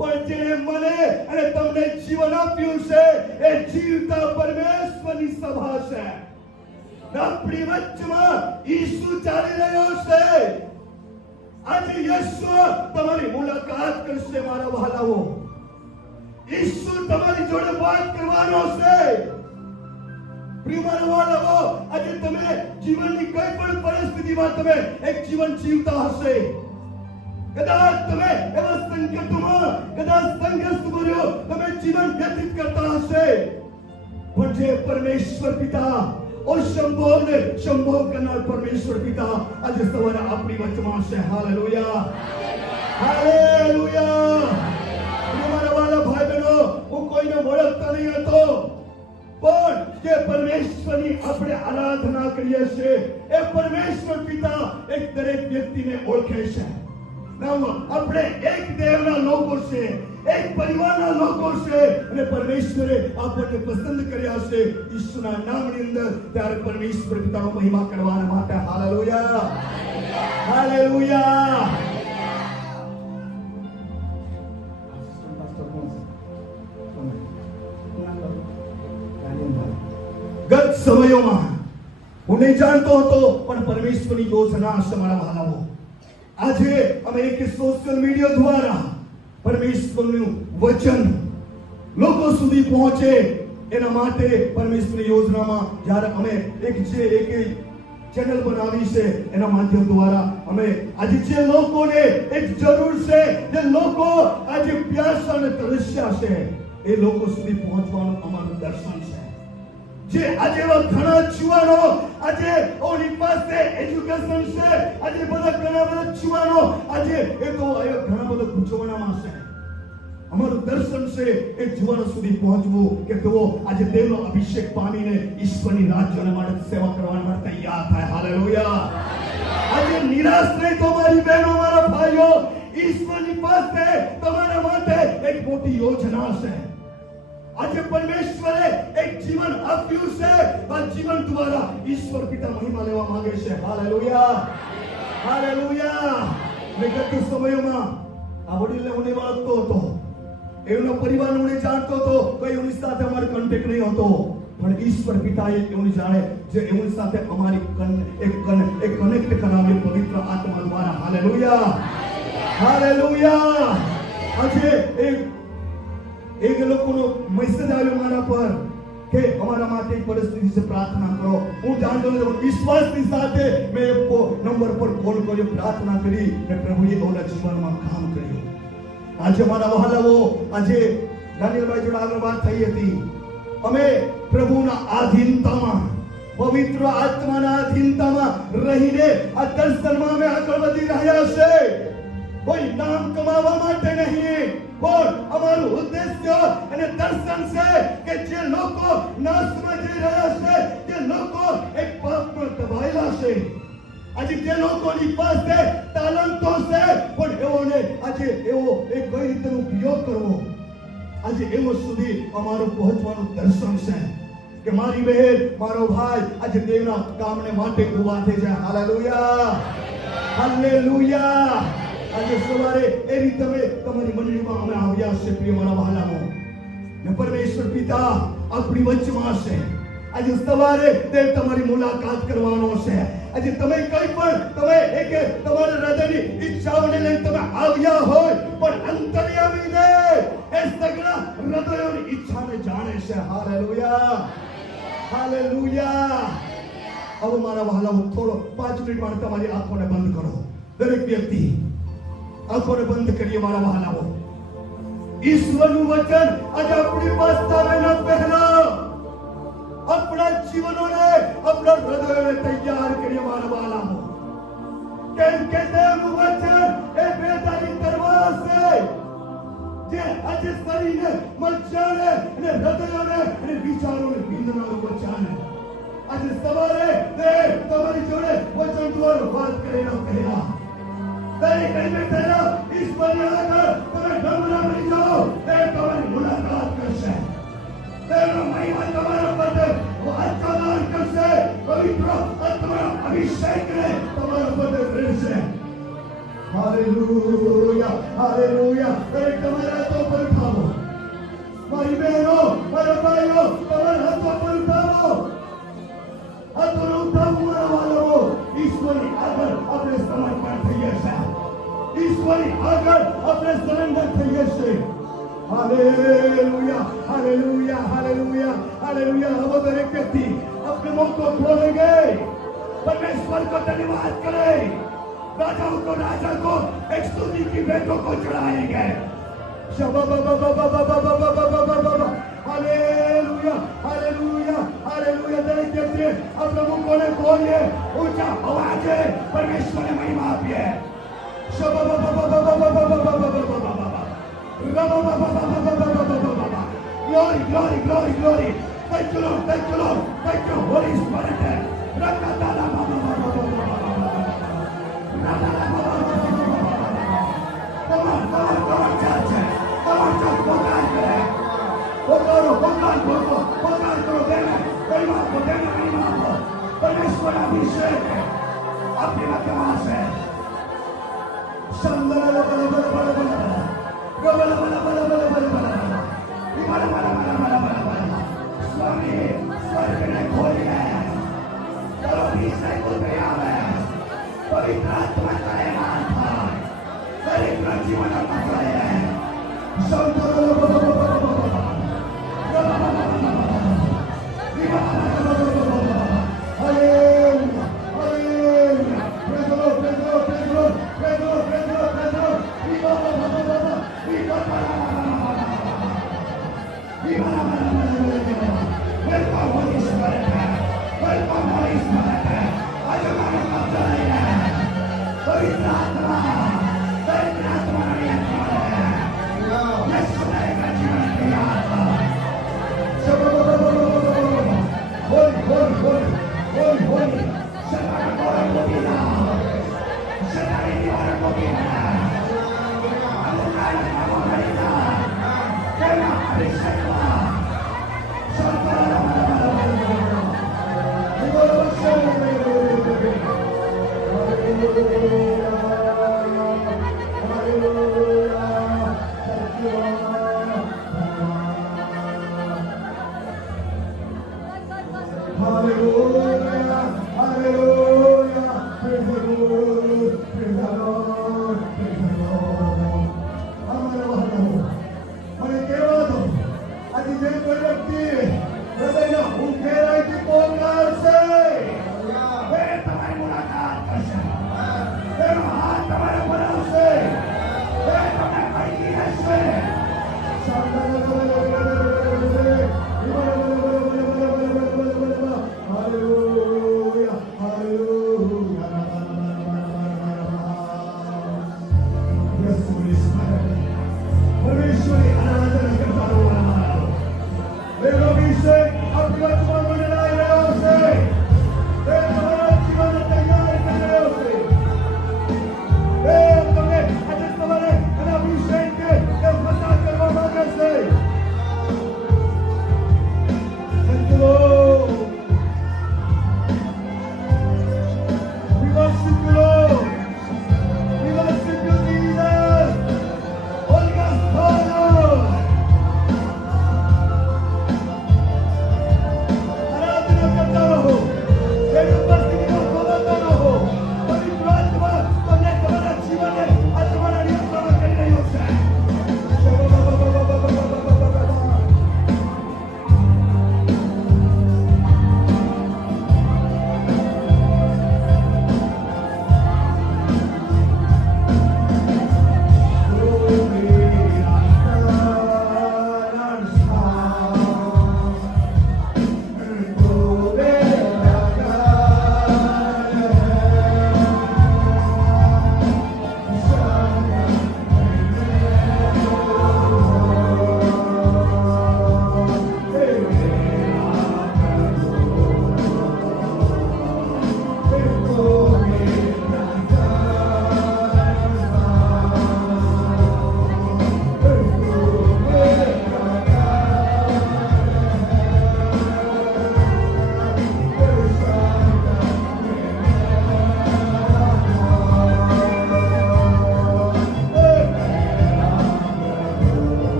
પણ જેણે મને અને તમને જીવન આપ્યું છે એ જીવતા પરમેશ્વરની સભા છે. આપણી વચ્ચેમાં ઈસુ ચાલી રહ્યો છે. આજે યેસુ તમારી મુલાકાત કરશે મારા વહાલાઓ. ઈસુ તમારી જોડે વાત કરવાનો છે. પ્રિય મારા વહાલાઓ, આજે તમે જીવનની કોઈ પણ પરિસ્થિતિમાં તમે એક જીવન જીવતા હશે. કદાચ તમે એવા સંકટોમાં, કદાચ સંઘર્ષભર્યો તમે જીવન વ્યતીત કરતા હશે, પણ જે પરમેશ્વર પિતા અસંભવને સંભવ કરનાર પરમેશ્વર પિતા આજે સવારે આપણી વચ્ચેમાં છે. Hallelujah, hallelujah. મારા વાલા ભાઈ બહેનો, હું કોઈને ઓળખતા નહીં હતો, પણ જે પરમેશ્વરની આપણે આરાધના કરીએ છીએ એ પરમેશ્વર પિતા એક દરેક વ્યક્તિને ઓળખે છે. આપણે એક દેવના લોકો છે, એક પરિવારના લોકો છે, અને પરમેશ્વરે આપણને પસંદ કર્યા છે ઈસુના નામની અંદર. ત્યારે પરમેશ્વર પિતાનો મહિમા કરવાના માટે હાલેલુયા, હાલેલુયા. ગત સમયોમાં હું નહીં જાણતો હતો, પણ પરમેશ્વરની યોજના છે મારા વહાલાઓ. આજે અમે એક સોશિયલ મીડિયા દ્વારા પરમેશ્વરનું વચન લોકો સુધી પહોંચે એના માટે પરમેશ્વરની યોજનામાં જ્યારે અમે એક ચેનલ બનાવી છે, એના માધ્યમ દ્વારા અમે આજે જે લોકોને એક જરૂર છે, જે લોકો આજે પ્યાસા અને તરસ્યા છે, એ લોકો સુધી પહોંચવાનું અમારું દર્શન છે. જે આજે ઘણા યુવાનો આજે ઓની પાસે એજ્યુકેશન છે, આજે ઘણા બધા યુવાનો આજે એ તો ઘણા બધા ગુંચવણામાં છે. અમારું દર્શન છે એ યુવાનો સુધી પહોંચવું કે તેઓ આજે દેવનો અભિષેક પામીને ઈશ્વરની રાજ્યના માટે સેવા કરવા માટે તૈયાર થાય. હાલેલુયા. આજે નિરાશ નહીં તો મારી બહેનો, મારા ભાઈઓ, ઈશ્વરની પાસે તમારા માટે એક મોટી યોજના છે. આજે પરમેશ્વરે એક જીવન આપ્યું છે. આ જીવન દ્વારા ઈશ્વર પિતા મહિમા લેવા માંગે છે. Hallelujah, hallelujah. વિગત સમયોમાં આ વડીલને હું ઓળખતો હતો, એમનો પરિવાર હું જાણતો હતો, કોઈ એમની સાથે અમારો કોન્ટેક્ટ નહીં હતો, પણ ઈશ્વર પિતાએ એમની જાણે જે એમની સાથે અમારી એક કનેક્ટ કરાવી પવિત્ર આત્મા દ્વારા. Hallelujah, hallelujah. આજે એક લોકોનો મેસેજ આવ્યો મારા પર કે અમારા માટે એક પરિસ્થિતિ છે, પ્રાર્થના કરો. હું જાણતો હતો, વિશ્વાસની સાથે મેં નંબર પર કોલ કર્યો, પ્રાર્થના કરી, અને પ્રભુએ ઓના જીવનમાં કામ કર્યું. આજે મારા વહાલાઓ, આજે દાનિયેલભાઈ જોડે આગળ વાત થઈ હતી. અમે પ્રભુના આધીનતામાં, પવિત્ર આત્માના આધીનતામાં રહીને આ દર્શનમાં અમે આગળ વધી રહ્યા છે. કોઈ નામ કમાવા માટે નહીં, પણ અમારું ઉદ્દેશ્ય અને દર્શન છે કે જે લોકો નાશમાં જઈ રહ્યા છે, જે લોકો એક પાપમાં દબાયેલા છે, આજે જે લોકોની પાસે તાલંતો છે, પણ એઓને આજે એવો એક કઈ રીતે ઉપયોગ કરવો, આજે એવો સુધી અમારું પહોંચવાનું દર્શન છે કે મારી બહેન, મારો ભાઈ આજે દેવના કામને માટે ઉભા થઈ જાય. Hallelujah, hallelujah. આજે સવારે એ રીતે તમારી મંડળીમાં અમે આવ્યા છે. પ્રિય મારા વહાલાઓ, ને પરમેશ્વર પિતા આપણી વચ્ચેમાં છે. આજે સવારે તે તમારી મુલાકાત કરવાનો છે. આજે તમે કઈ પણ તમારા હૃદયની ઈચ્છાઓને લઈને તમે આવ્યા હોય, પણ અંતર્યામી દેવ એ સગળા હૃદયોની ઈચ્છાને જાણે છે. Hallelujah, hallelujah. હવે મારા વહાલાઓ, થોડો 5 મિનિટ માટે તમારી આંખોને બંધ કરો. દરેક વ્યક્તિ આંખોને બંધ કરીએ મારા વહાલાઓ. ઈશ્વરનું વચન આજે આપણી પાસે આવેલા પહેલા આપણા જીવનોને, આપણા હૃદયોને તૈયાર કરીએ મારા વહાલાઓ. કેમ કે દેવનું વચન એ બેદારી તરવાર છે, જે આજે શરીરને, મનને અને હૃદયોને અને વિચારોને બિંદનારું વચન. આજે સવારે દેવ તમારી જોડે વચન દ્વારા વાત કરેલા પહેલા દરેક બેઠેલા ઈશ્વરની આગળ તમે ડમરા બની જાઓ. તે તમારી મુલાકાત કરશે, તેનો મહિમા તમારા પર વાચાદાર કરશે, પવિત્ર આત્માના અભિષેકને તમારા પર રહેશે. Hallelujah, hallelujah. દરેક તમારા આપણે સરેન્ડર થઈએ છીએ. Hallelujah, hallelujah, hallelujah, hallelujah. હવે દરેક વ્યક્તિ अपने मुंह को खोलेंगे, परमेश्वर को धन्यवाद करे, राजाओं को राजा को एक स्तुति की भेंटों को चढ़ाएंगे. Hallelujah, hallelujah, hallelujah. दरेक व्यक्ति अपने मुंह को खोलिए, ऊंचा आवाज है, परमेश्वर ने महिमा આપીએ. Glory, glory, glory, glory. Thank you, Lord. Thank you, Lord. Thank you, Holy Spirit. Come on, church. Come on, church. Vocal करो, देना. परमेश्वर अभिषेक अपनी मकमा से. स्वामी स्वर्ग ने खोली है, चलो भीषण को तैयार है. पवित्र आत्मा का एमान था, पवित्र जीवन का है.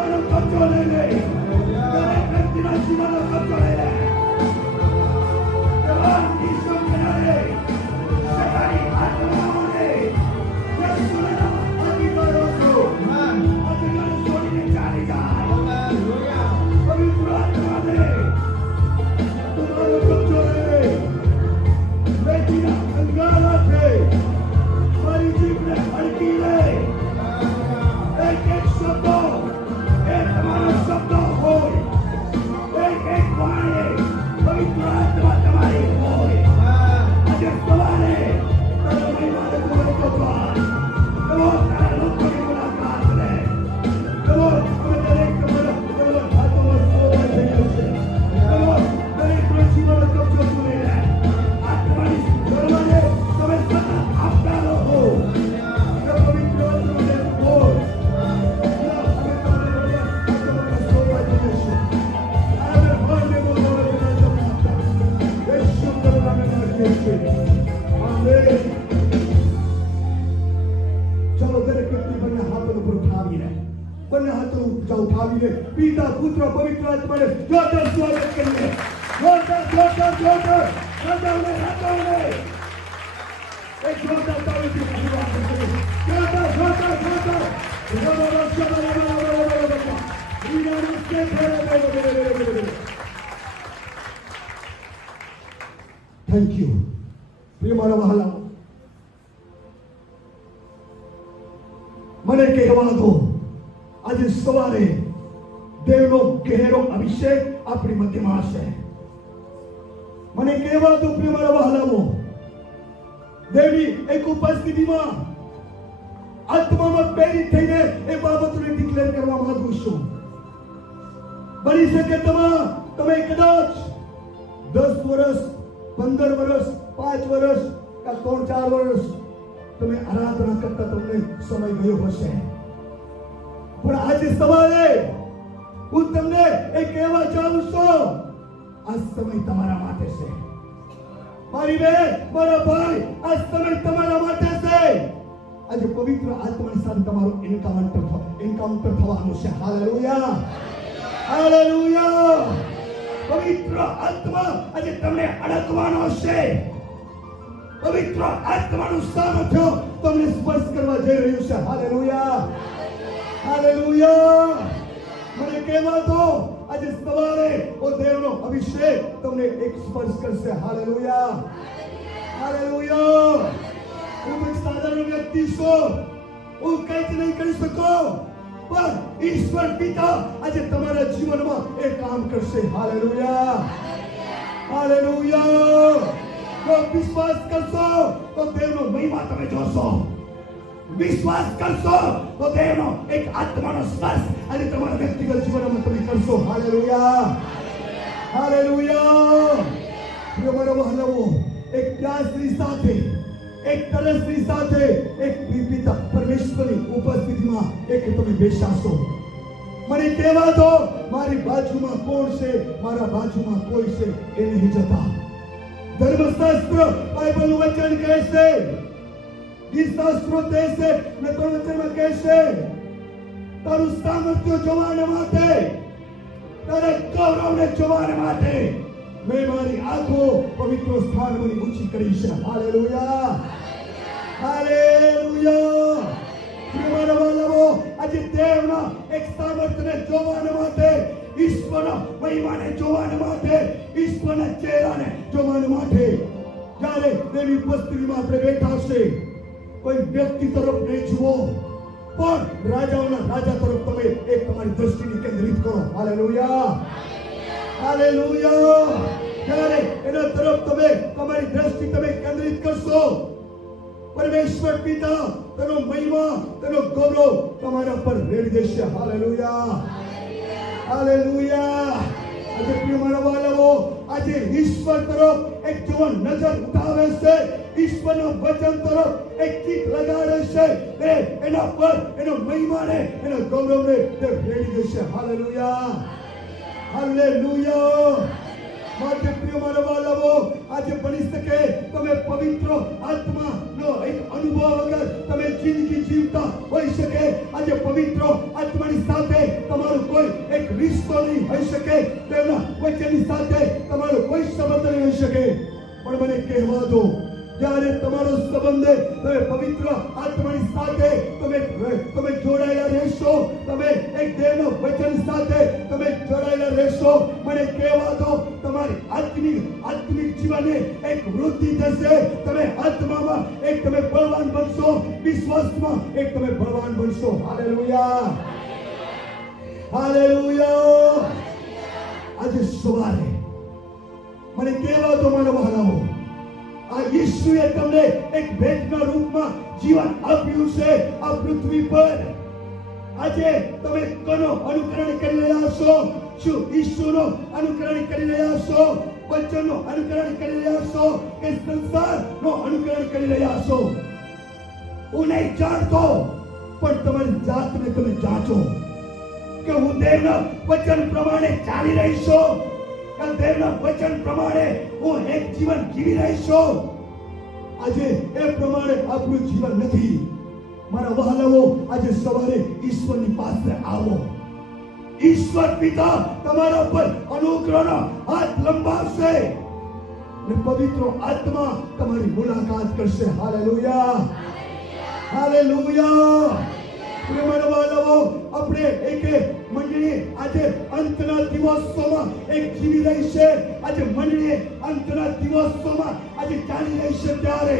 આત્માનો કબજો લઈ લે. દરેક વ્યક્તિના જીવનનો કબજો લઈ લે. ભગવાન ઈશ્વર બનાવે. સદાની આત્માઓને યેશુના નામમાં અધિકારો છો. અધિકાર છોડીને ચાલી જાય. પવિત્ર આત્માને તમારો કબજો લઈ લે. બેટીના અંગારાથી મારી જીભને અડકી લે. એક એક શબ્દ એ તમારો શબ્દ હોય. એક એક વાણી પવિત્ર આત્મા તમારી હોય. આજે સવારે તારા મહિમાને બોલો ભગવાન. ચલો તારા લોકોની મુલાકાત લે. ચલો અમે દરેક તમારા હાથોમાં સોવા જઈએ છીએ. ચલો દરેકનો જીવનનો કબજો તું લઈ લે. આત્માની દરવાજે તમે સતત આપતા રહો. પવિત્ર આત્માને બોલ. चलो दरेक व्यक्ति બંને હાથો ઉપર ઉઠાવીને પિતા પુત્ર પવિત્ર આત્માને જોરદાર સ્વાગત કરીએ. જોરદાર એક જોરદાર તાળીથી સ્વાગત કરીએ. જોરદાર થેન્ક યુ. પ્રિય મારા વહાલા, મને કહેવા દો આજે સવારે દેવનો ગહેરો અભિષેક આપણી મધ્યમાં હશે. મને કહેવા દો પ્રિય મારા વહાલાઓ, દેવની એક ઉપસ્થિતિમાં આત્મામાં પ્રેરિત થઈને એ બાબતોને ડિક્લેર કરવા માંગુ છું. બની શકે તમે કદાચ 10 વર્ષ 15 વર્ષ 5 વર્ષ કે 3-4 વર્ષ તમે આરાધના કરતા તમને સમય ગયો હશે, પણ આજે સવારે હું તમને એ કહેવા ચાહું છું, આ સમય તમારા માટે છે. મારી બહેન, મારા ભાઈ, આ સમય તમારા માટે છે. આજે પવિત્ર આત્માની સાથે તમારું એન્કાઉન્ટર થવાનું છે. Hallelujah, hallelujah. પવિત્ર આત્મા આજે તમને અડકવાનો છે. પવિત્ર આત્માનું સામર્થ્ય તમને સ્પર્શ કરવા જઈ રહ્યું છે. Hallelujah, hallelujah. મને કહેવા દો આજે સવારે ઓ દેવનો અભિષેક તમને એક સ્પર્શ કરશે. Hallelujah, hallelujah. હું એક સાધારણ વ્યક્તિ છું, હું કંઈ જ નહીં કરી શકું, પણ ઈશ્વર પિતા આજે તમારા જીવનમાં એ કામ કરશે. Hallelujah, hallelujah. જો વિશ્વાસ કરશો તો દેવનો મહિમા તમે જોશો. વિશ્વાસ કરશો તો દેવનો એક આત્માનો સ્પર્શ આજે તમારા વ્યક્તિગત જીવનમાં તમે કરશો. Hallelujah, hallelujah. પ્રિય મારા વહાલાઓ, એક પ્યાસની સાથે, એક તરસની સાથે, એક પિતા પરમેશ્વરની ઉપસ્થિતિમાં એક તમે બેસાશો. મને કહેવા દો, મારી બાજુમાં કોણ છે, મારા બાજુમાં કોઈ છે એ નહીં જતા. ધર્મશાસ્ત્ર બાઇબલનું વચન કહે છે, ગીતશાસ્ત્રો કહે છે, ને વચનમાં કહે છે, તારું સામર્થ્ય જોવાને માટે, તારા ગૌરવને જોવાને માટે મેં મારી આંખો પવિત્ર સ્થાનની ઊંચી કરી છે. Hallelujah, hallelujah. પ્રિય વહાલાઓ, આજે દેવના એક સામર્થ્યને જોવાને માટે, ઈશ્વરના મહિમાને જોવાને માટે, ઈશ્વરના ચહેરાને જોવાને માટે જ્યારે દેવની ઉપસ્થિતિમાં આપણે બેઠા છે, કોઈ વ્યક્તિ તરફ નહીં જુઓ, પણ રાજાઓના રાજા તરફ તમે એક તમારી દ્રષ્ટિને કેન્દ્રિત કરો. Hallelujah, hallelujah. જ્યારે એના તરફ તમે તમારી દ્રષ્ટિ તમે કેન્દ્રિત કરશો, પરમેશ્વર પિતા તેનો મહિમા, તેનો ગૌરવ તમારા પર રેડી દેશે. Hallelujah, hallelujah. આજે પ્રિય મારા વહાલાઓ, આજે ઈશ્વર તરફ એક જેવો નજર ઉઠાવે છે, ઈશ્વરના વચન તરફ એક ચીક લગાડે છે, તે એના પર એનો મહિમાને, એના ગૌરવને તે રેડી દેશે. Hallelujah, hallelujah. માટે પ્રિય મારા વાલાઓ, આજે બની શકે તમે પવિત્ર આત્માનો એક અનુભવ વગર તમે જિંદગી જીવતા હોઈ શકે. આજે પવિત્ર આત્માની સાથે તમારો કોઈ એક રિશ્તો નહીં હોઈ શકે, તેમના વચનની સાથે તમારો કોઈ સંબંધ નહીં હોઈ શકે. પણ મને કહેવા દો, જ્યારે તમારો સંબંધ તમે પવિત્ર આત્માની સાથે તમે જોડાયેલા રહેશો, તમે એક દેવના વચન સાથે તમે જોડાયેલા રહેશો, મને કહેવા દો તમારી આત્મિક જીવને એક વૃદ્ધિ થશે. તમે આત્મામાં એક તમે બળવાન બનશો, વિશ્વાસમાં એક તમે બળવાન બનશો. Hallelujah, hallelujah. આજે સવારે મને કહેવા દો મારા વહાલાઓ, આ ઈશ્વરે તમને એક ભેટના રૂપમાં જીવન આપ્યું છે આ પૃથ્વી પર. આજે તમે કોનો અનુકરણ કરી રહ્યા છો? શું ઈશ્વરનો અનુકરણ કરી રહ્યા છો? વચનનો અનુકરણ કરી રહ્યા છો કે સંસારનો અનુકરણ કરી રહ્યા છો? હું નહીં જાણતો, પણ તમારી જાતને તમે જાંચો કે હું દેવના વચન પ્રમાણે ચાલી રહી છું, દેવના વચન પ્રમાણે હું એક જીવન જીવી રહી છું. આજે એ પ્રમાણે આપણું જીવન નથી. મારા વહાલાઓ, આજે સવારે ઈશ્વરની પાસે આવો. ઈશ્વર પિતા તમારા પર અનુગ્રહનો હાથ લંબાવશે અને પવિત્ર આત્મા તમારી મુલાકાત કરશે. Hallelujah, hallelujah. મારા વહાલાઓ, આપણે એક મંડળી આજે અંતના દિવસોમાં એક જીવી રહી છે. આજે મંડળી અંતના દિવસોમાં આજે ચાલી રહી છે. ત્યારે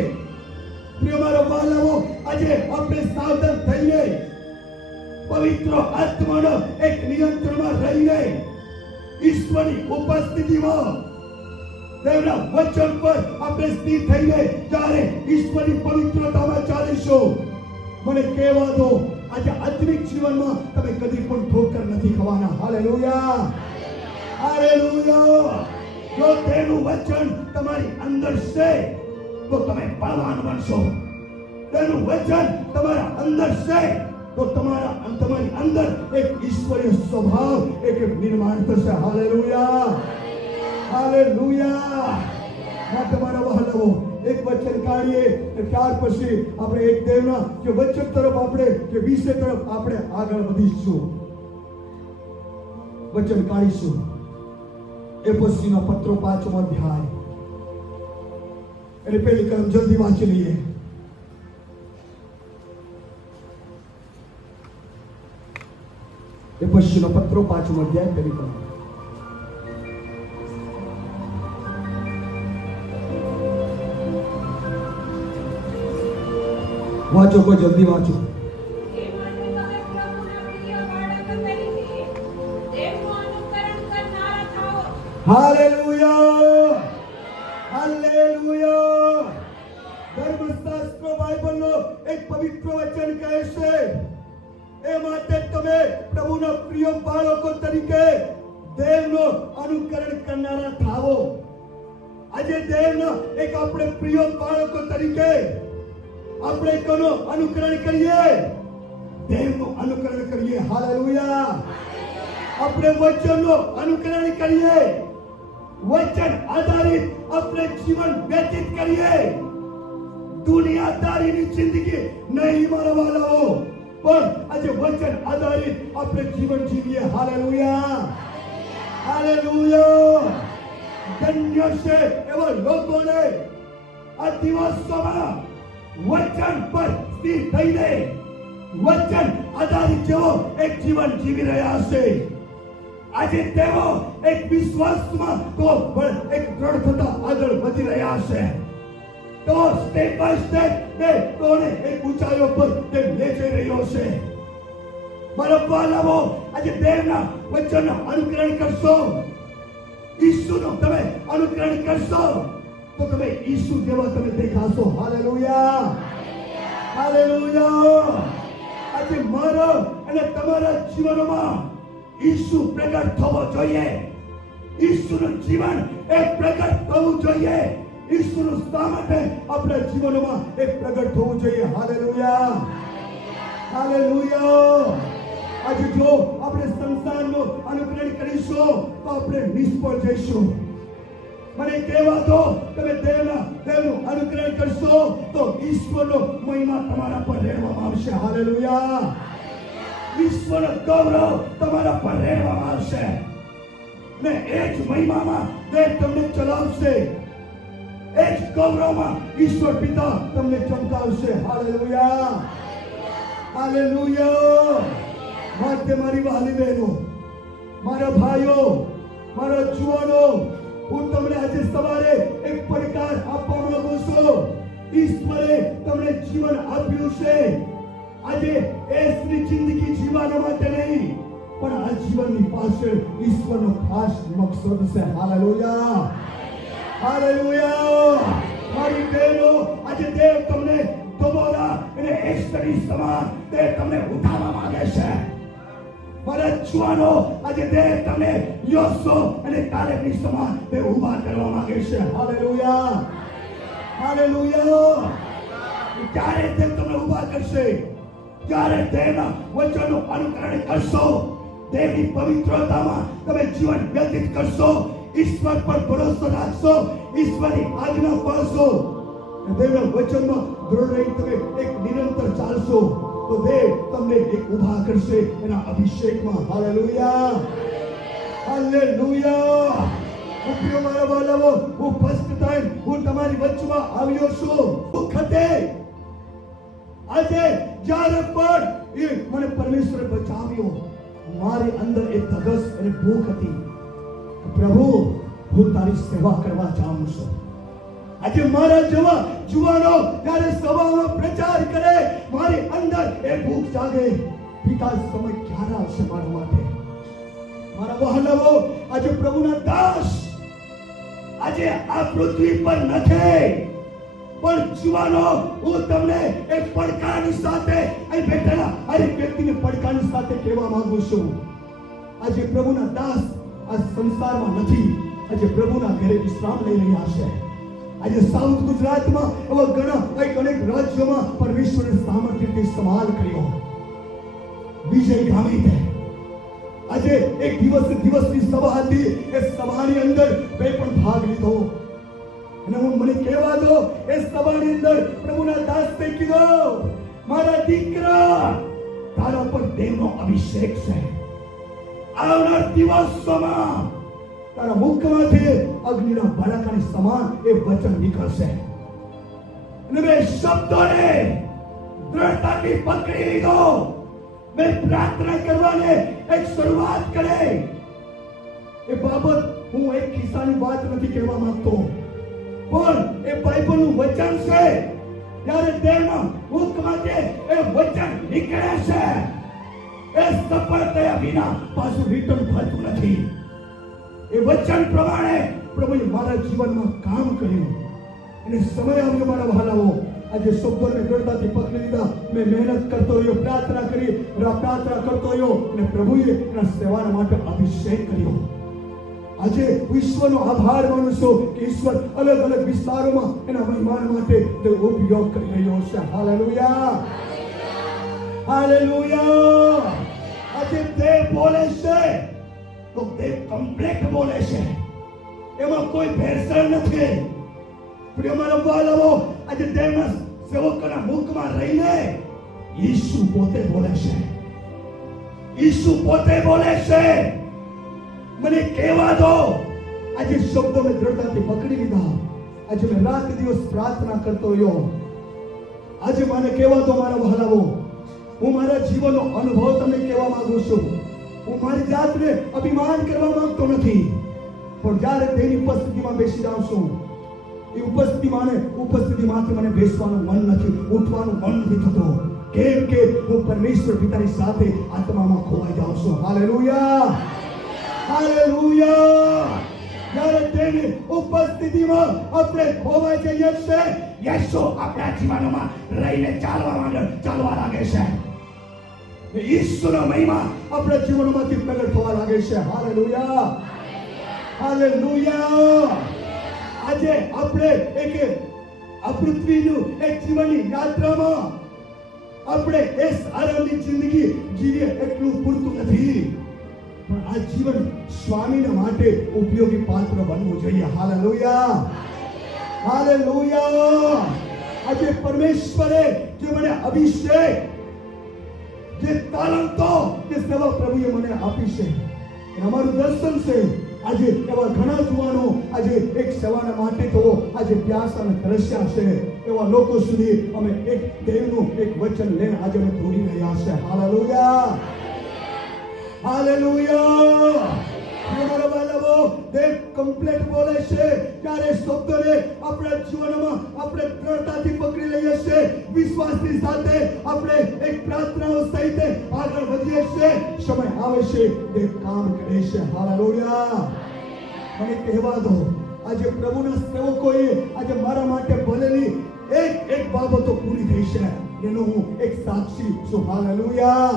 પ્રિય મારા વહાલાઓ, આજે આપણે સાવધાન થઈને પવિત્ર આત્માનો એક નિયંત્રણમાં રહીને ઈશ્વરની ઉપસ્થિતિમાં દેવના વચન પર આપણે સ્થિર થઈને જ્યારે ઈશ્વરની પવિત્રતામાં ચાલીશું, મને કહેવા દો આજે આત્મિક જીવનમાં તમે કદી પણ ઠોકર નથી ખાવાના. Hallelujah, hallelujah. જો તેનું વચન તમારી અંદર છે તો તમે બળવાન બનશો. તેનું વચન તમારા અંદર છે તો તમારી અંદર એક ઈશ્વરીય સ્વભાવ એક નિર્માણ થશે. Hallelujah, hallelujah. તમારા વહાલાઓ, એક વચન કાઢીએ ત્યાર પછી આપણે એક દેવના કે વચન તરફ આપણે કે વિષય તરફ આપણે આગળ વધીશું. વચન કાઢીશું એફએસસીના પત્રો 5મો અધ્યાય. એટલે પહેલી કલમ જલ્દી વાંચી લઈએ. એફએસસીના પત્રો 5મો અધ્યાય પહેલી કલમ. વાંચો, કોઈ જલ્દી વાંચો. Hallelujah, hallelujah. ધર્મશાસ્ત્ર બાઇબલનો એક પવિત્ર વચન કહે છે, એ માટે તમે પ્રભુના પ્રિય બાળકો તરીકે દેવનો અનુકરણ કરનારા થાઓ. આજે દેવના એક આપણે પ્રિય બાળકો તરીકે આપણે કોનો અનુકરણ કરીએ? દેવનું અનુકરણ કરીએ. હાલેલુયા. આપણે વચનનો અનુકરણ કરીએ. વચન આધારિત આપણે જીવન વ્યતીત કરીએ. દુનિયાદારીની જિંદગી નહીં મારા વાલાઓ, પણ આજે વચન આધારિત આપણે જીવન જીવીએ. Hallelujah, hallelujah. ધન્ય છે એવા લોકોને આ દિવસોમાં વચન પર સ્થિર થઈને વચન આધારિત જેવો એક જીવન જીવી રહ્યા છે. આજે તેઓ એક વિશ્વાસમાં તો એક દ્રઢ થતા આગળ વધી રહ્યા છે. તો સ્ટેપ બાય સ્ટેપ તોને એક ઊંચાઈઓ પર તે લઈ જઈ રહ્યો છે. મારા વાલાઓ, આજે દેવના વચનનું અનુકરણ કરશો, ઈસુનું તમે અનુકરણ કરશો તો તમે ઈસુ જેવા તમે દેખાશો. Hallelujah, hallelujah. આજે મારા અને તમારા જીવનમાં ઈસુ પ્રગટ થવો જોઈએ. ઈસુનું જીવન એક પ્રગટ થવું જોઈએ. ઈસુનું સામર્થ્ય આપણા જીવનમાં એક પ્રગટ થવું જોઈએ. Hallelujah, hallelujah. આજે જો આપણે સંસારનું અનુકરણ કરીશું તો આપણે નિષ્ફળ જઈશું. મને કહેવા દો, તમે દેવનું અનુકરણ કરશો તો ઈશ્વરનો મહિમા તમારા પર રહેવામાં આવશે. હાલેલુયા. ઈશ્વરનો ગૌરવ તમારા પર રહેવામાં આવશે ને એ જ મહિમામાં દેવ તમને ચલાવશે. એ જ ગૌરવમાં ઈશ્વર પિતા તમને ચમકાવશે. હાલેલુયા. હાલેલુયા. માટે મારી વહાલી બહેનો, મારા ભાઈઓ, મારા જુવાનો, હું તમને આજે સવારે એક પડકાર આપવા માંગુ છું. ઈશ્વરે તમને જીવન આપ્યું છે. આજે એસની જિંદગી જીવવા માટે નહીં, પણ આ જીવનની પાછળ ઈશ્વરનો ખાસ મકસદ છે. હાલેલુયા. હાલેલુયા. મારી બહેનો, આજે દેવ તમને દોબોરા અને એસ્ટરી સમાન તે તમને ઉઠાવવા માંગે છે. મારા જુવાનો, આજે દેવ તમને યોસો અને કાલેબની સમાન તે ઊભા કરવા માંગે છે. હાલેલુયા. હાલેલુયા. ક્યારે તે તમને ઊભા કરશે? જ્યારે દેવના વચનનું અનુકરણ કરશો, દેવની પવિત્રતામાં તમે જીવન વ્યતીત કરશો, ઈશ્વર પર ભરોસો રાખશો, ઈશ્વરની આજ્ઞા પાળશો, દેવના વચનમાં દૃઢ રહી તમે એક નિરંતર ચાલશો, તો દેવ તમને એક ઊભા કરશે એના અભિષેકમાં. હાલેલુયા. હાલેલુયા. પ્રિય મારા વાલાઓ, હું ફર્સ્ટ ટાઈમ હું તમારી વચમાં આવ્યો છું. વખતે આજે જ્યારે પણ એ મને પરમેશ્વરે બચાવ્યો, મારી અંદર એક ધગસ અને ભૂખ હતી. પ્રભુ, હું તારી સેવા કરવા જાઉં છું. આજે મારા જેવા જુવાનો જ્યારે સભામાં પ્રચાર કરે, મારી અંદર એ ભૂખ જાગે. પિતા, સમય ક્યારે આવશે મારા માટે? મારા વહાલાઓ, આજે પ્રભુના દાસ આજે આ પૃથ્વી પર નથી, પણ જુવાનો, હું તમને એક પડકારની સાથે અહીં બેઠેલા હરેક વ્યક્તિને પડકારની સાથે કહેવા માંગુ છું. આજે પ્રભુના દાસ આ સંસારમાં નથી, આજે પ્રભુના ઘરે વિશ્રામ લઈ રહ્યા છે. આજે સાઉથ ગુજરાતમાં એવા ઘણા અનેક રાજ્યોમાં પરમેશ્વરે સામર્થ્યથી સવાલ કર્યો. વિજય ગામિત આજે એક દિવસની સભા હતી. એ સભાની અંદર મેં પણ ભાગ લીધો અને મને કહેવા દો, એ સભાની અંદર પ્રભુના દાસને કીધું, મારા દીકરા, તારા પર દેવનો અભિષેક છે. આવનાર દિવસોમાં તારા મુખમાંથી અગ્નિના ભડાકાની સમાન એ વચન નીકળશે. અને મેં શબ્દોને દ્રઢતાથી પકડી લીધો. મેં પ્રાર્થના કરવાને એક શરૂઆત કરી. એ બાબત હું એક કિસ્સાની વાત નથી કહેવા માંગતો, પણ એ બાઇબલનું વચન છે. જ્યારે દેવના મુખમાંથી એ વચન નીકળે છે, એ સફળ થયા વિના પાછું રિટર્ન થતું નથી. એ વચન પ્રમાણે પ્રભુએ મારા જીવનમાં કામ કર્યું અને સમય આવ્યો મારા વહાલાઓ. આજે શબ્દોને દ્રઢતાથી પકડી લીધા. મેં મહેનત કરતો રહ્યો, પ્રાર્થના કરી, પ્રાર્થના કરતો રહ્યો અને પ્રભુએ એના સેવાના માટે અભિષેક કર્યો. આજે ઈશ્વરનો આભાર માનું છું કે ઈશ્વર અલગ અલગ વિસ્તારોમાં એના મહેમાન માટે તે ઉપયોગ કરી રહ્યો છે. હાલેલુયા. હાલેલુયા. આજે તે બોલે છે તો તે કમ્પ્લીટ બોલે છે, એમાં કોઈ ભેળસેળ નથી. પ્રિય મારા વાલાઓ, આજે દેવના સેવકોના મુખમાં રહીને ઈસુ પોતે બોલે છે. ઈસુ પોતે બોલે છે. મને કહેવા દો, આજે શબ્દો મેં દ્રઢતાથી પકડી લીધા. આજે મેં રાત દિવસ પ્રાર્થના કરતો રહ્યો. આજે મને કહેવા દો મારા વહાલાઓ, હું મારા જીવનનો અનુભવ તમને કહેવા માંગુ છું. હું મારી જાતને અભિમાન કરવા માંગતો નથી, પણ જ્યારે તેની ઉપસ્થિતિમાં બેસી જાઉં છું, એ ઉપસ્થિતિમાંથી મને બેસવાનું મન નથી, ઉઠવાનું મન નથી થતું. કેમ કે હું પરમેશ્વર પિતાની સાથે આત્મામાં ખોવાઈ જાઉં છું. હાલેલુયા. હાલેલુયા. જ્યારે તેની ઉપસ્થિતિમાં આપણે ખોવાઈ જઈએ છીએ, યેસુ આપણા જીવનમાં રહીને ચાલવા લાગે છે. ઈશ્વરનો મહિમા આપણા જીવનમાંથી પ્રગટ થવા લાગે છે. હાલેલુયા. હાલેલુયા. આજે આપણે આ પૃથ્વીનું એક જીવનની યાત્રામાં આપણે આરામની જિંદગી જીવીએ એટલું પૂરતું નથી, પણ આ જીવન સ્વામીને માટે ઉપયોગી પાત્ર બનવું જોઈએ. Hallelujah, hallelujah. આજે પરમેશ્વરે જે મને અભિષેક, જે તાલંતો, જે સેવા પ્રભુએ મને આપી છે, અમારું દર્શન છે. આજે એવા ઘણા જુવાનો આજે એક સેવાના માટે તો આજે પ્યાસ અને તરસ્યા છે. એવા લોકો સુધી અમે એક દેવનું એક વચન લઈને આજે અમે દોડી રહ્યા છે. Hallelujah, hallelujah. અમારા બાળકો દેવ કમ્પ્લીટ બોલે છે ત્યારે શબ્દોને આપણા જીવનમાં આપણે દ્રઢતાથી પકડી લઈએ છીએ. વિશ્વાસની સાથે આપણે એક પ્રાર્થનાઓ સહિત આગળ વધીએ છીએ. સમય આવે છે તે કામ કરે છે. હાલેલુયા. મને કહેવા દો, આજે પ્રભુના સેવકોએ આજે મારા માટે ભલેલી એક બાબતો પૂરી થઈ છે, એનો હું એક સાક્ષી છું. Hallelujah,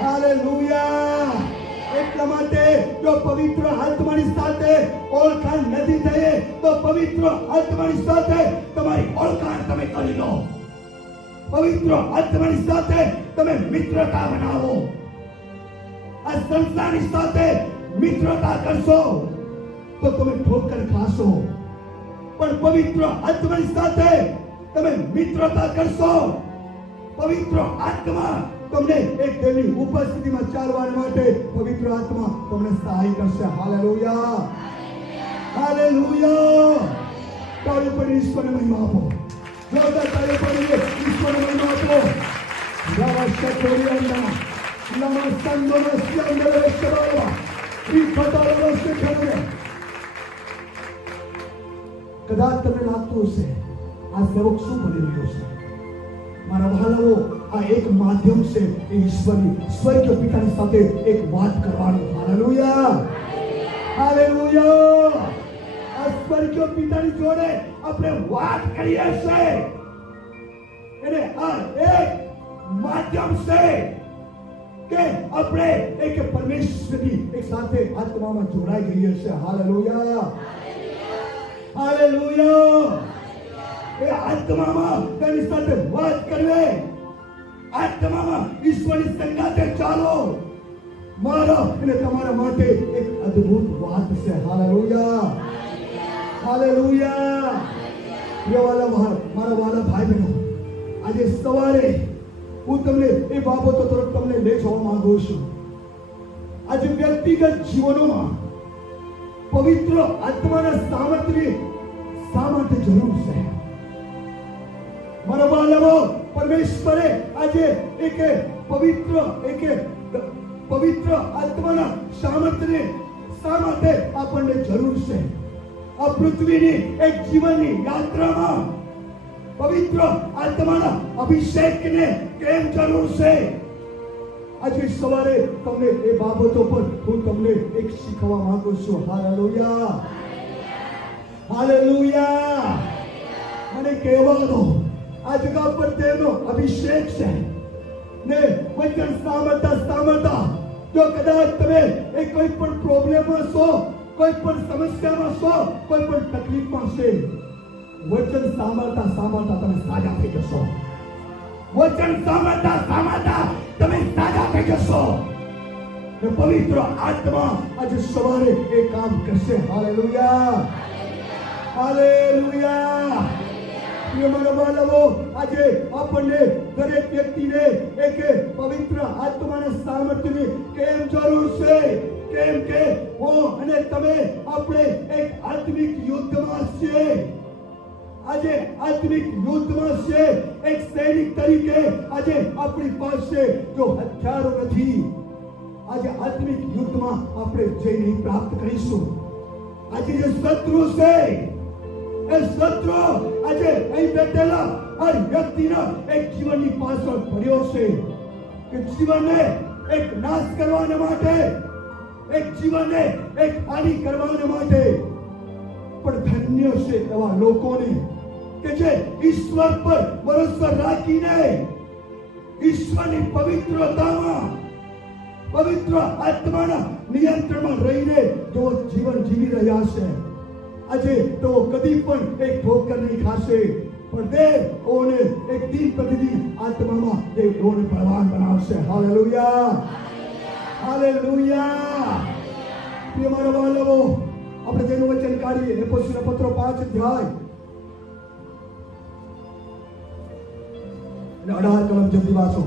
hallelujah. એટલા માટે જો પવિત્ર આત્માની સાથે ઓળખાણ નથી થઈ તો પવિત્ર આત્માની સાથે તમારી ઓળખાણ તમે કરી લો. પવિત્ર આત્માની સાથે તમે મિત્રતા બનાવો. આ સંસ્થાની સાથે મિત્રતા કરશો તો તમે ઠોકર ખાશો, પણ પવિત્ર આત્માની સાથે તમે મિત્રતા કરશો, પવિત્ર આત્મા તમને એક દેવની ઉપસ્થિતિમાં ચાલવા માટે પવિત્ર આત્મા તમને સહાય કરશે. Hallelujah, hallelujah. તાળી પડી ઈશ્વરને મહિમા આપો. જોરદાર તાળી પડી ઈશ્વરને મહિમા આપો. નમસ્તે કોરિયાના નમસ્તે નમસ્તે નમસ્તે ઈ ખોટા નમસ્તે ખરે. કદાચ તમને લાગતું હશે આ સેવક શું બની રહ્યો છે. મારા વહાલાઓ, આ એક માધ્યમ છે એ ઈશ્વરની સ્વર્ગીય પિતાની સાથે એક વાત કરવાની. Hallelujah, hallelujah. આ સ્વર્ગીય પિતાની જોડે આપણે વાત કરીએ છીએ. એટલે આ એક માધ્યમ છે કે આપણે એક પરમેશ્વરની એક સાથે આત્મામાં જોડાઈ ગઈએ છીએ. Hallelujah, hallelujah. એ આત્મામાં તેની સાથે વાત કરવી, આત્મામાં ઈશ્વરની સંગાતે ચાલો. મારા અને તમારા માટે એક અદ્ભુત વાત છે. Hallelujah, hallelujah. મારા વાલા ભાઈ બહેનો, આજે સવારે હું તમને એ બાબતો તરફ તમને લઈ જવા માંગુ છું. આજે વ્યક્તિગત જીવનોમાં પવિત્ર આત્માના સામર્થ્યની શા માટે જરૂર છે? મારા બાળકો, પરમેશ્વરે આજે એક પવિત્ર આત્માના સામર્થ્યને શા માટે આપણને જરૂર છે? આ પૃથ્વીની એક જીવનની યાત્રામાં પવિત્ર આત્માના અભિષેકને કેમ જરૂર છે? આજે સવારે તમને એ બાબતો પર હું તમને એક શીખવા માંગુ છું. Hallelujah, hallelujah. મને કહેવા દો, આ જગા પર તેનો અભિષેક છે ને વચન સાંભળતા જો કદાચ તમે એ કોઈ પણ પ્રોબ્લેમમાં છો, કોઈ પણ સમસ્યામાં છો, કોઈ પણ તકલીફમાં છે, વચન સાંભળતા તમે સાજા થઈ જશો. વચન સાંભળતા તમે સાજા થઈ જશો. પવિત્ર આત્મા આજે સવારે એ કામ કરશે. Hallelujah, hallelujah. આજે આપણને દરેક વ્યક્તિને એક પવિત્ર આત્માના સામર્થ્યની કેમ જરૂર છે? કેમ કે હું અને તમે આપણે એક આત્મિક યુદ્ધમાં છીએ. આજે આત્મિક યુદ્ધમાં છે. એક સૈનિક તરીકે આજે આપણી પાસે જો હથિયારો નથી, આજે આત્મિક યુદ્ધમાં આપણે જય નહીં પ્રાપ્ત કરીશું. આજે જે શત્રુ છે એ શત્રુ આજે અહીં બેઠેલા હર વ્યક્તિના એક જીવનની પાછળ પડ્યો છે કે જીવનને એક નાશ કરવાને માટે, એક જીવનને એક હાનિ કરવાને માટે. પણ ધન્ય છે એવા લોકોને કે જે ઈશ્વર પર ભરોસો રાખીને ઈશ્વરની પવિત્રતામાં, પવિત્ર આત્માના નિયંત્રણમાં રહીને જો જીવન જીવી રહ્યા છે. આજે તો કદી પણ એક ઠોકર નહીં ખાશે, પણ દેવોને એક દિન પ્રતિદિન આત્મામાં દેવ લોને બળવાન બનાવશે. Hallelujah, hallelujah. પ્રિય મારા વહાલાઓ, આપણે તેનું વચન કાઢીએ. એફએસીના પત્રો 5 અધ્યાય અને 18 કલમ જલ્દી વાંચો.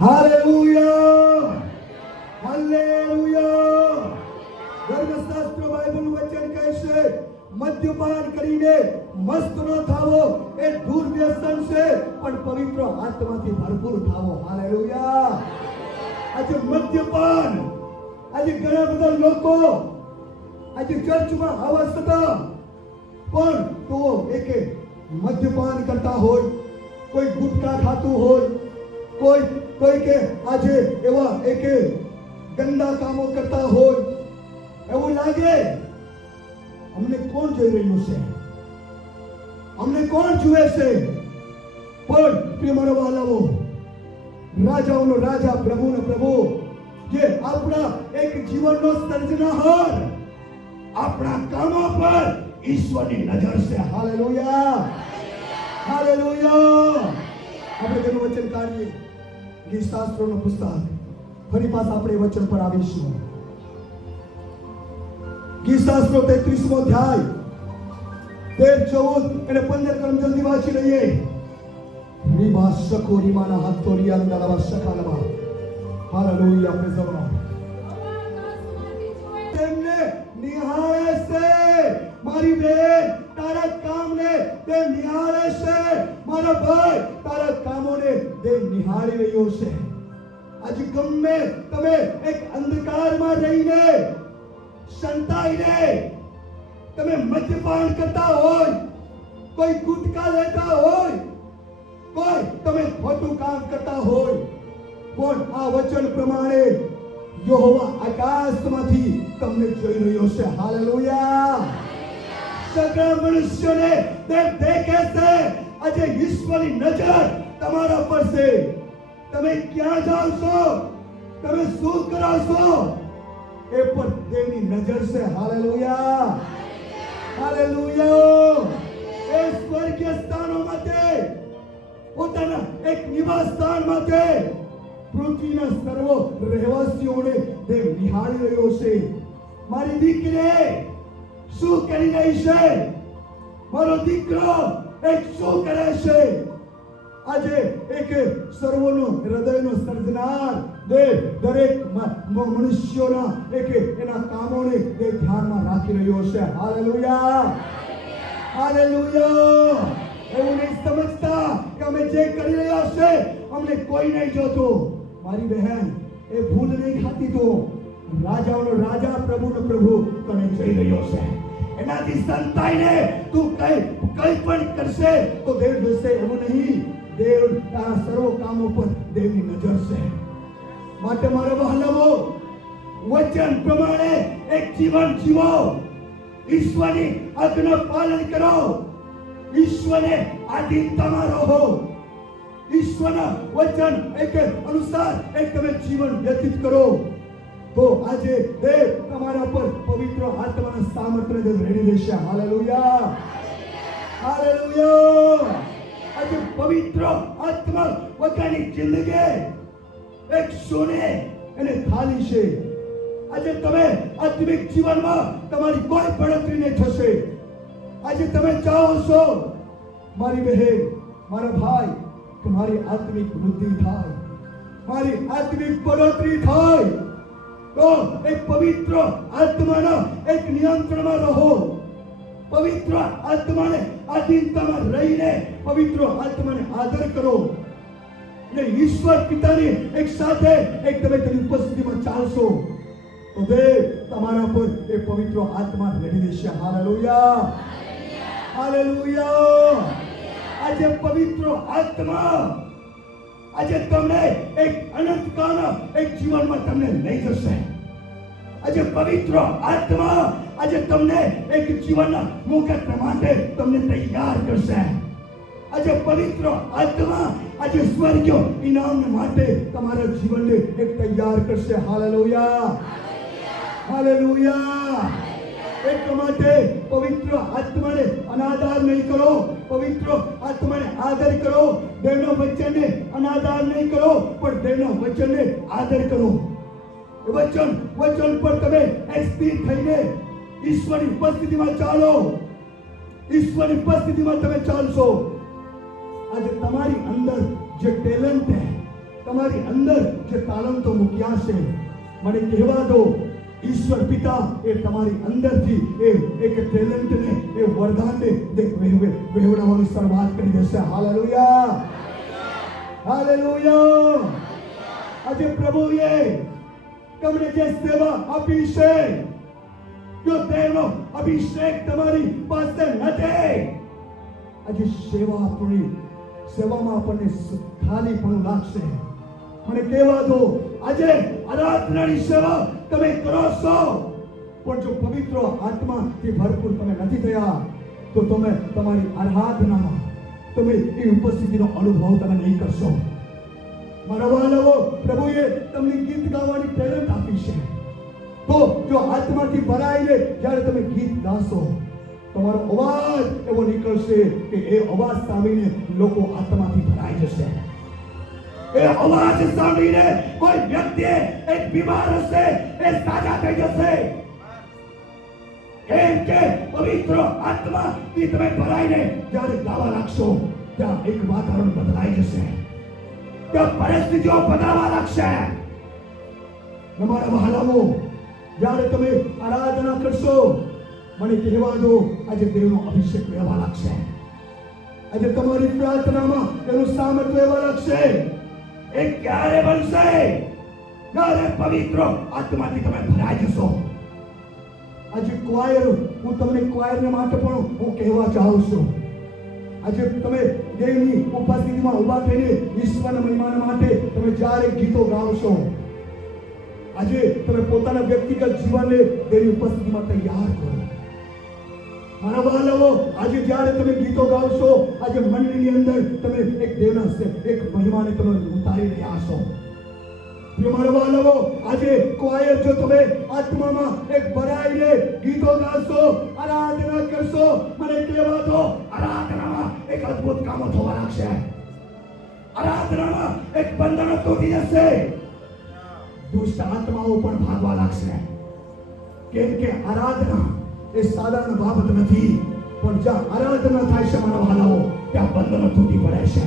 Hallelujah, hallelujah. ધર્મશાસ્ત્ર બાઇબલનું વચન કહે છે, મદ્યપાન કરીને મસ્ત ન થાવો એ દુર્વ્યસન છે, પણ પવિત્ર આત્માથી ભરપૂર થાવો. હાલેલુયા. આજે મદ્યપાન, આજે ઘણા બધા લોકો આજે ચર્ચમાં આવવા છતાં પણ તો એકે મદ્યપાન કરતા હોય, કોઈ ગુટકા ખાતું હોય, કોઈ કે આજે એવા એકે ગંદા કામો કરતા હોય. એવું લાગે અમને કોણ જોઈ રહ્યું છે, અમને કોણ જુએ છે? પણ પ્રિય મારા વહાલાઓ, રાજાઓનો રાજા, પ્રભુનો પ્રભુ, જે આપણા એક જીવનનો સર્જનહાર, આપણા કામો પર ઈશ્વરની નજર છે. Hallelujah, hallelujah. આપણે તેનું વચન કાઢીએ. ગીત શાસ્ત્રોનું પુસ્તક ફરી પાછા આપણે વચન પર આવીશું. ગીત શાસ્ત્રો 33મો અધ્યાય 13, 14 અને 15 કલમ જલ્દી વાંચી લઈએ. રીબા શકો રીમાના હાથો રિયાંદા શકાલવા. Hallelujah, praise the Lord. તેમને નિહાળે છે મારી બેન, તારા કામને તે નિહાળે છે. મારા ભાઈ, તારા કામોને તે નિહાળી રહ્યો છે. આજે ગમે તમે એક અંધકારમાં રહીને સંતાઈને તમે મદ્યપાન કરતા હોય, કોઈ ગુટકા લેતા હોય, કોઈ તમે ખોટું કામ કરતા હોય, પણ આ વચન પ્રમાણે યહોવા આકાશમાંથી તમને જોઈ રહ્યો છે. હાલેલુયા. સગળા મનુષ્યોને તે દેખે છે. આજે ઈશ્વરની નજર તમારા પર છે. તમે ક્યાં જાઓ છો, તમે શું કરો છો, એ પર દેવની નજર છે. Hallelujah, hallelujah. એ સ્વર્ગીય સ્થાનોમાંથી પોતાના એક નિવાસ સ્થાનમાંથી પૃથ્વીના સર્વ રહેવાસીઓને દેવ નિહાળી રહ્યો છે. મારી દીકરી શું કરી રહી છે, મારો દીકરો એક શું કરે છે? આજે એક સર્વનો હૃદયનો સર્જનાર દેવ દરેક મનુષ્યોના એક એના કામોને તે ધ્યાનમાં રાખી રહ્યો છે. Hallelujah, hallelujah. એવું નહીં સમજતા કે અમે જે કરી રહ્યા છે અમને કોઈ નહીં જોતો. મારી બહેન, એ ભૂલ નહીં ખાતી તો રાજાઓનો રાજા, પ્રભુનો પ્રભુ તને જોઈ રહ્યો છે. એનાથી સંતાઈને તું કઈ પણ કરશે તો દેવ જોશે. એવું નહીં, દેવ તારા સર્વ કામો પર દેવની નજર છે. માટે મારા વહાલાઓ, વચન પ્રમાણે એક જીવન જીવો, ઈશ્વરની આજ્ઞા પાલન કરો, ઈશ્વરને આધીનતામાં રહો, ઈશ્વરના વચન એક અનુસાર એક તમે જીવન વ્યતીત કરો, તો આજે દેવ તમારા પર પવિત્ર આત્માના સામર્થ્યને દેવ રેડી દેશે. Hallelujah, hallelujah. આજે પવિત્ર આત્મા વગરની જિંદગી એક સોને એને ખાલી છે. આજે તમે આત્મિક જીવનમાં તમારી કોઈ પડતરી નહીં થશે. આજે તમે ચાહો છો મારી બહેન, મારા ભાઈ, કે મારી આત્મિક વૃદ્ધિ થાય, મારી આત્મિક પડતરી થાય, તો એક પવિત્ર આત્માના એક નિયંત્રણમાં રહો. પવિત્ર આત્માને આધીનતામાં રહીને પવિત્ર આત્માને આદર કરો અને ઈશ્વર પિતાની એક સાથે એક તમે તેની ઉપસ્થિતિમાં ચાલશો તો દેવ તમારા પર એ પવિત્ર આત્મા રેડી દેશે. Hallelujah, hallelujah. આજે પવિત્ર આત્મા આજે તમને એક અનંતકાળના એક જીવનમાં તમને લઈ જશે. આજે પવિત્ર આત્મા આજે તમને એક જીવનના મુકત માટે તમને તૈયાર કરશે. આજે પવિત્ર આત્મા આજે સ્વર્ગીય ઇનામ માટે તમારા જીવનને એક તૈયાર કરશે. Hallelujah, hallelujah. એટલા માટે પવિત્ર આત્માને અનાદાર નહીં કરો, પવિત્ર આત્માને આદર કરો. દેવના વચનને અનાદાર નહીં કરો, પણ દેવના વચનને આદર કરો. વચન પર તમે સ્થિર થઈને ઈશ્વરની ઉપસ્થિતિમાં ચાલો. ઈશ્વરની ઉપસ્થિતિમાં તમે ચાલશો. આજે તમારી અંદર જે ટેલેન્ટ છે, તમારી અંદર જે તાલંતો મૂક્યા છે, મને કહેવા દો, ઈશ્વર પિતા એ તમારી અંદરથી એ એક ટેલેન્ટને, એ વરદાનને વહેવડાવવાની શરૂઆત કરી દેશે. Hallelujah, hallelujah. આજે પ્રભુએ તમને જે સેવા આપી છે, જો દેવનો અભિષેક તમારી પાસે નથી, આજે સેવામાં આપણને ખાલી પણ લાગશે. મને કહેવા દો, આજે આરાધનાની સેવા તમે કરો છો, પણ જો પવિત્ર આત્માથી ભરપૂર તમે નથી થયા, તો તમે તમારી આરાધનામાં તમે એ ઉપસ્થિતિનો અનુભવ તમે નહીં કરશો. મારા વાલાઓ, પ્રભુએ તમને ગીત ગાવાની ટેલેન્ટ આપી છે, તો જો આત્માથી ભરાઈને જ્યારે તમે ગીત ગાશો, તમારો અવાજ એવો નીકળશે કે એ અવાજ સાંભળીને લોકો આત્માથી ભરાઈ જશે. એ અવાજ સાંભળીને કોઈ વ્યક્તિ એક બીમાર હશે, એ સાજા થઈ જશે. કેમ કે પવિત્ર આત્માથી તમે ભરાઈને જ્યારે ગાવા લાગશો, ત્યાં એક વાતાવરણ બદલાઈ જશે, ત્યાં પરિસ્થિતિઓ બદલાવા લાગશે. તમારા વહાલાઓ, જ્યારે તમે આરાધના કરશો, મને કહેવા દો, આજે દેવનો અભિષેક રહેવા લાગશે. આજે તમારી પ્રાર્થનામાં એનું સામર્થ્ય રહેવા લાગશે. એ ક્યારે બનશે? જ્યારે પવિત્ર આત્માથી તમે ભરાઈ જશો. આજે ક્વાયર, હું તમને ક્વાયરને માટે પણ હું કહેવા ચાહું છું. આજે તમે દેવની ઉપસ્થિતિમાં ઊભા થઈને ઈશ્વરના મહિમા માટે તમે જ્યારે ગીતો ગાવશો, આજે તમે પોતાના વ્યક્તિગત જીવનને દેવની ઉપસ્થિતિમાં તૈયાર કરો. મારા વહાલાઓ, આજે જ્યારે તમે ગીતો ગાવશો, આજે મંડળીની અંદર તમે એક દેવના એક મહિમાને તમે ઉતારી રહ્યા છો. મારા વહાલાઓ, આજે ક્વાયર, જો તમે આત્મામાં એક ભરાઈને ગીતો ગાશો, આરાધના કરશો, મને કહેવા દો, આરાધનામાં એક અદ્ભુત કામો થવા લાગશે. આરાધનામાં એક બંધનો તૂટી જશે. દુષ્ટ આત્માઓ પણ ભાગવા લાગશે. કેમ કે આરાધના એ સાધારણ બાબત નથી, પણ જ્યાં આરાધના થાય છે મારા વહાલાઓ, ત્યાં બંધનો તૂટી પડે છે.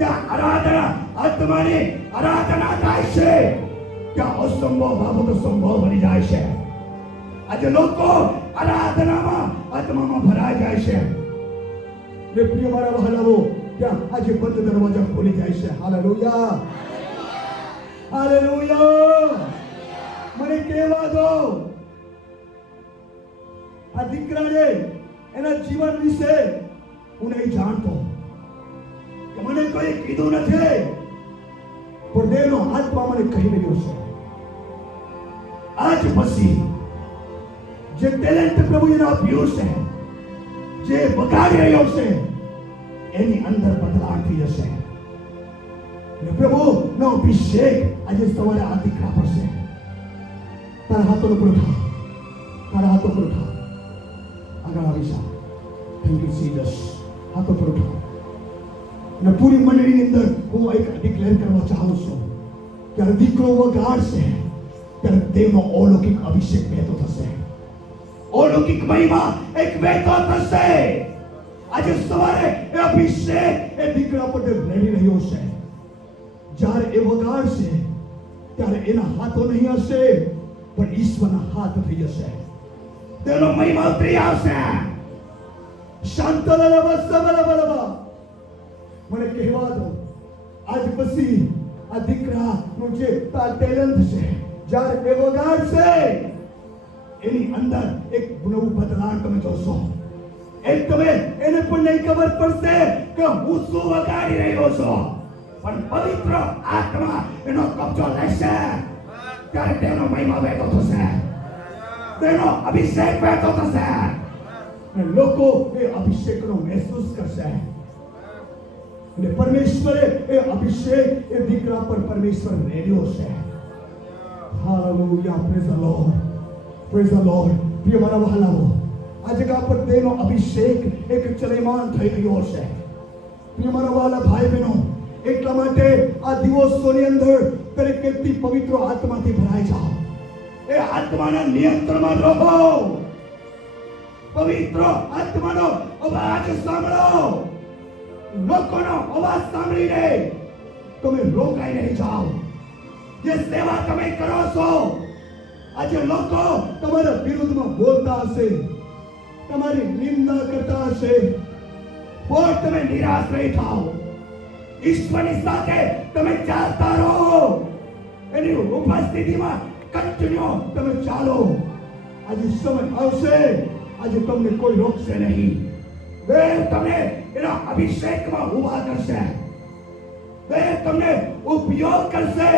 ત્યાં આરાધના, આત્માની આરાધના થાય છે, ત્યાં અસંભવ બાબતો સંભવ બની જાય છે. આજે લોકો આરાધનામાં આત્મામાં ભરાઈ જાય છે. ને પ્રિય મારા વહાલાઓ, ત્યાં આજે બંધ દરવાજા ખોલી જાય છે. Hallelujah, hallelujah. મને કહેવા દો, આ દીકરાને એના જીવન વિશે હું નહીં જાણતો, કે મને કોઈ કીધું નથી, પણ દેવનો આત્મા મને કહી રહ્યો છે. આજ પછી જે ટેલેન્ટ પ્રભુએ આપ્યું છે, જે વગાડી રહ્યો છે, એની અંદર બદલાવ થઈ જશે. પ્રભુનો અભિષેક આજે સવારે આ દીકરા પર છે. તારા હાથોનો પુરઠા, તારા હાથો પુરઠા આગળ આવી જા. Thank you Jesus. હાથો પુરઠા. અને પૂરી મંડળીની અંદર હું એક ડિક્લેર કરવા ચાહું છું, ત્યારે દીકરો વગાડશે, ત્યારે દેવનો અલૌકિક અભિષેક વહેતો થશે. અલૌકિક મહિમા એક વહેતો થશે. આજે સવારે એ અભિષેક એ દીકરા પર વહેલી રહ્યો છે. જ્યારે એ વગાડશે, ત્યારે એના હાથો નહીં હશે, પણ ઈશ્વરના હાથ થઈ જશે. તેનો મહિમા ઉતરી આવશે. શાંતલલબસબલબલબ. મને કહેવા દો, આજ પછી આ દીકરાનું જે ટેલેન્ટ છે, જ્યારે એ વગાડશે, એની અંદર એક નવું બદલાવ તમે જોશો. એક તમે એને પણ નહીં ખબર પડશે કે હું શું વગાડી રહ્યો છું, પણ પવિત્ર આત્મા એનો કબજો લેશે. ત્યારે તેનો મહિમા વહેતો થશે, તેનો અભિષેક વહેતો થશે, અને લોકો એ અભિષેકનો મહેસૂસ કરશે. અને પરમેશ્વરે એ અભિષેક એ દીકરા પર પરમેશ્વર રેડ્યો છે. Hallelujah. Praise the lord, praise the lord. પ્રિય મારા વહાલાઓ, આ જગા પર દેવનો અભિષેક એક ચલયમાન થઈ રહ્યો છે. પ્રિય મારા વહાલા ભાઈ બહેનો, એટલા માટે આ દિવસોની અંદર દરેક વ્યક્તિ પવિત્ર આત્માથી ભરાઈ જાઓ. એ આત્માના નિયંત્રણમાં રહો. પવિત્ર આત્માનો અવાજ સાંભળો. લોકોનો અવાજ સાંભળીને તમે રોકાઈ નહીં જાઓ. જે સેવા તમે કરો છો, આજે લોકો તમારા વિરુદ્ધમાં બોલતા હશે, તમારી નિંદા કરતા હશે, પણ તમે નિરાશ નહીં થાઓ. ઈશ્વરની સાથે તમે ચાલતા રહો. એની ઉપસ્થિતિમાં કન્ટિન્યુ તમે ચાલો. આજે સમય આવશે, આજે તમને કોઈ રોકશે નહીં. દેવ તમને એના અભિષેકમાં ઉભા કરશે. દેવ તમને ઉપયોગ કરશે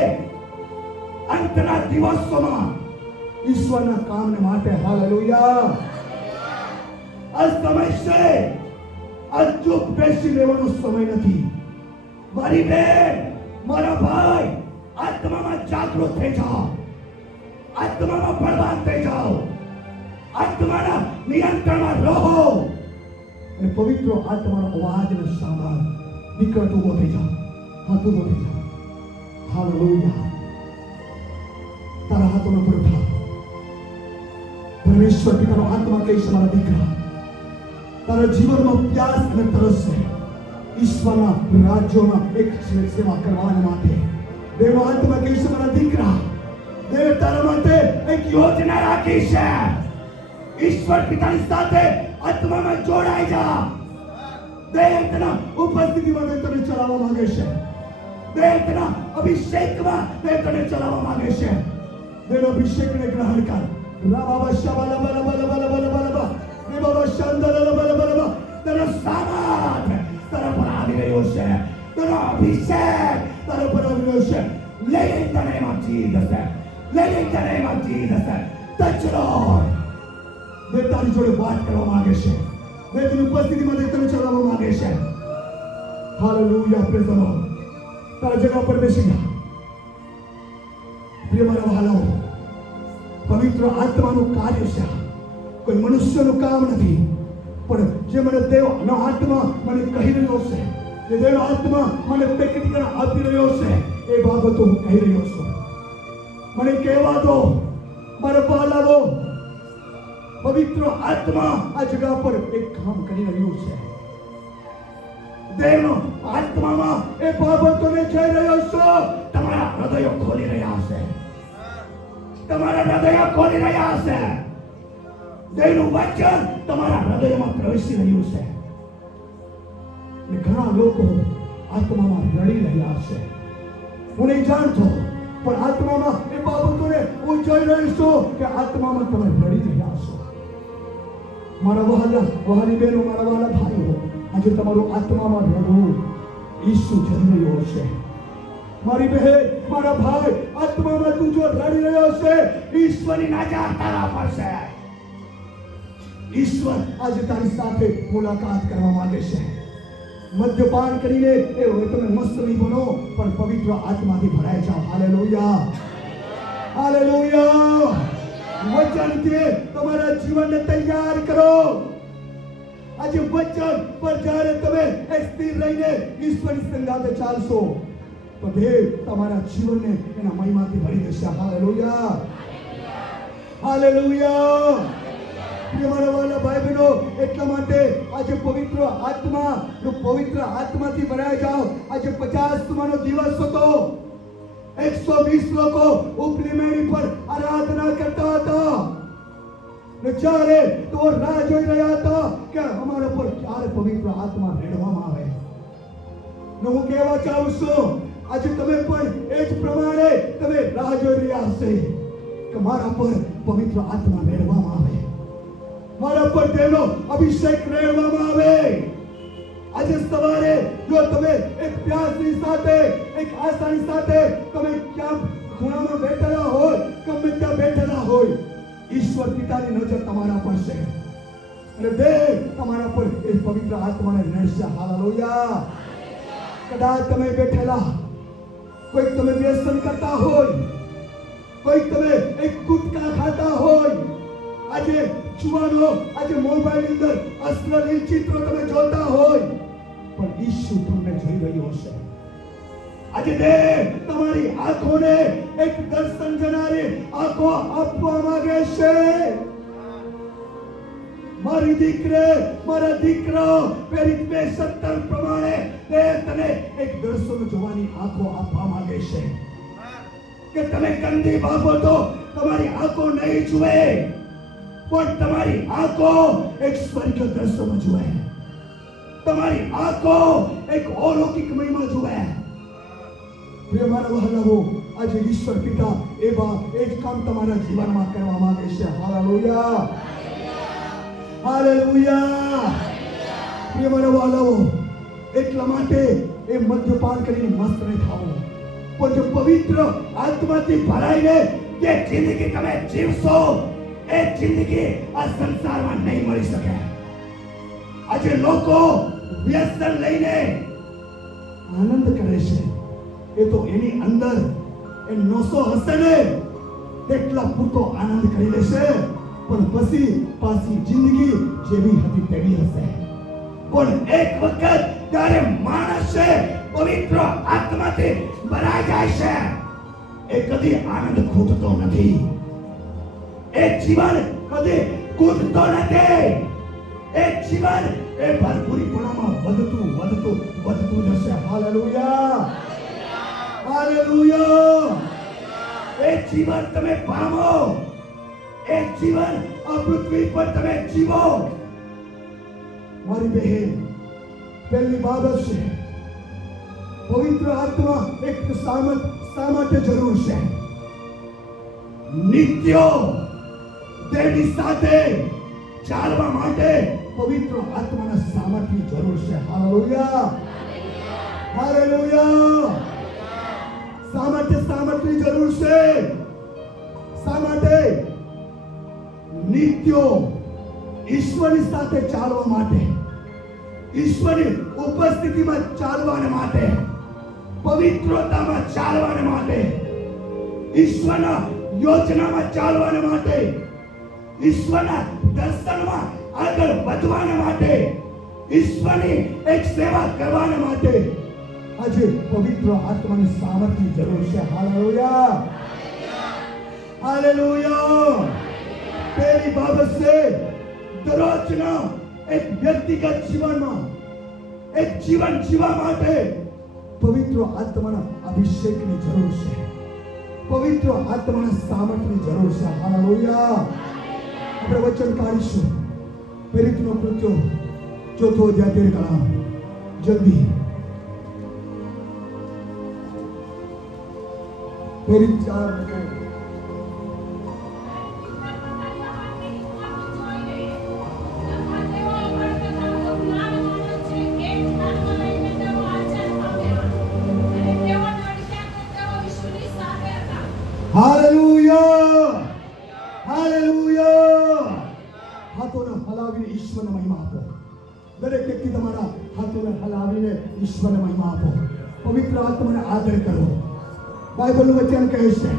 અંતના દિવસોમાં ઈશ્વરના કામને માટે. હાલેલુયા. આ સમય છે, આ ચૂપ બેસી રહેવાનો સમય નથી. મારી બેન, મારા ભાઈ, આત્મામાં જાગૃત થઈ જાઓ. આત્મામાં બળવાન થઈ જાઓ. આત્માના નિયંત્રણમાં રહો અને પવિત્ર આત્માનો અવાજને સાંભળ. નિકટ ઉભો થઈ જાઓ. હાથ ઉભો થઈ જાઓ. હાલેલુયા. તારા હાથોનો પર ઉઠાવ. પરમેશ્વર પિતાનો આત્મા કહે છે, મારા દીકરા, તારા જીવનમાં પ્યાસ અને તરસ છે ઈશ્વરના રાજ્યોમાં એક સેવા કરવા માટે. દેવનો આત્મા કહે છે, મારા દીકરા, દેવ તારા માટે એક યોજના રાખી છે. ઈશ્વર પિતાની સાથે આત્મામાં જોડાઈ જા. દેવ તેના ઉપસ્થિતિમાં તને ચલાવવા માંગે છે. દેવ તેના અભિષેકમાં તને ચલાવવા માંગે છે. દેવનો અભિષેકને ગ્રહણ કર. રાબા શાબા બલા બલા બલા બલા બલા દેવા શાંદલ બલા બલા. તેનો સામાન તારા પર આવી રહ્યો છે. તેનો અભિષેક તારા પર આવી રહ્યો છે. Let in the name of Jesus. Let in the name of Jesus. Touch Lord. દેવ તારી જોડે વાત કરવા માંગે છે. દેવ તેની ઉપસ્થિતિમાં તને ચલાવવા માંગે છે. હાલેલુયા. Praise the lord. તારા જગા પર બેસી જા. પ્રિય મારા વહાલાઓ, પવિત્ર આત્માનું કાર્ય છે. કોઈ મનુષ્યનું કામ નથી, પણ જે મને દેવનો આત્મા મને કહી રહ્યો છે, જે દેવનો આત્મા મને પ્રકટીકરણ આપી રહ્યો છે, એ બાબતો હું કહી રહ્યો છું. મને કહેવા દો મારા વહાલાઓ, પવિત્ર આત્મા આ જગા પર એક કામ કરી રહ્યું છે. દેવનો આત્મામાં એ બાબતોને જઈ રહ્યો છો. તમારા હૃદયો ખોલી રહ્યા છે. તમારા હૃદયો ખોલી રહ્યા છે. દેવનું વચન તમારા હૃદયમાં પ્રવેશી રહ્યું છે. ઘણા લોકો આત્મામાં રડી રહ્યા છે. હું નહીં જાણતો, પણ આત્મામાં એ બાબતોને હું જોઈ રહ્યો છું કે આત્મામાં તમે રડી રહ્યા છો. મારા વહાલી બહેનો, મારા વહાલા ભાઈઓ, આજે તમારું આત્મામાં રડવું ઈસુ જઈ રહ્યો છે. મારી બહેન, મારા ભાઈ, આત્મામાં તું જો રડી રહ્યો છે, ઈશ્વરની નજર તારા પર છે. ઈશ્વર આજે તારી સાથે મુલાકાત કરવા માંગે છે. મદ્યપાન કરીને તમે મસ્ત નહીં બનો, પણ પવિત્ર આત્માથી ભરાઈ જાઓ. હાલેલુયા. હાલેલુયા. વચનથી તમારા જીવનને તૈયાર કરો. આજે વચન પર જ્યારે તમે સ્થિર રહીને ઈશ્વરની સંગાતે ચાલશો, તો દેવ તમારા જીવનને એના મહિમાથી ભરી દેશે. હાલેલુયા. હાલેલુયા. મારા વાલા ભાઈ બહેનો, એટલા માટે આજે પવિત્ર આત્માથી ભરાઈ જાઓ. આજે 50નો દિવસ હતો. 120 લોકો ઉપલી મેળી પર આરાધના કરતા હતા. ને જ્યારે તો રાહ જોઈ રહ્યા હતા કે અમારા પર ક્યારે પવિત્ર આત્મા રેડવામાં આવે. ને હું કહેવા ચાહું છું, આજે તમે પણ એ જ પ્રમાણે તમે રાહ જોઈ રહ્યા હશે કે મારા પર પવિત્ર આત્મા રેડવામાં આવે, મારા પર તેનો અભિષેક રેડવામાં આવે. આજે સવારે જો તમે એક પ્યાસની સાથે, એક આશાની સાથે તમે ક્યાં ખૂણામાં બેઠેલા હોય, ગમે ત્યાં બેઠેલા હોય, ઈશ્વર પિતાની નજર તમારા પર છે અને દેવ તમારા પર એ પવિત્ર આત્માને રેડશે. હાલેલુયા. કદાચ તમે બેઠેલા, કોઈક તમે વ્યસન કરતા હોય, કોઈક તમે એક ગુટકા ખાતા હોય, આજે જુવાનો આજે મોબાઈલ અંદર અશ્લીલ ચિત્રો તમે જોતા હોય, પણ ઈસુ તમને જોઈ રહ્યો હશે. આજે દેવ તમારી આંખોને એક દર્શન જનારી આંખો આપવા માંગે છે. મારી દીકરે, મારા દીકરો, પ્રેરિત 2:17 પ્રમાણે તે તને એક દર્શન જોવાની આંખો આપવા માંગે છે કે તમે કંદી બાબો તો તમારી આંખો નહીં જુએ, પણ તમારી આંખો એક સ્વર્ગીય દર્શન જુએ, તમારી આંખો એક અલૌકિક મહિમા જુએ. પ્રિય મારા વહાલાઓ, આજે ઈશ્વર પિતા એ જ કામ તમારા જીવનમાં કરવા માંગે છે. Hallelujah, hallelujah. પ્રિય મારા વહાલાઓ, એટલા માટે એ મદ્યપાન કરીને મસ્ત નહીં થાવું, પણ જો પવિત્ર આત્માથી ભરાઈને જે જિંદગી તમે જીવશો એ જિંદગી આ સંસારમાં નહીં મળી શકે. આજે લોકો વ્યસન લઈને આનંદ કરે છે, એ તો એની અંદર એ નશો હશે ને તેટલા પૂરતો આનંદ કરી લેશે, પણ પછી પાછી જિંદગી જેવી હતી તેવી હશે. પણ એક વખત ત્યારે માણસ પવિત્ર આત્માથી ભરાઈ જાય છે, એ કદી આનંદ ખૂટતો નથી, એ જીવન કદી ખૂટતો નથી. એ જીવન એ ભરપૂરીપણામાં વધતું વધતું વધતું જશે. Hallelujah, hallelujah. એ જીવન તમે પામો, એ જીવન આ પૃથ્વી પર તમે જીવો. મારી બહેન, પહેલી બાબત છે પવિત્ર આત્મા એક શા માટે જરૂર છે? નિત્ય તેની સાથે ચાલવા માટે પવિત્ર આત્માના સામર્થ્યની જરૂર છે. Hallelujah, hallelujah. સામર્થ્યની જરૂર છે. શા માટે? નિત્ય ઈશ્વરની સાથે ચાલવા માટે, ઈશ્વરની ઉપસ્થિતિમાં ચાલવા માટે, પવિત્રતામાં ચાલવા માટે, ઈશ્વરના યોજનામાં ચાલવા માટે, ઈશ્વરના દર્શનમાં આગળ વધવા માટે, ઈશ્વરની એક સેવા કરવા માટે આજે પવિત્ર આત્માની સામર્થ્યની જરૂર છે. Hallelujah, hallelujah. પહેલી બાબત છે દરરોજના એક વ્યક્તિગત જીવનમાં એક જીવન જીવવા માટે પવિત્ર આત્માના અભિષેકની જરૂર છે, પવિત્ર આત્માના સામર્થ્યની જરૂર છે. હાલેલુયા. આપણે વચન કાઢીશું પ્રેરિતનો કૃત્યો 4 અધ્યાય 13 કલામ. જલ્દી પ્રેરિત 4 હાલેલુયા, હાલેલુયા. હાથોને હલાવીને ઈશ્વરને મહિમા આપો. દરેક વ્યક્તિ તમારા હાથોને હલાવીને ઈશ્વરને મહિમા આપો. પવિત્ર આત્માને આદર કરો. બાઇબલનું વચન કહે છે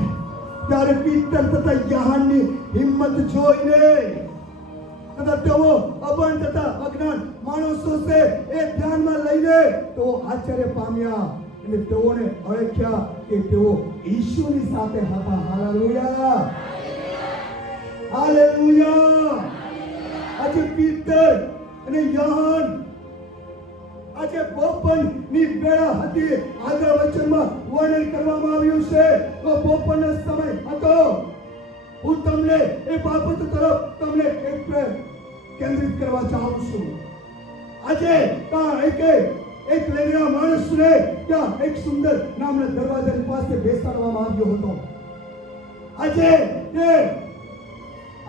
ત્યારે પીતર તથા યહાનની હિંમત જોઈને તથા તેઓ અભણ તથા અજ્ઞાન માણસો છે એ ધ્યાનમાં લઈને તેઓ આશ્ચર્ય પામ્યા અને તેઓને ઓળખ્યા કે તેઓ ઈશ્વરની સાથે હતા. Hallelujah, hallelujah. આજે પીતર અને યોહાન આજે બોપનની વેળા હતી. આગળ વચનમાં વર્ણન કરવામાં આવ્યું છે તો બોપનનો સમય હતો. હું તમને એ બાબત તરફ તમને કેન્દ્રિત કરવા ચાહું છું. આજે એક લેનેરા માણસને ત્યાં એક સુંદર નામના દરવાજાની પાસે બેસાડવામાં આવ્યો હતો.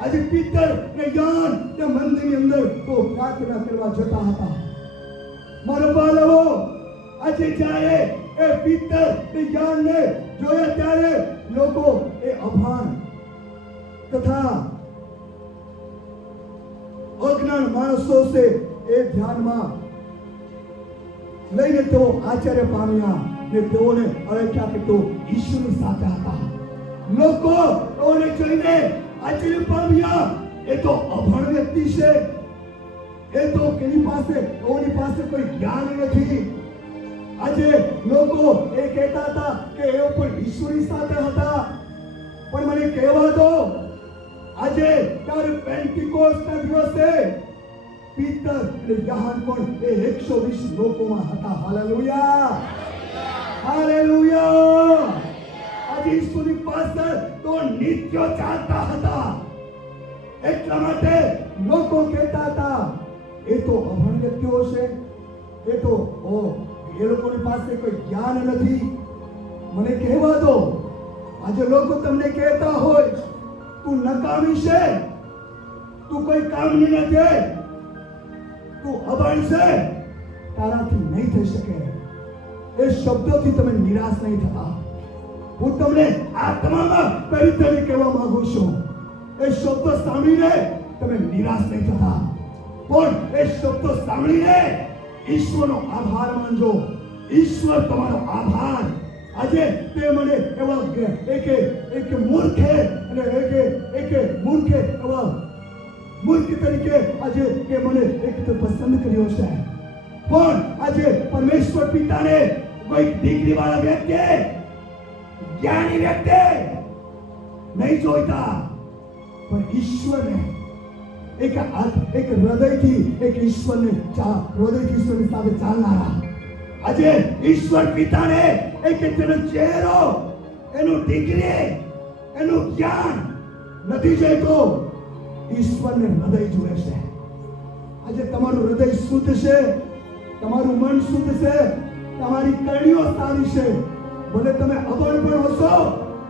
આજે પીતર ને યોહાન તે મંદિરની અંદર તો પ્રાર્થના કરવા જતા હતા. મારો બાળકો, આજે જ્યારે એ પીતર ને યોહાનને જોયા ત્યારે લોકો એ અભાન તથા અજ્ઞાન માણસો છે એ ધ્યાનમાં લઈને તેઓ આશ્ચર્ય પામ્યા ને તેઓને ઓળખ્યા કે તેઓ ઈશ્વરની સાથે હતા. લોકો તેઓને જોઈને આશ્ચર્ય પામ્યા એ તો અભણ વ્યક્તિ છે, એ તો કેની પાસે કોની પાસે કોઈ જ્ઞાન નથી. આજે લોકો એ કહેતા હતા કે એ પણ ઈશ્વરની સાથે હતા, પણ મને કહેવા દો આજે ત્યારે પેન્ટિકોસ્ટના દિવસે પીતર અને યોહાન પણ એ 120 લોકોમાં હતા. Hallelujah, hallelujah. આજે ઈશ્વરની પાસે તો નિત્ય ચાલતા હતા. એટલા માટે લોકો કહેતા હતા એ તો અભણ વ્યક્તિઓ છે, એ તો એ લોકોની પાસે કોઈ જ્ઞાન નથી. મને કહેવા દો આજે લોકો તમને કહેતા હોય તું નકામી છે, તું કોઈ કામની નથી, તું અભણ છે, તારાથી નહીં થઈ શકે. એ શબ્દોથી તમે નિરાશ નહીં થતા. હું તમને આત્મામાં પવિત્રને કહેવા માંગુ છું, એ શબ્દ સાંભળીને તમે નિરાશ નહીં થતા, પણ એ શબ્દ સાંભળીને ઈશ્વરનો આભાર માનજો. ઈશ્વર તમારો આભાર. આજે તે મને એવા એક મૂર્ખે અને એક મૂર્ખે એવા મૂર્ખ તરીકે આજે કે મને એક તો પસંદ કર્યો છે, પણ આજે પરમેશ્વર પિતાને કોઈ ડિગ્રી વાળા વ્યક્તિ, જ્ઞાની વ્યક્તિ નહીં જોઈતા, પણ ઈશ્વરને એક હૃદયથી એક ઈશ્વરની સાથે ચાલનારા. આજે ઈશ્વર પિતાને એક તેનો ચહેરો, એનું ડિગ્રી, એનું જ્ઞાન નથી જોઈતો, ઈશ્વરને હૃદય જુએ છે. આજે તમારું હૃદય શુદ્ધ છે, તમારું મન શુદ્ધ છે, તમારી કરણીઓ સારી છે. ભલે તમે અભણ પણ હશો,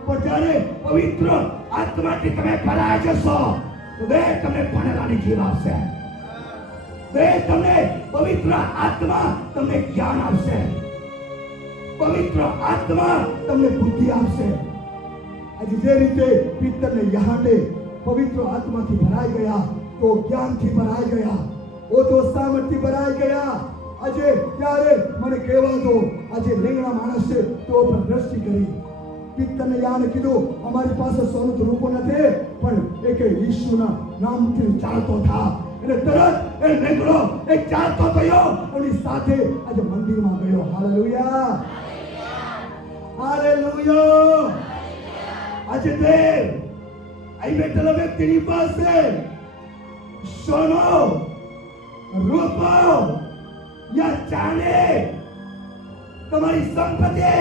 પણ જ્યારે પવિત્ર આત્માથી તમે ભરાઈ જશો તો તમને ભણવાની જીવ આપશે. તમને પવિત્ર આત્મા તમને જ્ઞાન આપશે, પવિત્ર આત્મા તમને બુદ્ધિ આપશે. આજે જે રીતે પિત્તર ને યોહાને પવિત્ર આત્માથી ભરાઈ ગયા, તો જ્ઞાનથી ભરાઈ ગયા, તો સામર્થ્યથી ભરાઈ ગયા. આજે ત્યારે મને કહેવા દો આજે લેંગડા માણસે તો પર દ્રષ્ટિ કરી. પિત્તરને યોહાને કીધું અમારી પાસે સોનું તો રૂપો નથી, પણ એક ઈશ્વરના નામથી ચાલતો થા. અને તરત એ લેંગડો એક ચાલતો થયો, એની સાથે આજે મંદિરમાં ગયો. Hallelujah, hallelujah. આજે તે અહીં બેઠેલા વ્યક્તિની પાસે સોનો, રૂપો યા ચાંદી, તમારી સંપત્તિ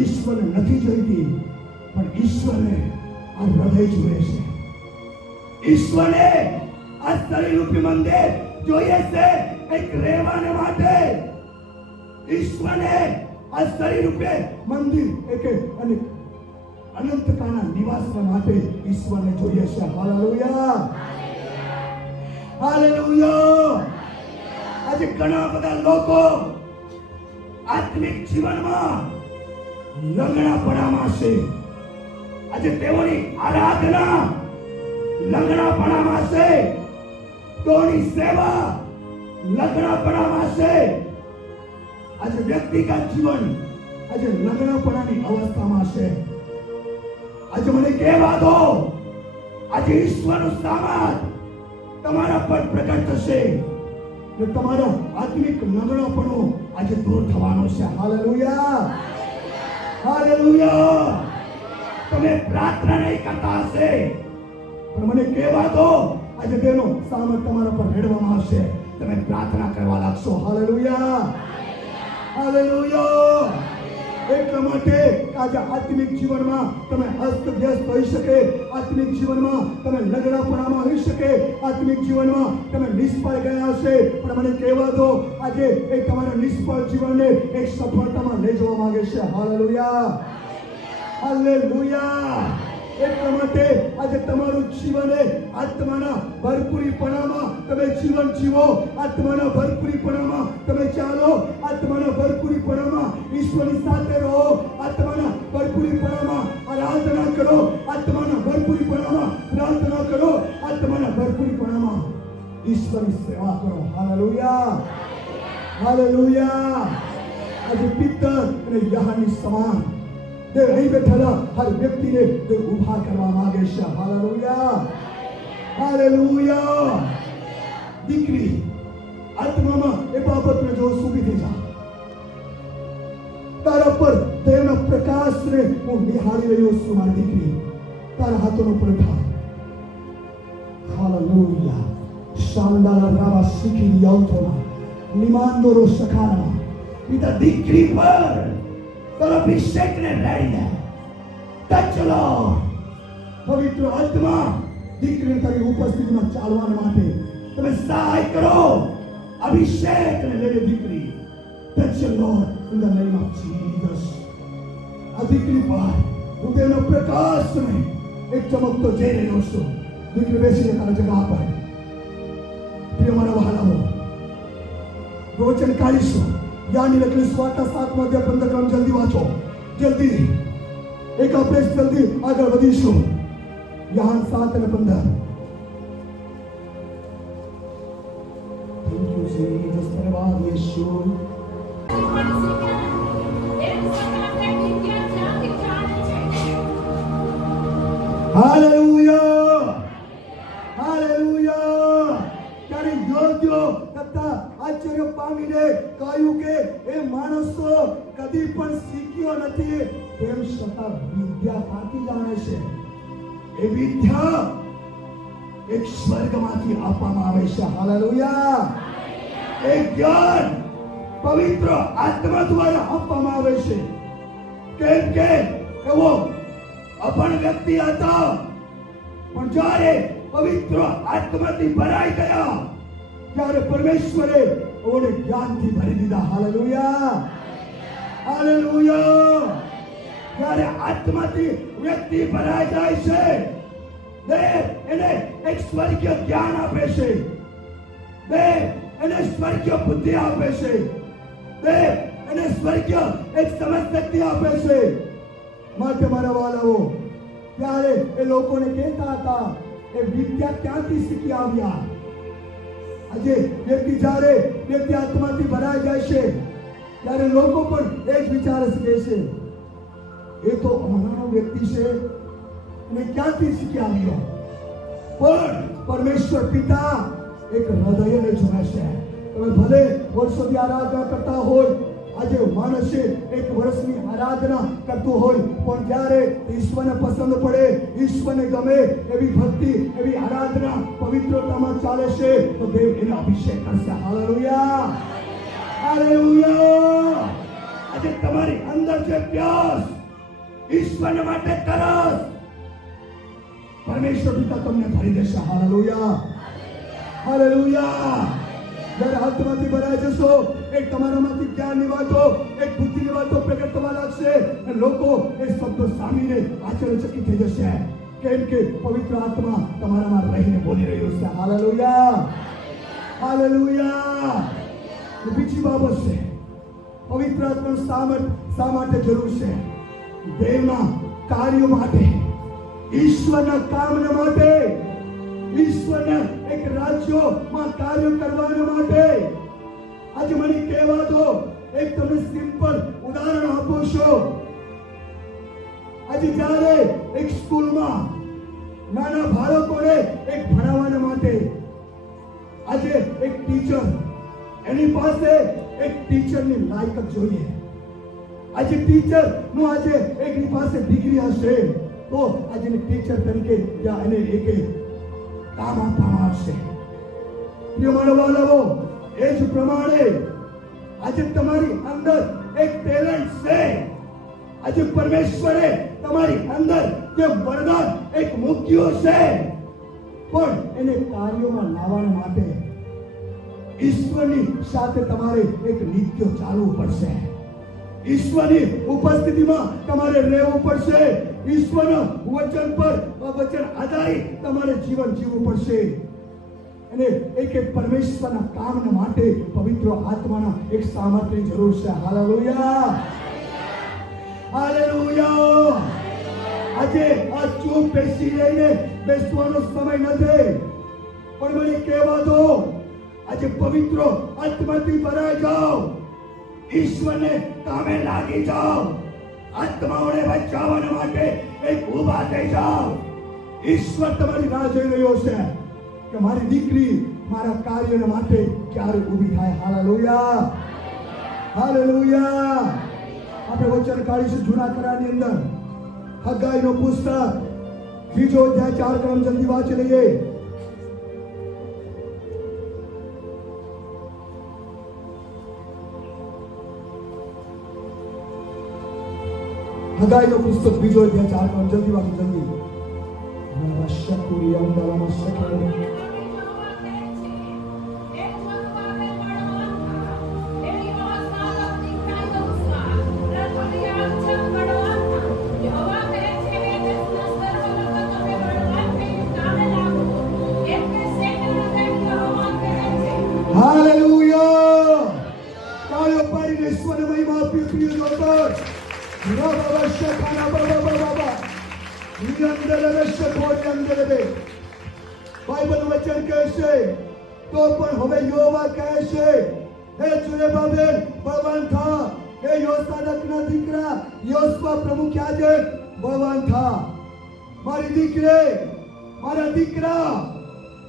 ઈશ્વરને નથી જોઈતી, પણ ઈશ્વરને આ હૃદય જુએ છે. ઈશ્વરને આ શરીર રૂપી મંદિર જોઈએ છે એક રહેવાને માટે. ઈશ્વરને આ શરીર રૂપે મંદિર એક અને અનંતકાળના નિવાસના માટે ઈશ્વરને જોઈએ છે. Hallelujah, hallelujah. આજે ઘણા બધા લોકો આત્મિક જીવનમાં લંગડાપણામાં છે. આજે તેઓની આરાધના લંગડાપણામાં છે, તેઓની સેવા લંગડાપણામાં છે. આજે વ્યક્તિગત જીવન આજે લંગડાપણાની અવસ્થામાં છે. આજે મને કહેવા દો આજે ઈશ્વરનું સામર્થ્ય તમારા પર પ્રગટ થશે ને તમારો આત્મિક લંગડાપણો આજે દૂર થવાનો છે. Hallelujah, hallelujah. તમે પ્રાર્થના નહીં કરતા હશે, પણ મને કહેવા દો આજે તેનો સામર્થ્ય તમારા પર રેડવામાં આવશે. તમે પ્રાર્થના કરવા લાગશો. Hallelujah, hallelujah. એટલા માટે આજે આત્મિક જીવનમાં તમે અસ્તવ્યસ્ત હોઈ શકે, આત્મિક જીવનમાં તમે લંગડાપણામાં હોઈ શકે, આત્મિક જીવનમાં તમે નિષ્ફળ ગયા હશે, પણ મને કહેવા દો આજે એ તમારા નિષ્ફળ જીવનને એક સફળતામાં લઈ જવા માંગે છે. Hallelujah, hallelujah. એટલા માટે આજે તમારું જીવન આત્માના ભરપૂરીપણામાં તમે જીવન જીવો, આત્માના ભરપૂરીપણામાં તમે ચાલો, આત્માના ભરપૂરીપણામાં ઈશ્વરની સાથે રહો, આત્માના ભરપૂરીપણામાં આરાધના કરો, આત્માના ભરપૂરીપણામાં પ્રાર્થના કરો, આત્માના ભરપૂરીપણામાં ઈશ્વરની સેવા કરો. Hallelujah, hallelujah. આજે પિત્તર અને યોહાનની સમાન તે અહીં બેઠેલા હર વ્યક્તિને તે ઉભા કરવા માંગે છે. Hallelujah, hallelujah. દીકરી આત્મામાં એ બાબતને જો સુખી થઈ જા. તારા પર દેવના પ્રકાશને હું નિહાળી રહ્યો છું મારી દીકરી. તારા હાથોનો પ્રભાવ. હાલેલુયા. શાંડાલા રાવા શીખી યાઉતોના નિમાંદોરો સખાના પિતા દીકરી પર તારા અભિષેકને રેડી દે. ટચ લો પવિત્ર આત્મા દીકરીને તારી ઉપસ્થિતિમાં ચાલવા માટે તમે સહાય કરો. અભિષેકને લઈને દીકરી ટચ લો in the name of Jesus. આ દીકરી પર હું તેનો પ્રકાશને એક ચમકતો જઈ રહ્યો છું. દીકરી બેસીને તારા જગા પર. પ્રિય મારા વહાલાઓ, રોચન કાઢીશું. યાની લખેલી સ્વાર્થના 7મો અધ્યાય 15 ક્રમ જલ્દી વાંચો. જલ્દી એક આપણે જલ્દી આગળ વધીશું. યાન 7 અને 15. Thank you Jesus. ધન્યવાદ યેશુ. હાલેલુયા. હાલેલુયા. ત્યારે યોગ્ય તથા આશ્ચર્ય પામીને કહ્યું કે એ માણસો કદી પણ શીખ્યો નથી, તેમ છતાં વિદ્યા કાંથી જાણે છે? એ વિદ્યા એક સ્વર્ગમાંથી આપવામાં આવે છે. હાલેલુયા. એ જ્ઞાન પવિત્ર આત્મા દ્વારા આપવામાં આવે છે. કેમ કે એવો અભણ વ્યક્તિ હતા, પણ જ્યારે પવિત્ર આત્માથી ભરાઈ ગયા ત્યારે પરમેશ્વરે ઓને જ્ઞાનથી ભરી દીધા. હાલેલુયા. હાલેલુયા. જ્યારે આત્માથી વ્યક્તિ ભરાઈ જાય છે, દેવ એને એક સ્વર્ગીય જ્ઞાન આપે છે. દેવ એને સ્વર્ગીય બુદ્ધિ આપે છે. દેવ એને સ્વર્ગીય એક સમજ શક્તિ આપે છે. માટે મારા વાલાઓ, ત્યારે એ લોકોને કહેતા હતા એ વિદ્યા ક્યાંથી શીખી આવ્યા? આજે વ્યક્તિ જ્યારે વ્યક્તિ આત્માથી ભરાઈ જાય છે ત્યારે લોકો પણ એ જ વિચારે છે એ તો અમહાનો વ્યક્તિ છે અને ક્યાંથી શીખી આવ્યો? પણ પરમેશ્વર પિતા એક હૃદયને જોવે છે. તમે ભલે વર્ષોથી આરાધના કરતા હોય, આજે માણસ એક વર્ષની આરાધના કરતું હોય, પણ જ્યારે ઈશ્વરને પસંદ પડે, ઈશ્વરને ગમે એવી ભક્તિ, એવી આરાધના પવિત્રતામાં ચાલે છે, તો દેવ એને અભિષેક કરશે. હાલેલુયા. હાલેલુયા. આજે તમારી અંદર જે પ્યાસ, ઈશ્વર માટે તરસ, પરમેશ્વર પિતા તમને ભરી દેશે. હાલેલુયા. હાલેલુયા. જ્યારે આત્માથી ભરાઈ જશો, એક તમારામાંથી જ્ઞાનની વાતો, એક બુદ્ધિની વાતો પ્રગટ થવા લાગશે અને લોકો એ શબ્દો સાંભળીને આશ્ચર્યચકિત થઈ જશે. કેમ કે પવિત્ર આત્મા તમારામાં રહીને બોલી રહ્યો છે. હાલેલુયા. હાલેલુયા. બીજી બાબત છે, પવિત્ર આત્માનું શા માટે જરૂર છે? દેવના કાર્યો માટે, ઈશ્વરના કામના માટે, ઈશ્વરના એક રાજ્યોમાં કાર્ય કરવા માટે. આજે મને કહેવા દો, એક તમને સિમ્પલ ઉદાહરણ આપું છું. આજે જ્યારે એક સ્કૂલમાં નાના બાળકોને એક ભણાવવા માટે આજે એક ટીચર, એની પાસે એક ટીચરની લાયકાત જોઈએ. આજે ટીચર નું આજે એકની પાસે ડિગ્રી હશે તો આજે ટીચર તરીકે એને એક કામ આપવામાં આવશે. પ્રિય માનવવાલાઓ, એ જ પ્રમાણે આજે તમારી અંદર એક ટેલેન્ટ છે. આજે પરમેશ્વરે તમારી અંદર જે વરદાન એક મૂક્યું છે, પણ એને કાર્યોમાં લાવવા માટે ઈશ્વરની સાથે તમારે એક નિત્ય ચાલવું પડશે. ઈશ્વરની ઉપસ્થિતિમાં તમારે રહેવું પડશે. ઈશ્વરના વચન પર વચન આધારિત તમારે જીવન જીવવું પડશે. અને એક પરમેશ્વરના કામના માટે પવિત્ર આત્માના એક સામર્થ્યની જરૂર છે. હાલેલુયા. હાલેલુયા. આજે આ ચૂપ બેસી રહીને બેસવાનો સમય નથી, પણ મને કહેવા દો, આજે પવિત્ર આત્માથી ભરાઈ જાઓ, ઈશ્વરને કામે લાગી જાઓ, આત્માઓને બચાવવા માટે એક ઊભા થઈ જાઓ. ઈશ્વર તમારી રાહ જોઈ રહ્યો છે. કે મારી દીકરી મારા કાર્યને માટે ક્યારે ઊભી થાય. Hallelujah, hallelujah. આપણે વચન કાઢીશું જૂના કરારની અંદર હગ્ગાઈનો પુસ્તક 2 અધ્યાય 4 કલમ જલ્દી વાંચી લઈએ. હગ્ગાઈનો પુસ્તક 2 અધ્યાય 4 કલમ જલ્દી વાંચો જલ્દી. નમસ્કુરી અંદરમાં સકળ હાલેલુયા. તાળીઓ પાડીને ઈશ્વરને મહિમા આપી પ્રિય દોસ્તો. બાબા શખાના બાબા બાબા નિરંદર શખોરી અંદર બે બાઇબલ વચન કહે છે તો પણ હવે યહોવા કહે છે હે જુરેબાબેલ બળવાન થા, હે યોસાદકના દીકરા યોસવા પ્રમુખ યાજક બળવાન થા. મારી દીકરી મારા દીકરા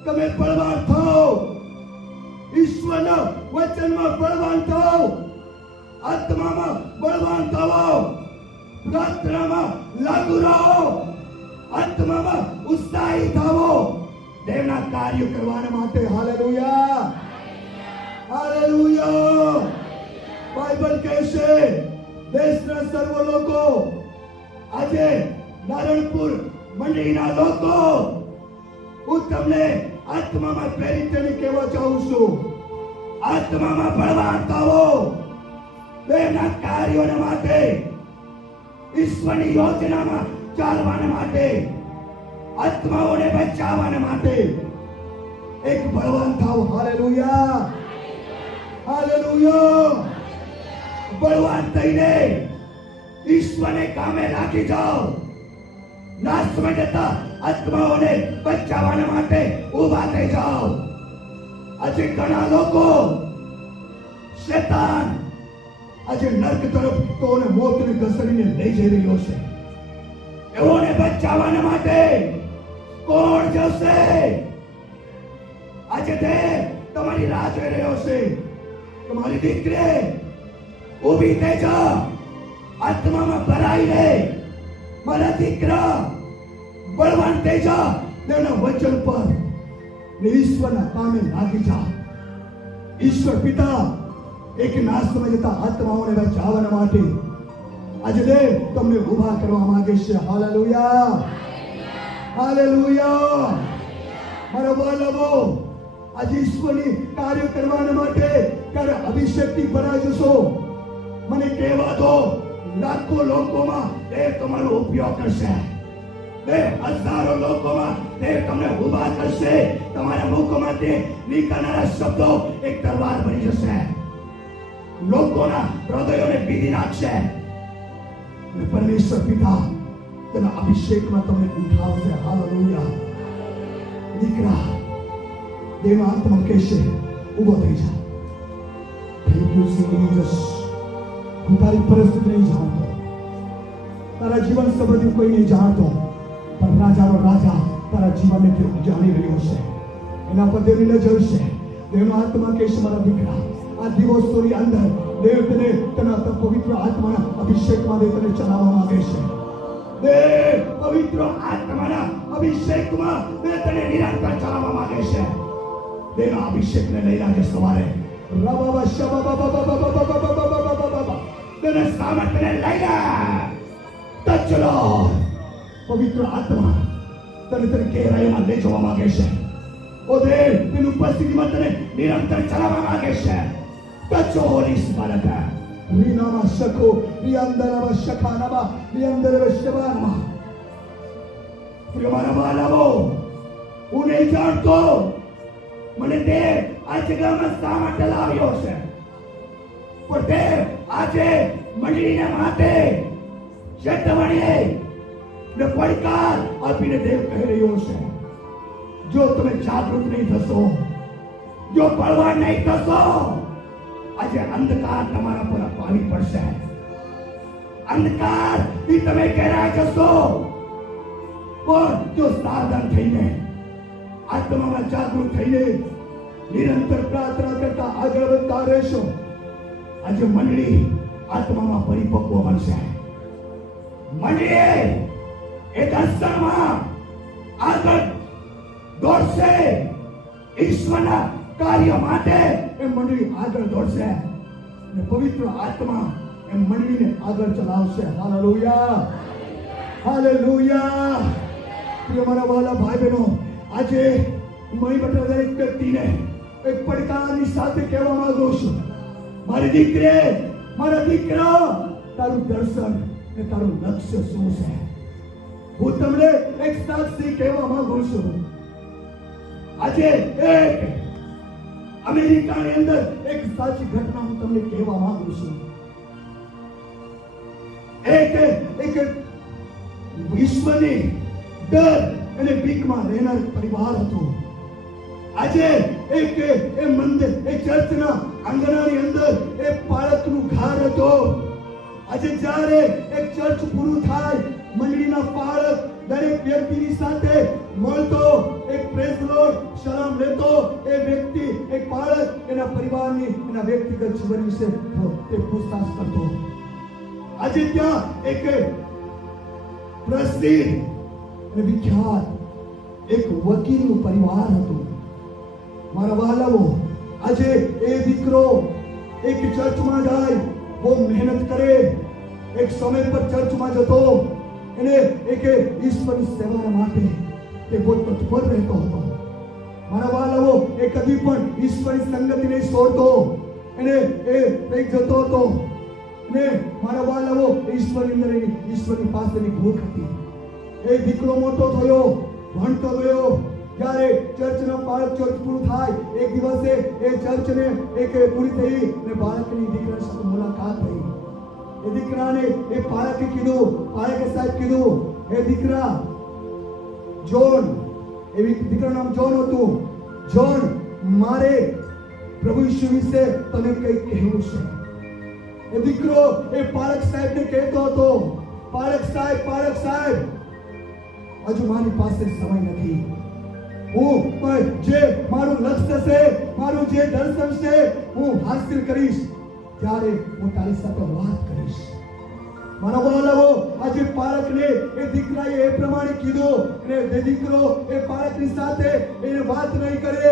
તમે બળવાન થાઓ, ઈશ્વરના વચનમાં બળવાન થાઓ, આત્મામાં બળવાન થાઓ, પ્રાર્થનામાં લાગુ રહો, આત્મામાં ઉત્સાહી થાઓ દેવના કાર્ય કરવા માટે. Hallelujah, hallelujah. બાઇબલ કહે છે દેશના સર્વ લોકો આજે નારણપુર મંડળીના લોકો હું તમને આત્મામાં પ્રેરિત થઈને કહેવા ચાહું છું, આત્મામાં બળવાન થાઓ દેવના કાર્યોને માટે, ઈશ્વરની યોજનામાં ચાલવાને માટે, આત્માઓને બચાવવાને માટે એક બળવાન થાઓ. Hallelujah, hallelujah. બળવાન થઈને ઈશ્વરને કામે લાગી જાઓ, નાશમાં જતા આત્માઓને બચાવવાને માટે ઊભા થઈ જાઓ. આજે ઘણા લોકો શેતાન આજે નર્ક તરફ તોને મોતને ઘસડીને લઈ જઈ રહ્યો છે. એઓને બચાવવાને માટે કોણ જશે? આજે તે તમારી રાહ જોઈ રહ્યો છે. તમારી દીકરી ઊભી થઈ જા, આત્મામાં ભરાઈ રે. મારા દીકરા બળવાન થઈ જા દેવના વચન પર ને ઈશ્વરના કામે લાગી જા. ઈશ્વર પિતા એક નાશમાં જતા આત્માઓને બચાવવા માટે આજે દેવ તમને ઊભા કરવા માંગે છે. Hallelujah, hallelujah. મારા બાળકો આજે ઈશ્વરની કાર્ય કરવા માટે ત્યારે અભિષેકથી ભરાઈ જશો. મને કહેવા દો લાખો લોકોમાં દેવ તમારો ઉપયોગ કરશે, દેવ હજારો લોકોમાં દેવ તમને ઊભા કરશે. તમારા મુખમાંથી નીકળનારા શબ્દો એક તલવાર બની જશે, લોકોના હૃદયોને બીધી નાખશે. પરમેશ્વર પિતા તેના અભિષેકમાં તમને ઉઠાવશે. હાલેલુયા. દીકરા દેવના આત્મા કહેશે ઊભો થઈ જા. Thank you Jesus. હું તારી પરિસ્થિતિ નહીં જાણતો, તારા જીવન સંબંધી કોઈ નહીં જાણતો, પણ રાજાનો રાજા તારા જીવનને જાણી રહ્યો છે. એના પર દેવની નજર છે. દેવનો આત્મા કહેશે મારા દીકરા આ દિવસોની અંદર દેવ તને તેના પવિત્ર આત્માના અભિષેકમાં દેવ તને ચલાવવા માંગે છે. દેવ પવિત્ર આત્માના અભિષેકમાં દેવ તને નિરંતર ચલાવવા માંગે છે. દેવના અભિષેકને લઈને આજે સવારે રબાબા શબાબા તેના સામર્થ્યને લઈને તચલો પવિત્ર આત્મા તને તને ગહેરાઈમાં લઈ જવા માંગે છે. ઓ દેવ તેની ઉપસ્થિતિમાં તને નિરંતર ચલાવવા માંગે છે. તચો હોલી સ્મારક રીનામાં શકો રિયંદરમાં શખાનામાં રિયંદરમાં શબાનમાં. પ્રિય મારા બાળકો હું નહીં જાણતો મને દેવ આ જગ્યામાં શા માટે લાવ્યો છે, પણ દેવ આજે મંડળીને માટે ચેતવણી ને પડકાર આપીને દેવ કહી રહ્યો છે જો તમે જાગૃત નહીં થશો, જો બળવાન નહીં થશો, આજે અંધકાર તમારા પર આવી પડશે. અંધકાર થી તમે ઘેરાઈ જશો. પણ જો સાવધાન થઈને આત્મામાં જાગૃત થઈને નિરંતર પ્રાર્થના કરતા આગળ વધતા રહેશો, આજે મંડળી આત્મામાં પરિપક્વ બનશે. મંડળી એ દર્શનમાં આગળ દોડશે. ઈશ્વરના કાર્ય માટે એ મંડળી આગળ દોડશે અને પવિત્ર આત્મા એ મંડળીને આગળ ચલાવશે. Hallelujah, hallelujah. પ્રિય મારા વાલા ભાઈ બહેનો, આજે મારી બેઠા દરેક વ્યક્તિને એક પડકારની સાથે કહેવા માંગુ છું, મારી દીકરી, મારા દીકરા, તારું દર્શન એ તારું લક્ષ્ય શું છે? હું તમને એક સાક્ષી કહેવા માંગુ છું. આજે એક અમેરિકાની અંદર એક સાચી ઘટના હું તમને કહેવા માંગુ છું. એક ઈશ્વરની ડર અને બીકમાં રહેનાર પરિવાર હતો. આજે એક એ મંદિર, એ ચર્ચના આંગણાની અંદર એક બાળકનું ઘર હતો. આજે જ્યારે એક ચર્ચ પૂરું થાય, મંડળીના બાળક દરેક વ્યક્તિની સાથે મળતો, એક પ્રેઝ લોર્ડ સલામ લેતો, એ વ્યક્તિ, એક બાળક એના પરિવારની, એના વ્યક્તિગત જીવન વિશે તે પૂછતાછ કરતો. આજે ત્યાં એક પ્રસિદ્ધ અને વિખ્યાત એક વકીલનું પરિવાર હતું. મારા વહાલાઓ, આજે એ દીકરો એક ચર્ચમાં જાય, બહુ મહેનત કરે, એક સમય પર ચર્ચમાં જતો, એને એક ઈશ્વરની સેવા માટે તે બહુ તત્પર રહેતો હતો. મારા વહાલાઓ, એ કદી પણ ઈશ્વરની સંગતિ નહીં છોડતો, એને એ જતો હતો. ને મારા વહાલાઓ, ઈશ્વરની પાસેની ભૂખ હતી. એ દીકરો મોટો થયો, ભણતો ગયો. જ્યારે ચર્ચનો બાળક ચર્ચ પૂરું થાય, એક દિવસે એ ચર્ચને એક પૂરી થઈ અને બાળકની દીકરા સાથે મુલાકાત થઈ. એ દીકરાને એ બાળકે કીધું, બાળકે સાહેબ કીધું, એ દીકરા જોન, એ દીકરાનું નામ જોન હતું, જોન, મારે પ્રભુ ઈસુ વિશે તને કંઈક કહેવું છે. એ દીકરો એ બાળક સાહેબને કહેતો હતો, બાળક સાહેબ, હજુ મારી પાસે સમય નથી. હું જે મારું લક્ષ્ય છે, મારું જે દર્શન છે, હું હાસિલ કરીશ ત્યારે હું તારી સાથે વાત કરીશ. મારા વહાલાઓ, આજે બાળકને એ દીકરાએ એ પ્રમાણે કીધું અને એ દીકરો એ બાળકની સાથે એને વાત નહીં કરે.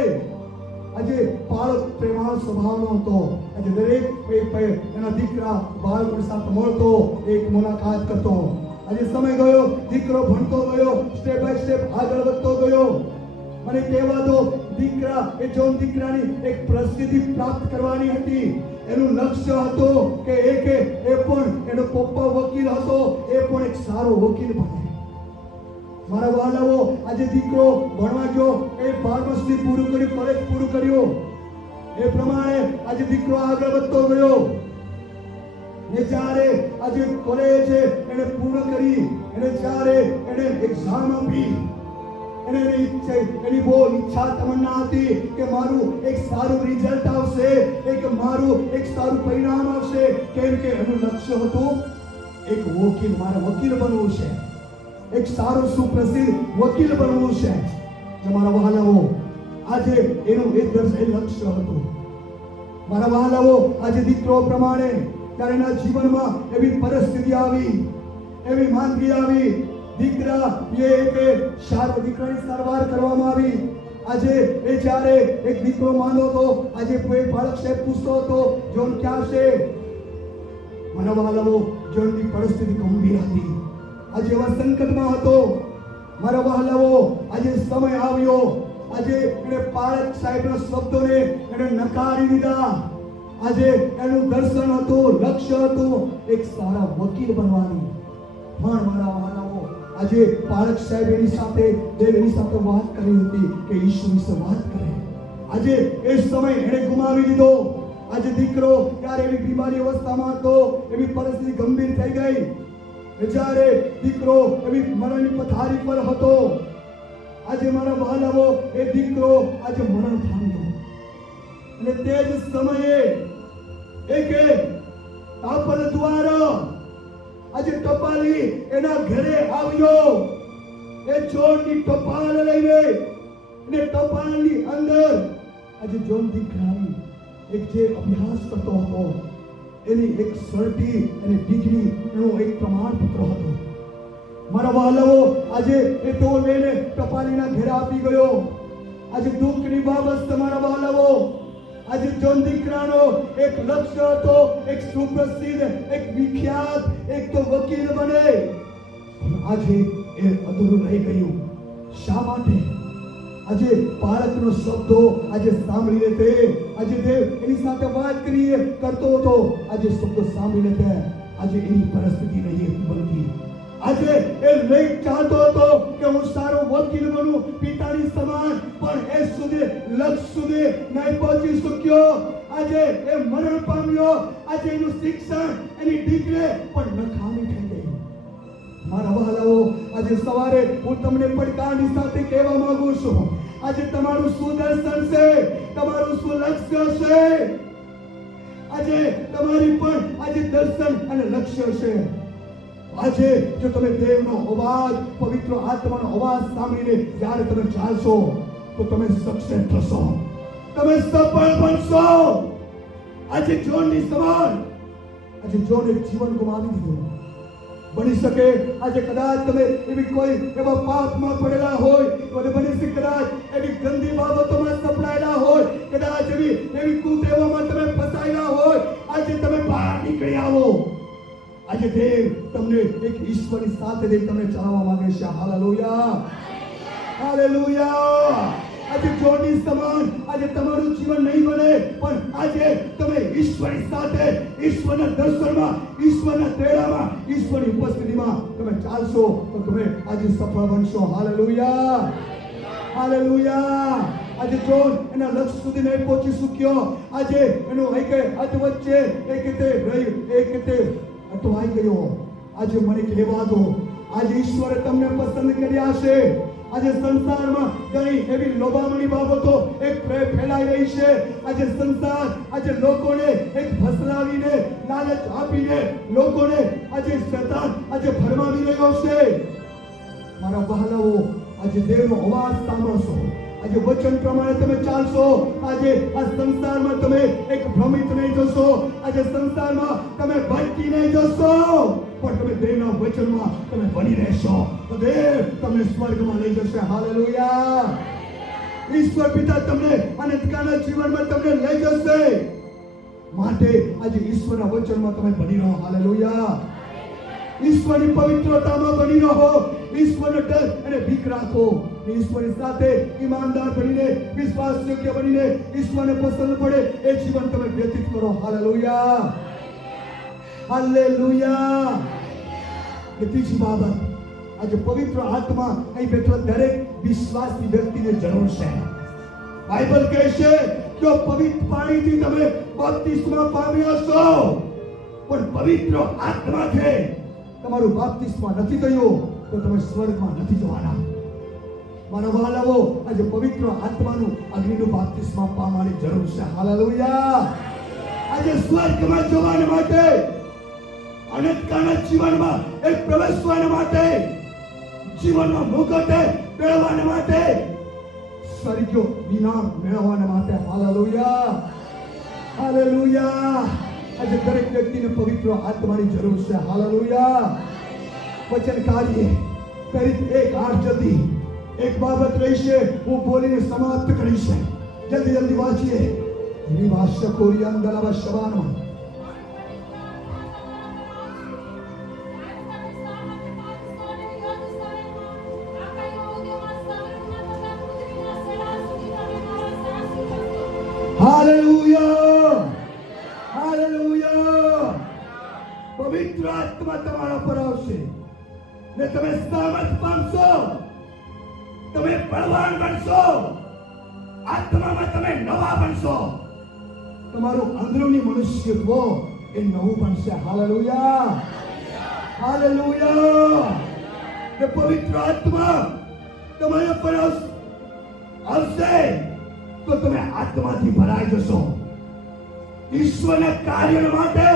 આજે બાળક પ્રેમાળ સ્વભાવનો હતો. આજે દરેક એના દીકરા બાળકો સાથે મળતો, એક મુલાકાત કરતો. આજે સમય ગયો, દીકરો ભણતો ગયો, સ્ટેપ બાય સ્ટેપ આગળ વધતો ગયો. મને કહેવા દો, દીકરા એ જોન દીકરાની એક પ્રસિદ્ધિ પ્રાપ્ત કરવાની હતી. એનું લક્ષ્ય હતો કે એ પણ, એનો પપ્પા વકીલ હતો, એ પણ એક સારો વકીલ બને. મારા વહાલાઓ, આજે દીકરો ભણવા ગયો, એ 12 પૂરું કર્યું, કોલેજ પૂરું કર્યું. એ પ્રમાણે આજે દીકરો આગળ વધતો ગયો. ને જ્યારે આજે કોલેજ એને પૂર્ણ કરી, અને જ્યારે એને એક્ઝામ આપી, એની બહુ ઈચ્છા તમન્ના હતી કે મારું એક સારું રિઝલ્ટ આવશે, મારું એક સારું પરિણામ આવશે. કેમ કે એનું લક્ષ્ય હતું એક વકીલ, મારે વકીલ બનવું છે, એક સારું સુપ્રસિદ્ધ વકીલ બનવું છે. મારા વહાલાઓ, આજે એનું એક લક્ષ્ય હતું. મારા વહાલાઓ, આજે દીકરો પ્રમાણે ત્યારે એના જીવનમાં એવી પરિસ્થિતિ આવી, એવી માંદગી આવી. દીકરાની સારવાર કરવામાં આવી. આજે એ જ્યારે એક દીકરો માંદો હતો, આજે બાળક સાહેબ પૂછતો હતો, જોન ક્યાં છે? મારા વહાલાઓ, જોનની પરિસ્થિતિ ગંભીર હતી. આજે એવા સંકટમાં હતો. મારા વહાલાઓ, આજે સમય આવ્યો. આજે એને બાળક સાહેબના શબ્દોને એને નકારી દીધા. આજે એનું દર્શન હતું, લક્ષ્ય હતું એક સારા વકીલ બનવાનું. પણ મારા વહાલાઓ, આજે બાળક સાહેબ એની સાથે વાત કરી હતી કે ઈસુ વિશે વાત કરે. આજે એ સમય એને ગુમાવી દીધો. આજે દીકરો ત્યારે એવી બીમારી અવસ્થામાં હતો, એવી પરિસ્થિતિ ગંભીર થઈ ગઈ. જ્યારે દીકરો એવી મરણની પથારી પર હતો. આજે મારા વહાલાઓ, એ દીકરો આજે મરણ પામ્યો. અને તે જ સમયે એક તાપલ દ્વારા આજે ટપાલી એના ઘરે આવ્યો. એ ચોરની ટપાલ લઈને અને ટપાલની અંદર આજે જોન દીકરાની એક જે અભ્યાસ કરતો હતો એની એક સર્ટી અને ડિગ્રી એનો એક પ્રમાણપત્ર હતો. મારા વાલાઓ આજે એ તો લઈને ટપાલીના ઘરે આપી ગયો. આજે દુઃખની બાબત તમારા વાલાઓ, આજે જોન દીકરાનો એક લક્ષ્ય હતો, એક સુપ્રસિદ્ધ, એક વિખ્યાત, એક તો વકીલ બને. આજે એ અધૂરું રહી ગયું. શા માટે? આજે બાળકનો શબ્દો આજે સાંભળીને તે આજે દેવ એની સાથે વાત કરતો હતો. આજે શબ્દો સાંભળીને તે આજે એની પરિસ્થિતિ નહીં બનતી. આજે એ નહીં ચાહતો હતો કે હું સારો વકીલ બનું પિતાની સમાન, પણ એ સુધી લક્ષ્ય સુધી નહીં પહોંચી શક્યો. આજે એ મરણ પામ્યો. આજે એનું શિક્ષણ, એની ડિગ્રી પણ નકામી થઈ ગઈ. મારા વહાલાઓ, આજે સવારે હું તમને પડકારની સાથે કહેવા માંગુ છું, આજે તમારું શું દર્શન છે, તમારું શું લક્ષ્ય છે? આજે તમારી પણ આજે દર્શન અને લક્ષ્ય છે. આજે જો તમે દેવનો અવાજ, પવિત્ર આત્માનો અવાજ સાંભળીને જ્યારે તમે ચાલશો તો તમે સક્સેસ થશો, તમે સફળ બનશો. આજે જોનની સમાન આજે જોને જીવન ગુમાવી દીધું. બની શકે આજે કદાચ તમે એવી કોઈ એવા પાપમાં પડેલા હોય, બની શકે કદાચ એવી ગંદી બાબતોમાં સપડાયેલા હોય, કદાચ એવી કુટેવોમાં તમે ફસાયેલા હોય. આજે તમે બહાર નીકળી આવો. આજે દેવ તમને એક ઈશ્વરની સાથે દેવ તમને ચલાવવા માંગે છે. Hallelujah, hallelujah. આજે જોની સમાન આજે તમારું જીવન નહીં બને, પણ આજે તમે ઈશ્વરની સાથે, ઈશ્વરના દર્શનમાં, ઈશ્વરના તેડામાં, ઈશ્વરની ઉપસ્થિતિમાં તમે ચાલશો તો તમે આજે સફળ બનશો. Hallelujah, hallelujah. આજે જોન એના લક્ષ્ય સુધી નહીં પહોંચી શક્યો. આજે એનું એક વચ્ચે એક રીતે અટવાઈ ગયો. આજે મને કહેવા દો, આજે ઈશ્વરે તમને પસંદ કર્યા છે. આજે સંસારમાં ઘણી એવી લોભામણી બાબતો એક ફેલાઈ રહી છે. આજે સંસાર આજે લોકોને એક ફસલાવીને, લાલચ આપીને લોકોને આજે શૈતાન આજે ભરમાવી રહ્યો છે. મારા વહાલાઓ, આજે દેવનો અવાજ સાંભળશો, આજે વચન પ્રમાણે તમે ચાલશો. આજે આ સંસારમાં તમે એક ભ્રમિત નહીં જશો. આજે સંસારમાં તમે ભટકી નહીં જશો, પણ તમે દેવના વચનમાં તમે બની રહેશો તો દેવ તમને સ્વર્ગમાં લઈ જશે. હાલેલુયા. ઈશ્વર પિતા તમને અનંતકાળના જીવનમાં તમને લઈ જશે. માટે આજે ઈશ્વરના વચનમાં તમે બની રહો. હાલેલુયા. ઈશ્વરની પવિત્રતામાં બની રહો. ઈશ્વરનો ડર અને બીક રાખો. ઈશ્વરની સાથે ઈમાનદાર બનીને, વિશ્વાસયોગ્ય બનીને, ઈશ્વરને પસંદ પડે એ જીવન તમે વ્યતીત કરો. Hallelujah, hallelujah. ત્રીજી બાબત, આજે પવિત્ર આત્મા અહીં બેઠેલા દરેક વિશ્વાસી વ્યક્તિને જરૂર છે. બાઇબલ કહે છે કે પવિત્ર પાણીથી તમે બપ્તિસ્મા પામ્યા છો, પણ પવિત્ર આત્માથી તમારું બપ્તિસ્મા નથી થયું તો તમે સ્વર્ગમાં નથી જવાના. મારા વહાલાઓ, આજે પવિત્ર આત્માનું અગ્નિનું બપ્તિસ્મા પામવાની જરૂર છે. હાલેલુયા. આજે સ્વર્ગમાં જવા માટે, અનંતકાળના જીવનમાં એક પ્રવેશવા માટે, જીવનમાં મુકુટ મેળવવા માટે, સ્વર્ગીય ઇનામ મેળવવા માટે. Hallelujah, hallelujah. આજે દરેક વ્યક્તિને પવિત્ર આત્માની જરૂર છે. હાલેલુયા. વચન કાર્ય પ્રેરિત 1:8 જલ્દી એક બાબત રહી છે, હું બોલીને સમાપ્ત કરીશ. જલ્દી જલ્દી વાંચીએ. નિવાસ્ય કોરિયંદલવ શબાનો. Hallelujah, hallelujah. પવિત્ર આત્મા તમારા પર આવશે ને તમે સામર્થ પામશો, તમે બળવાન બનશો, આત્મામાં તમે નવા બનશો, તમારું અંદરૂની મનુષ્યત્વ એ નવું બનશે. Hallelujah, hallelujah. કે પવિત્ર આત્મા તમારા પર આવશે તો તમે આત્માથી ભરાઈ જશો. ઈશ્વરના કાર્ય માટે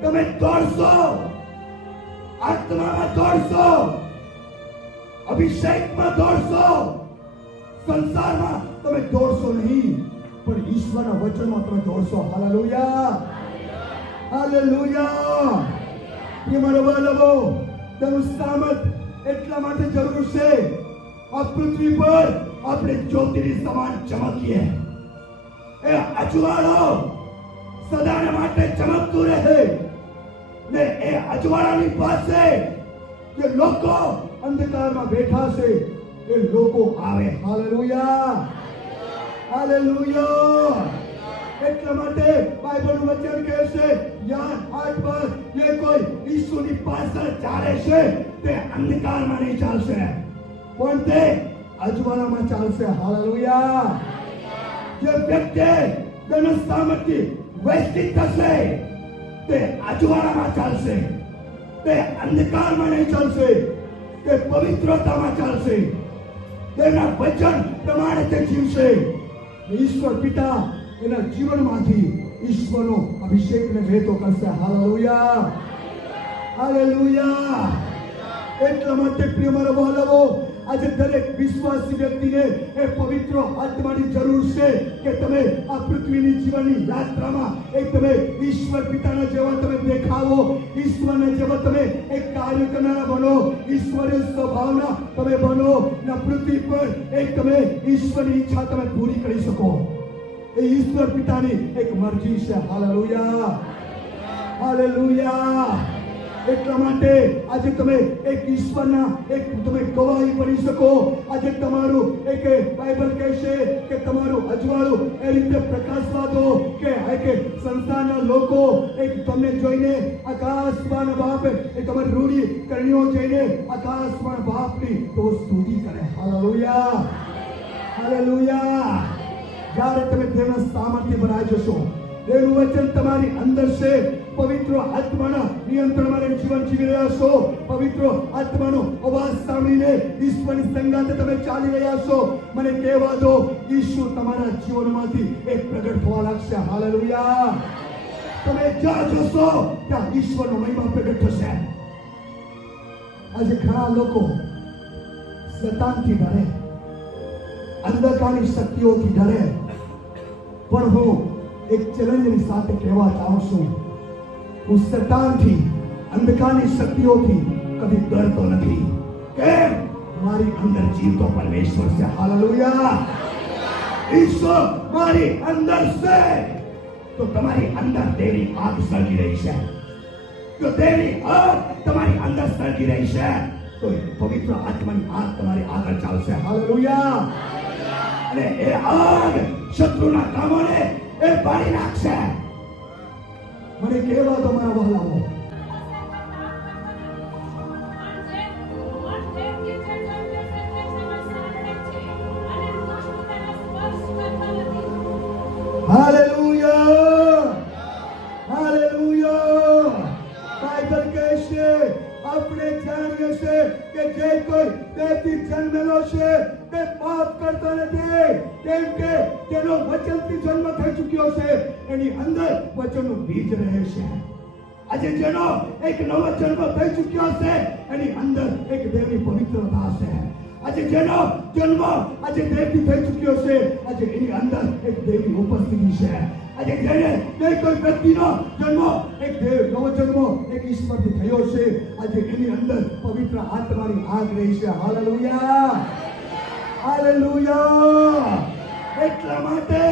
તમે દોડશો, આત્મામાં દોડશો, અભિષેકમાં દોડશો, સંસારમાં તમે દોડશો નહીં, પણ ઈશ્વરના વચનમાં તમે દોડશો. Hallelujah, hallelujah. એ મારા વાલાઓ, તેનું સામર્થ એટલા માટે જરૂર છે આ પૃથ્વી પર આપણે જ્યોતિની સમાન ચમકીએ. એ અજવાળો સદાને માટે ચમકતું રહે ને એ અજવાળાની પાસે જે લોકો અંધકારમાં બેઠા છે એ લોકો આવે. Hallelujah, hallelujah. એટલા માટે બાઇબલનું વચન કહે છે યાદ 8 પર જે કોઈ ઈસુની પાછળ ચાલે છે તે અંધકારમાં નહીં ચાલશે, પણ તે અજવાળામાં ચાલશે. હાલેલુયા. જે વ્યક્તિ તેના સામર્થ્ય વૈશ્વિક થશે તે અજવાળામાં ચાલશે, તે અંધકારમાં નહીં ચાલશે, તે પવિત્રતામાં ચાલશે, તેના વચન પ્રમાણે તે જીવશે. ઈશ્વર પિતા એના જીવનમાંથી ઈશ્વરનો અભિષેકને વહેતો કરશે. Hallelujah, hallelujah. એટલા માટે પ્રિય મારા વહાલાઓ, આજે દરેક વિશ્વાસી વ્યક્તિને એ પવિત્ર આત્માની જરૂર છે કે તમે આ પૃથ્વીની જીવનની યાત્રામાં એક તમે ઈશ્વર પિતાના જેવા તમે દેખાવો, ઈશ્વરના જેવા તમે એક કાર્ય કરનારા બનો, ઈશ્વરીય સ્વભાવના તમે બનો ને પૃથ્વી પર એક તમે ઈશ્વરની ઈચ્છા તમે પૂરી કરી શકો. એ ઈશ્વર પિતાની એક મરજી છે. Hallelujah, hallelujah. એટલા માટે આજે તમે એક ઈશ્વરના એક તમે ગવાહી બની શકો. આજે તમારું એક બાઇબલ કહે છે કે તમારું અજવાળું એ રીતે પ્રકાશવા દો કે સંસારના લોકો એક તમને જોઈને આકાશમાં બાપ એ તમારી રૂઢી કરણીઓ જોઈને આકાશમાં બાપની તો સ્તુતિ કરે. Hallelujah, hallelujah. જ્યારે તમે તેના સામર્થ્ય ભરાઈ જશો, એનું વચન તમારી અંદર છે, પવિત્ર આત્માના નિયંત્રણમાં જીવન જીવી રહ્યા છો, પવિત્ર આત્માનો અવાજ સાંભળીને ઈશ્વરની સંગાથે તમે ચાલી રહ્યા છો, મને કહેવા દો ઈશુ તમારા જીવનમાંથી એક પ્રગટ થવા લાગશે. હાલેલુયા. તમે જ્યાં જશો ત્યાં ઈશ્વરનો મહિમા પ્રગટ થશે. આજે ઘણા લોકો શૈતાનથી ડરે, અંધકારની શક્તિઓથી ડરે, પણ હું એક ચેલેન્જની સાથે કહેવા ચાહું છું, હું શૈતાનથી અંધકારની શક્તિઓથી કદી ડરતો નથી. કેમ? મારી અંદર જીવતો પરમેશ્વર છે. હાલેલુયા. ઈશ્વર મારી અંદર છે. તો તમારી અંદર દેવની આગ સળગી રહી છે. જો દેવની આગ તમારી અંદર સળગી રહી છે તો પવિત્ર આત્માની આગ તમારી આગળ ચાલશે. હાલેલુયા. અને એ આગ શત્રુના કામોને એ બાળી નાખશે. મને કહેવા દો મારા વહાલાઓ, હાલેલુયા, હાલેલુયા. બાઇબલ કહે છે આપણે જાણીએ છે કે જે કોઈ દેવથી જન્મેલો છે તે પાપ કરતો નથી, કેમ કે તેનો વચનથી જન્મ થઈ ચૂક્યો છે, એની અંદર વચનનું બીજ રહે છે. આજે જેનો એક નવો જન્મ થઈ ચૂક્યો છે એની અંદર એક દેવની પવિત્રતા છે. આજે જેનો જન્મ આજે દેવથી થઈ ચૂક્યો છે, આજે એની અંદર એક દેવની ઉપસ્થિતિ છે. આજે જેને કોઈ વ્યક્તિનો જન્મ એક દેવ નવો જન્મ એક ઈશ્વરથી થયો છે, આજે એની અંદર પવિત્ર આત્માની આગ રહી છે. Hallelujah, hallelujah. એટલા માટે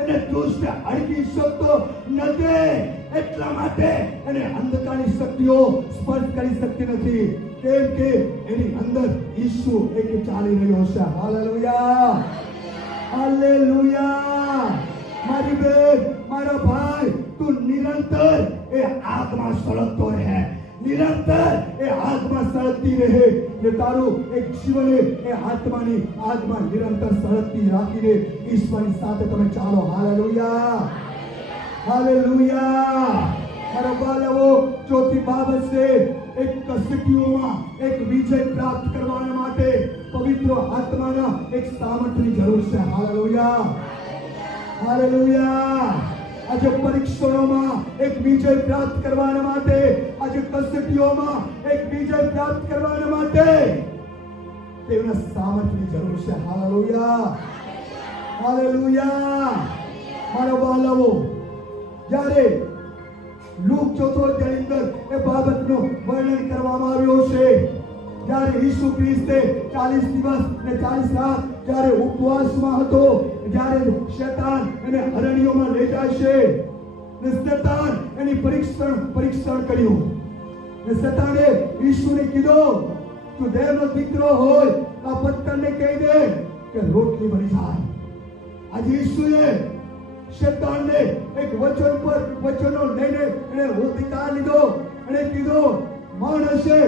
એને દુષ્ટ અડકી શકતો નથી, એટલા માટે એને અંધકારની શક્તિઓ સ્પર્શ કરી શકતી નથી, કેમ કે એની અંદર ઈસુ એક ચાલી રહ્યો છે. Hallelujah, hallelujah. મારી બેન, મારા ભાઈ, તું નિરંતર એ આગમાં સળગતો રહે, નિરંતર એ આગમાં સળગતી રહે ને તારું એક જીવન એ આત્માની આગમાં નિરંતર સળગતી રાખીને ઈશ્વરની સાથે તમે ચાલો. Hallelujah, hallelujah. મારા બાળકો, ચોથી બાબત છે એક કસકીઓમાં એક વિજય પ્રાપ્ત કરવા માટે પવિત્ર આત્માના એક સામર્થ્યની જરૂર છે. Hallelujah, hallelujah. આજે પરીક્ષણોમાં એક વિજય પ્રાપ્ત કરવા માટે, આજે કસોટીઓમાં એક વિજય પ્રાપ્ત કરવા માટે તેના સામર્થ્યની જરૂર છે. Hallelujah, hallelujah. મારા બાળકો, જ્યારે લૂક 4 અધ્યાયની અંદર એ બાબતનું વર્ણન કરવામાં આવ્યું છે. જ્યારે ઈસુ ખ્રિસ્તે 40 દિવસ અને 40 રાત જ્યારે ઉપવાસમાં હતો, જ્યારે શેતાન એને અરણ્યમાં લઈ જાય છે ને શેતાન એની પરીક્ષણ કર્યું ને શેતાને ઈસુને કીધું, તું દેવનો દીકરો હોય આ પથ્થરને કહી દે કે રોટલી બની જાય. આજે ઈસુએ શેતાનને એક વચનો લઈને એને અધિકાર લીધો અને કીધું, માણસે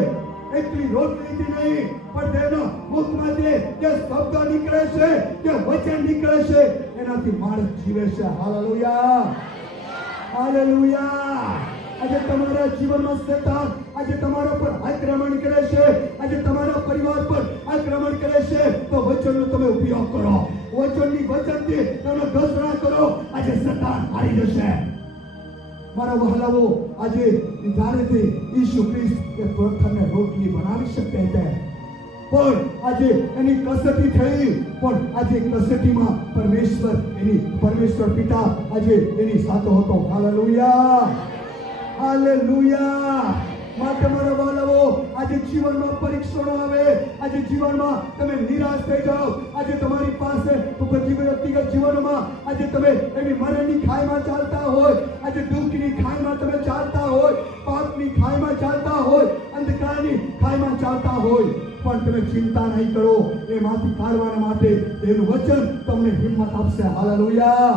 એકલી રોટલીથી નહીં પણ તેના મુખમાંથી જે શબ્દ નીકળે છે, જે વચન નીકળે છે, એનાથી માણસ જીવે છે. Hallelujah, hallelujah. આજે તમારા જીવનમાં શેતાન આજે તમારા પર આક્રમણ કરે છે, આજે તમારા પરિવાર પર આક્રમણ કરે છે, તો વચનનો તમે ઉપયોગ કરો. વચનથી તમે ઘોષણા કરો. આજે શેતાન હારી જશે. મારા વહાલાઓ, આજે ધારેથી ઈસુ ખ્રિસ્ત એ પથ્થરને રોટલી બનાવી શકે છે, પણ આજે એની કસોટી થઈ, પણ આજે કસોટીમાં પરમેશ્વર પિતા આજે એની સાથે હતો. Hallelujah, hallelujah. માટે મારા બાળકો, આજે જીવનમાં પરીક્ષણો આવે, આજે જીવનમાં તમે નિરાશ થઈ જાઓ, આજે તમારી પાસે વ્યક્તિગત જીવનમાં આજે તમે એની મરણની ખાઈમાં ચાલતા હોય, આજે દુઃખની ખાઈમાં તમે ચાલતા હોય, પાપની ખાઈમાં ચાલતા હોય, અંધકારની ખાઈમાં ચાલતા હોય, પણ તમે ચિંતા નહીં કરો. એમાંથી કાઢવાના માટે એનું વચન તમને હિંમત આપશે. Hallelujah,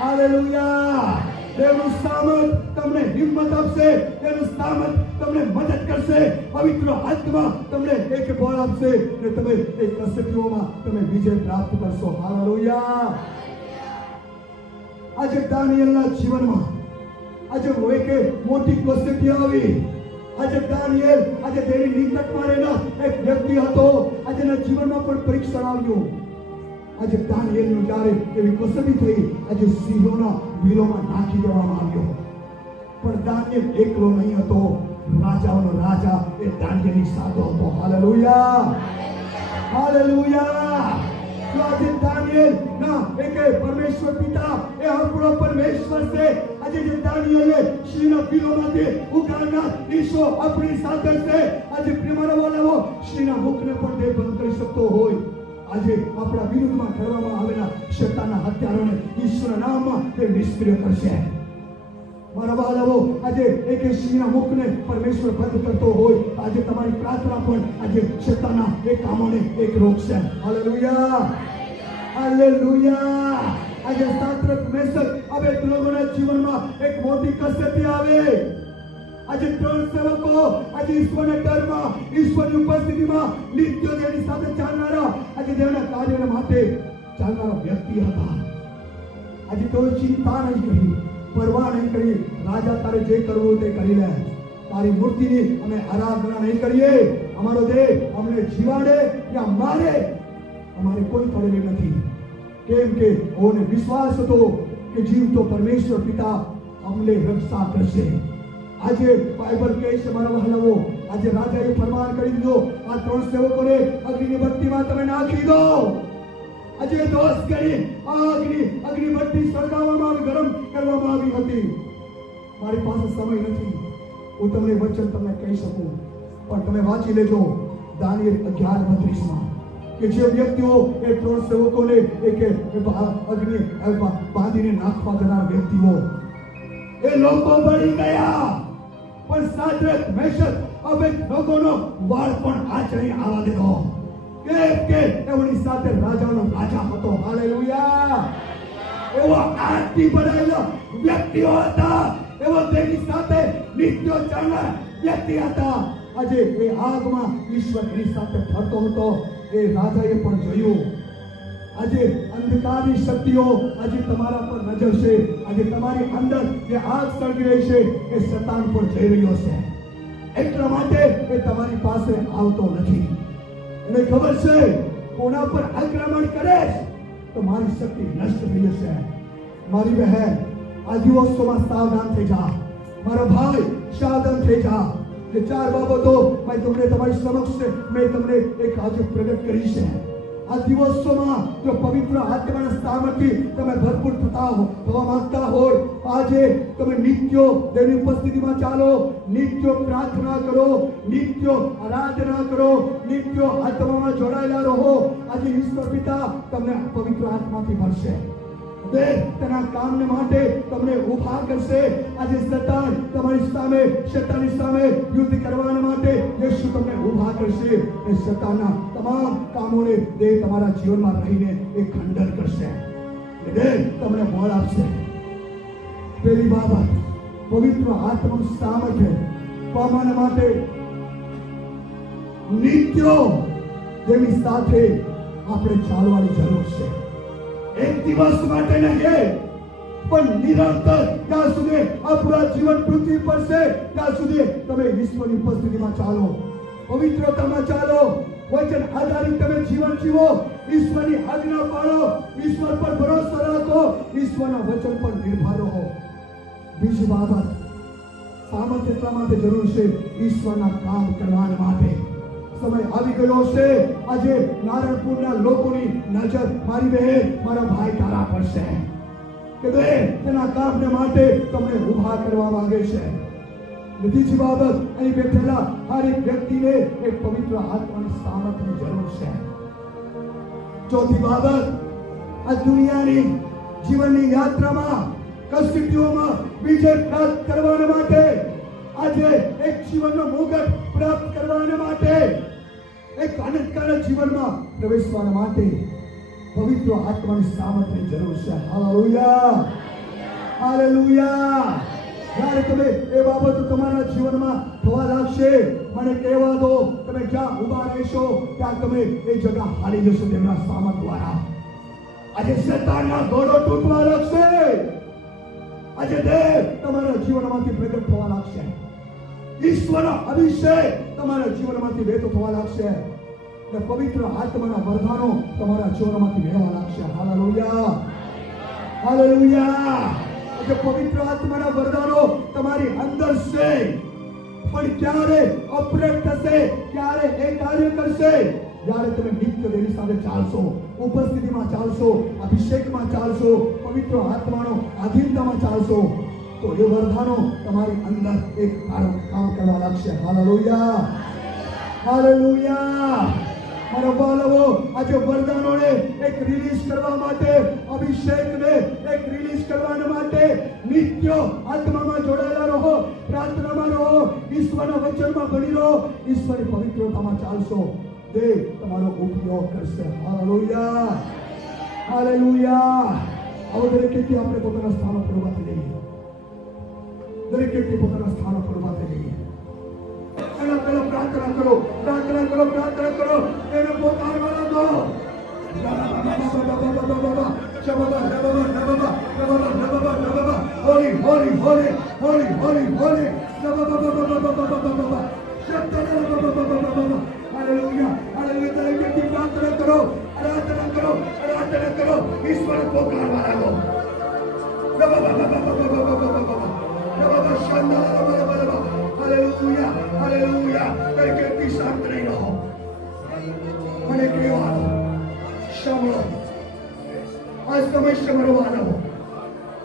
hallelujah. દેવનું સામર્થ્ય તમને હિંમત આપશે, દેવનું સામર્થ્ય તમને મદદ કરશે, પવિત્ર આત્મા તમને એક બળ આપશે અને તમે એ કસોટીઓમાં તમે વિજય પ્રાપ્ત કરશો. હાલેલુયા. આજે દાનિયેલના જીવનમાં આજે એક મોટી કસોટી આવી. આજે દાનિયેલ આજે તેની નિકટમાં રહેલા એક વ્યક્તિ હતો. આજે એના જીવનમાં પણ પરીક્ષણ આવ્યું. આજે દાનિયેલનું જ્યારે એવી કસોટી થઈ, આજે સિંહોના બિલોમાં નાખી દેવામાં આવ્યો, પણ દાનિયેલ એકલો નહીં હતો. રાજાઓનો રાજા એ દાનિયેલની સાથે હતો. Hallelujah, hallelujah. જો આજે દાનિયેલ ના એક પરમેશ્વર પિતા એ આપણો પરમેશ્વર છે. આજે જે દાનિયેલે સિંહના બિલોમાંથી ઉગારનાર ઈશો આપણી સાથે છે. આજે પ્રેમાના વાલાઓ, સિંહના મુખને પણ તે બંધ કરી શકતો હોય. આજે આપણા વિરુદ્ધમાં કરવામાં આવેલા શેતાનના હત્યારોને ઈશ્વરના નામમાં તે નિષ્ક્રિય કરશે. મારા બાળકો, આજે એક સિંહના મુખને પરમેશ્વર બંધ કરતો હોય, આજે તમારી પ્રાર્થના પણ આજે શેતાનના એક કામોને એક રોકશે. Hallelujah, hallelujah. આજે સાત્રક મેષક હવે લોકોના જીવનમાં એક મોટી કસોટી આવે. આજે 3 સેવકો આજે ઈશ્વરના ડરમાં, ઈશ્વરની ઉપસ્થિતિમાં નિત્ય તેની સાથે ચાલનારા, આજે દેવના કાર્ય માટે ચાલનારા વ્યક્તિ હતા. આજે કોઈ ચિંતા નહીં કરી, પરવા નહીં કરી. રાજા તારે જે કરવું તે કરી લે. તારી મૂર્તિની અમે આરાધના નહીં કરીએ. અમારો દેહ અમને જીવાડે યા મારે, અમારે કોઈ પડેલી નથી. કેમ કે ઓને વિશ્વાસ હતો કે જીવતો પરમેશ્વર પિતા અમને રક્ષા કરશે. આજે બાઇબલ કહે છે મારા વહાલાઓ, આજે રાજાએ ફરમાન કરી દીધો, આ 3 સેવકોને અગ્નિની ભઠ્ઠીમાં તમે નાખી દો. આજે દોષ કરી અગ્નિ ભઠ્ઠી સળગાવવામાં આવી, ગરમ કરવામાં આવી હતી. મારી પાસે સમય નથી, હું તમને વચન તમને કહી શકું, પણ તમે વાંચી લેજો દાનિયેલ 11:32 કે જે વ્યક્તિઓ એ 3 સેવકોને એક અગ્નિ બાંધીને નાખવા જનાર વ્યક્તિઓ એ લોકો બળી ગયા, પણ સાદ્રક મેશક અબેદનગોનો વાળ પણ આજ નહીં આવવા દીધો. કે એમની સાથે રાજાનો રાજા હતો. હાલેલુયા. એવો આજથી બનાવેલો વ્યક્તિઓ હતા, એવો તેની સાથે નિત્ય ચાલનાર વ્યક્તિ હતા. આજે એ આગમાં ઈશ્વર એની સાથે ફરતો હતો. એ રાજાએ પણ જોયું. આજે અંધકારની શક્તિઓ આજે તમારા પર નજર છે. આજે તમારી અંદર જે આગ સળગી રહી છે એ શેતાન પર જઈ રહ્યો છે. એટલા માટે એ તમારી પાસે આવતો નથી. એને ખબર છે કોના પર આક્રમણ કરે તો મારી શક્તિ નષ્ટ થઈ જશે. મારી બહેન, આ દિવસોમાં સાવધાન થઈ જા. મારો ભાઈ, સાવધાન થઈ જા. જે 4 બાબતો મેં તમને તમારી સમક્ષ મેં તમને એક આજે પ્રગટ કરી છે. આ દિવસોમાં જો પવિત્ર આત્માના સામર્થ્ય તમે ભરપૂર થવા માંગતા હોય, આજે તમે નિત્ય દેવની ઉપસ્થિતિમાં ચાલો, નિત્ય પ્રાર્થના કરો, નિત્ય આરાધના કરો, નિત્ય આત્મામાં જોડાયેલા રહો. આજે ઈશ્વર પિતા તમને પવિત્ર આત્માથી ભરશે. તેના કામને માટે તમને ઉભા કરશે. આજે શેતાન તમારી સામે, શેતાનની સામે યુદ્ધ કરવા માટે યેશુ તમને ઉભા કરશે. એ શેતાનના તમામ કામોને તે તમારા જીવનમાં રહીને એ ખંડન કરશે. એ તમને બળ આપશે. પહેલી બાબત, પવિત્ર આત્માનું સામર્થ્ય પામવા માટે નિત્ય તેની સાથે આપણે ચાલવાની જરૂર છે. એક દિવસ માટે નહીં, પણ નિરંતર ત્યાં સુધી આપણા જીવન પૃથ્વી પર છે ત્યાં સુધી તમે ઈશ્વરની ઉપસ્થિતિમાં ચાલો, પવિત્રતામાં ચાલો, વચન આધારિત તમે જીવન જીવો, ઈશ્વરની આજ્ઞા પાળો, ઈશ્વર પર ભરોસો રાખો, ઈશ્વરના વચન પર નિર્ભર રહો. બીજી બાબત, સામર્થ્ય એટલા માટે જરૂર છે ઈશ્વરના કામ કરવા માટે. સમય આવી ગયો છે. આજે નારણપુરના લોકોની નજર મારી બહેન, મારા ભાઈ તારા પર છે કે તેના કામને માટે તમને ઉભા કરવા માંગે છે. બીજી બાબત, અહીં બેઠેલા હરેક વ્યક્તિને એક પવિત્ર આત્માની સામર્થ્યની જરૂર છે. ચોથી બાબત, આ દુનિયાની જીવનની યાત્રામાં કષ્ટીઓમાં વિજય પ્રાપ્ત કરવા માટે, આજે એક જીવનનો મુગટ પ્રાપ્ત કરવા માટે, એક આનંદકારક જીવનમાં પ્રવેશવા માટે પવિત્ર આત્માની સામર્થ્યની જરૂર છે. Hallelujah, hallelujah. જ્યારે તમે એ બાબતો તમારા જીવનમાં થવા લાગશે, મને કહેવા દો, તમે જ્યાં ઊભા રહેશો ત્યાં તમે એ જગ્યા હારી જશો તેમના સામર્થ્ય દ્વારા. આજે શેતાનના દોડો તૂટવા લાગશે. આજે દેવ તમારા જીવનમાંથી પ્રગટ થવા લાગશે. ઈશ્વરનો અભિષેક તમારા જીવનમાંથી વહેતો થવા લાગશે. અને પવિત્ર આત્માના વરદાનો તમારા જીવનમાંથી વહેવા લાગશે. Hallelujah, hallelujah. જે પવિત્ર આત્માના વરદાનો તમારી અંદર છે, પણ ક્યારે ઓપરેટ થશે, ક્યારે એ કાર્ય કરશે? જ્યારે તમે નિત્ય તેની સાથે ચાલશો, ઉપસ્થિતિમાં ચાલશો, અભિષેકમાં ચાલશો, પવિત્ર આત્માનો આધીનતામાં ચાલશો, તો એ વરદાનો તમારી અંદર એક કામ કરવા લાગશે. Hallelujah, hallelujah. મારા બાળકો, આજે વરદાનોને એક રિલીઝ કરવા માટે, અભિષેકને એક રિલીઝ કરવા માટે નિત્ય આત્મામાં જોડાયેલા રહો, પ્રાર્થનામાં રહો, ઈશ્વરના વચનમાં ભણી રહો, ઈશ્વરની પવિત્રતામાં ચાલશો, દેવ તમારો ઉપયોગ કરશે. Hallelujah, hallelujah. આવો દરેક વ્યક્તિ આપણે પોતાના સ્થાનો પર ઉભા થઈ જઈએ. દરેક વ્યક્તિ પોતાના સ્થાનો પર ઉભા થઈ જઈએ. પ્રાર્થના કરો, પ્રાર્થના કરો, પ્રાર્થના કરો. એને પોકારવા દો. Holy, holy, holy, holy, holy, holy. Hallelujah, hallelujah. દરેક વ્યક્તિ પ્રાર્થના કરો, પ્રાર્થના કરો, પ્રાર્થના કરો. ઈશ્વર પોકારવા લાગો. Hallelujah, hallelujah. દરેક વ્યક્તિ શાંત રહી રહો. મને કહેવાનો સાંભળો, આ સમય સમરવાનો.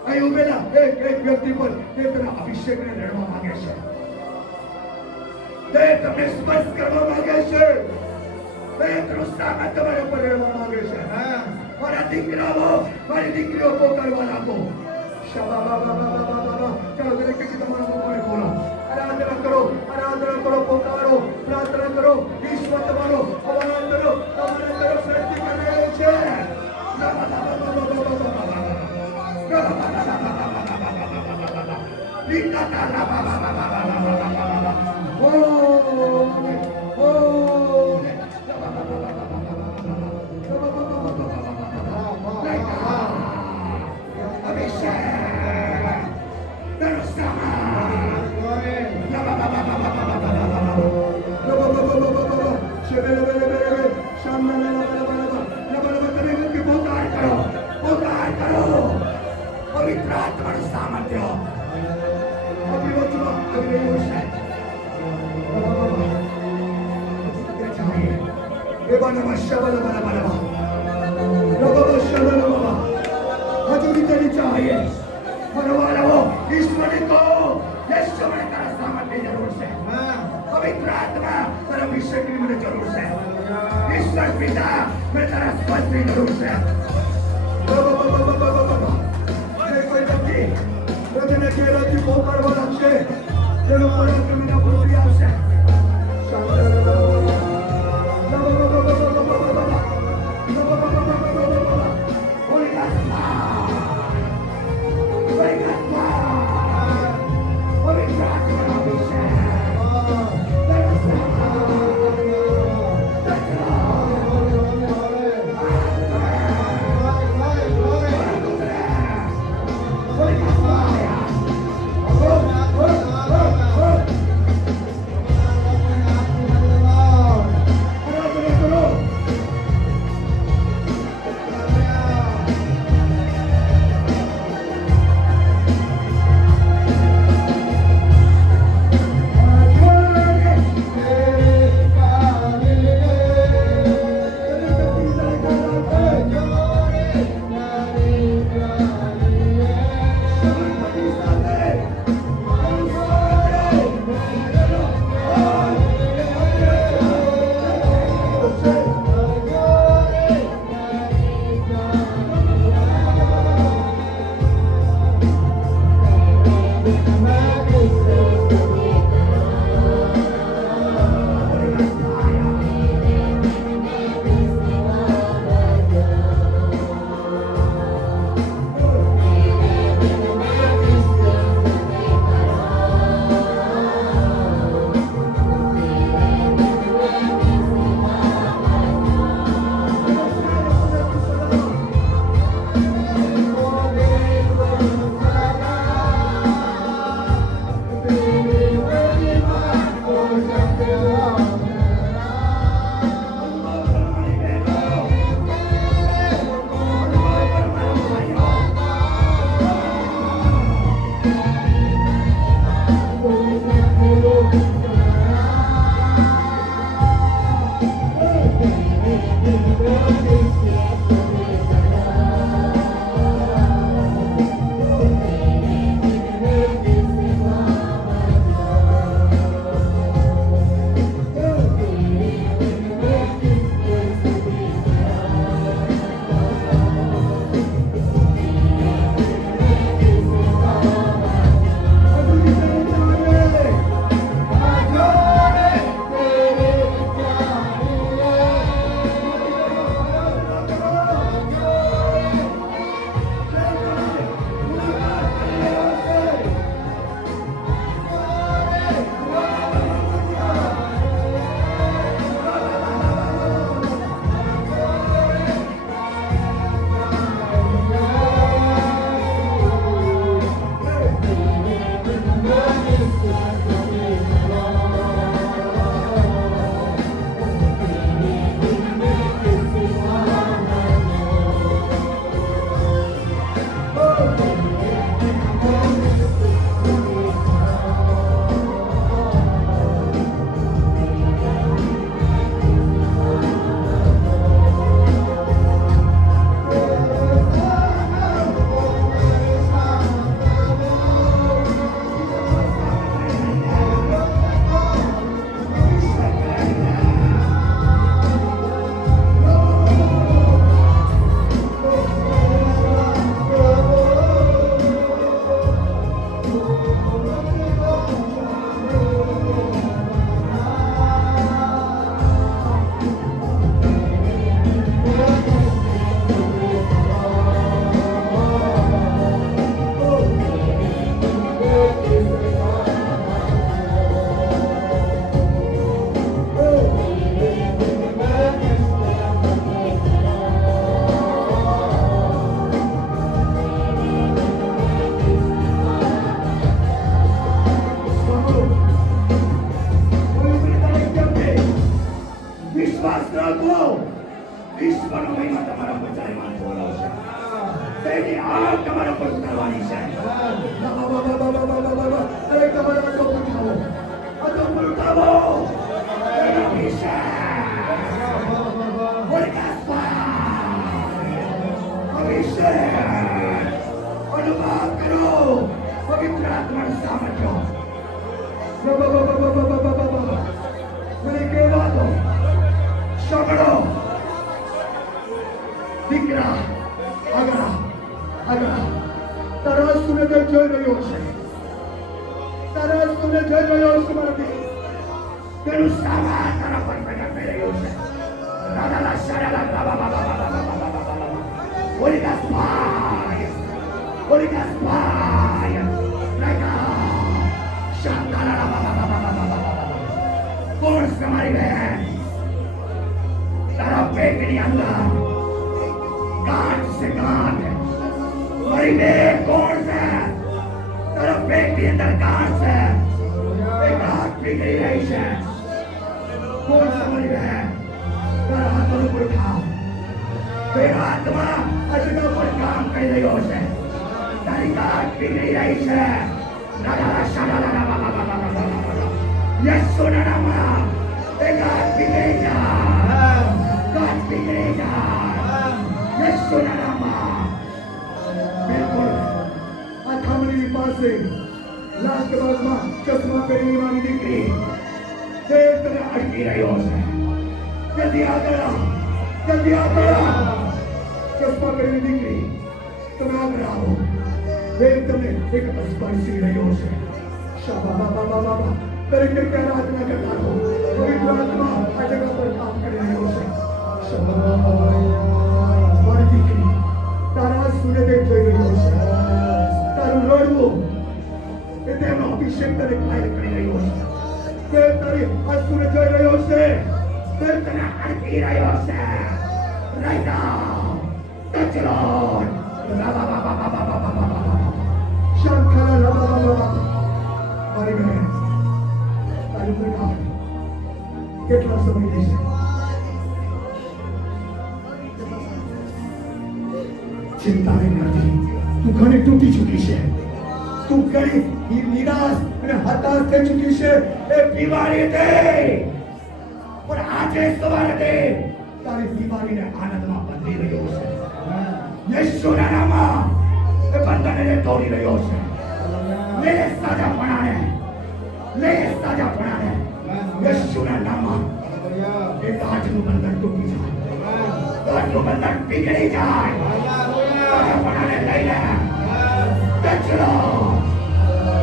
અહીં ઉભેલા એક વ્યક્તિ પર તે તેના અભિષેકને લડવા માંગે છે, તે તમને સ્પર્શ કરવા માંગે છે, તે તેનું સામર્થ્ય તમારા પર લડવા માંગે છે. મારા દીકરાઓ, મારી દીકરીઓ પોકારવા લાગો. ચાલો દરેક વ્યક્તિ તમારા મુખને ખોલો. આરાધના કરો, આરાધના કરો, પોકારો, પ્રાર્થના કરો. ઈશ્વર તમારો અવાજ કરો, તમારા તરફ દ્રષ્ટિ કરી રહ્યો છે. પવિત્ર આત્માનું સામર્થ્ય આપણી વચ્ચેમાં આવી રહ્યું છે. हजूरी तेरी चाहिए मरवाला हो ईश्वरी को यीशु में तेरा सामर्थ्य जरूर से पवित्र आत्मा तेरा अभिषेक भी मुझे जरूर से ईश्वर पिता मैं तेरा स्पर्श भी जरूर से कोई व्यक्ति हृदय के रोगी को परवाह रखे तेरे ऊपर के मेरा बुरी आवश्यक તેની આગ તમારા પર ઉતારવાની છે. તમારા પર ઉતારો. સામર્થ્ય મને કહેવા દો સાંભળો દીકરા આગળ તારા સુને તે જોઈ રહ્યો છે તારા સુને જોઈ રહ્યો છે મારા તેનું સામાન તારા પર પ્રગટ થઈ રહ્યું છે રાધાલા શાળાલા બાબા Holy Ghost fire! Holy Ghost fire! Right now! Shankara कौन से हमारी बहन तारा पेट के अंदर गांठ से गांठ हमारी बहन कौन से तारा पेट के अंदर गांठ से एक गांठ पिघली रही है कौन से हमारी बहन तारा हाथों को उठाओ तेरा आत्मा अजगर पर काम कर रही हो से तारी गांठ पिघली रही है राधा शाला यीशु ने नाम एक गांठ पिघलेगा गांठ पिघलेगा यीशु ने नाम बिल्कुल आखामनी પાસે લાસ્ટ બાદમાં ચશ્મા પહેરીને મારી દીકરી તે તને અટકી રહ્યો છે જલ્દી આગળ ચશ્મા પહેરીને દીકરી તમે આગળ આવો દેવ તમને એક સ્પર્શી રહ્યો છે શાબા બાબા તરીકે ક્યારે આજ્ઞા કરતા રહો પવિત્ર આત્મા આ જગત પર કામ કરી રહ્યો છે મારી દીકરી તારા સૂર્યદેવ જોઈ રહ્યો છે તારું રડવું એ તેમનો અભિષેક તને કાયમ કરી રહ્યો છે તે તારી આ સૂર્ય જોઈ રહ્યો છે તે તને અડકી રહ્યો છે right now touch the Lord શાંખલા મારી બહેન તારું પ્રકાર કેટલા સમય લેશે ચિંતા નહીં કરતી તું ઘણી તૂટી ચૂકી છે તું ઘણી નિરાશ અને હતાશ થઈ ચૂકી છે એ બીમારી હતી પણ આજે સવારે તારી બીમારીને આનંદમાં બદલી રહ્યો છે યેશુના નામમાં એ બંધનને તોડી રહ્યો છે લે સાજાપણાને યેશુના નામમાં એ તાજનું બંધન તૂટી જાય તાજનું બંધન પીગળી જાય સાજાપણાને લઈ લે ચલો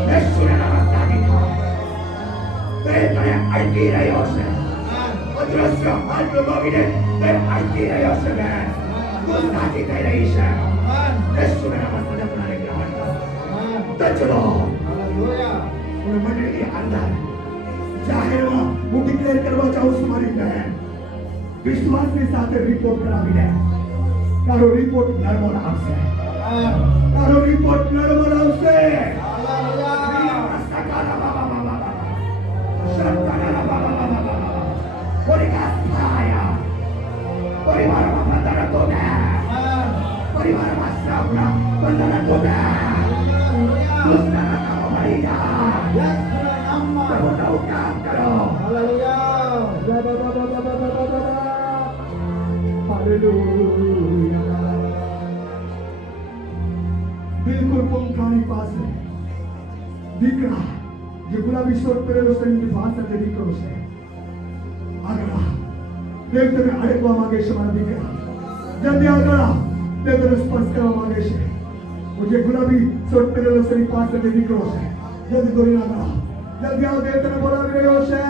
યેશુના નામમાં તાજી થાય તે તને અડકી રહ્યો છે અદ્રશ્ય હાથ લગાવીને તે અડકી રહ્યો છે બેન તું તાજી થઈ રહી છે યેશુના નામમાં સાજાપણાને ગ્રહણ કર ચલો અને મંડળીની અંદર જાહેરમાં હું ડિક્લેર કરવા ચાહું છું મારી બહેન વિશ્વાસની સાથે રિપોર્ટ કરાવી દે તારો રિપોર્ટ નોર્મલ આવશે તારો રિપોર્ટ નોર્મલ આવશે પરિવારમાં બંધન તોડે પરિવારમાં શ્રાપના બંધન તોડે દુષ્ટના કામ મળી જાય પ્રભુનું કામ કરો બિલકુલ પંખાની પાસે દીકરા જે ગુલાબી શોટ પહેરેલો છે એની ભાષા દીકરો છે આગળ દેવ તને અડકવા માંગે છે મારા દીકરા જલ્દી આગળ દેવ તને સ્પર્શ કરવા માંગે છે જે ગુલાબી શોટ પહેરેલો છે એની પાસે દીકરો છે જલ્દી દોડી આગળ જલ્દી આવ દેવ તને બોલાવી રહ્યો છે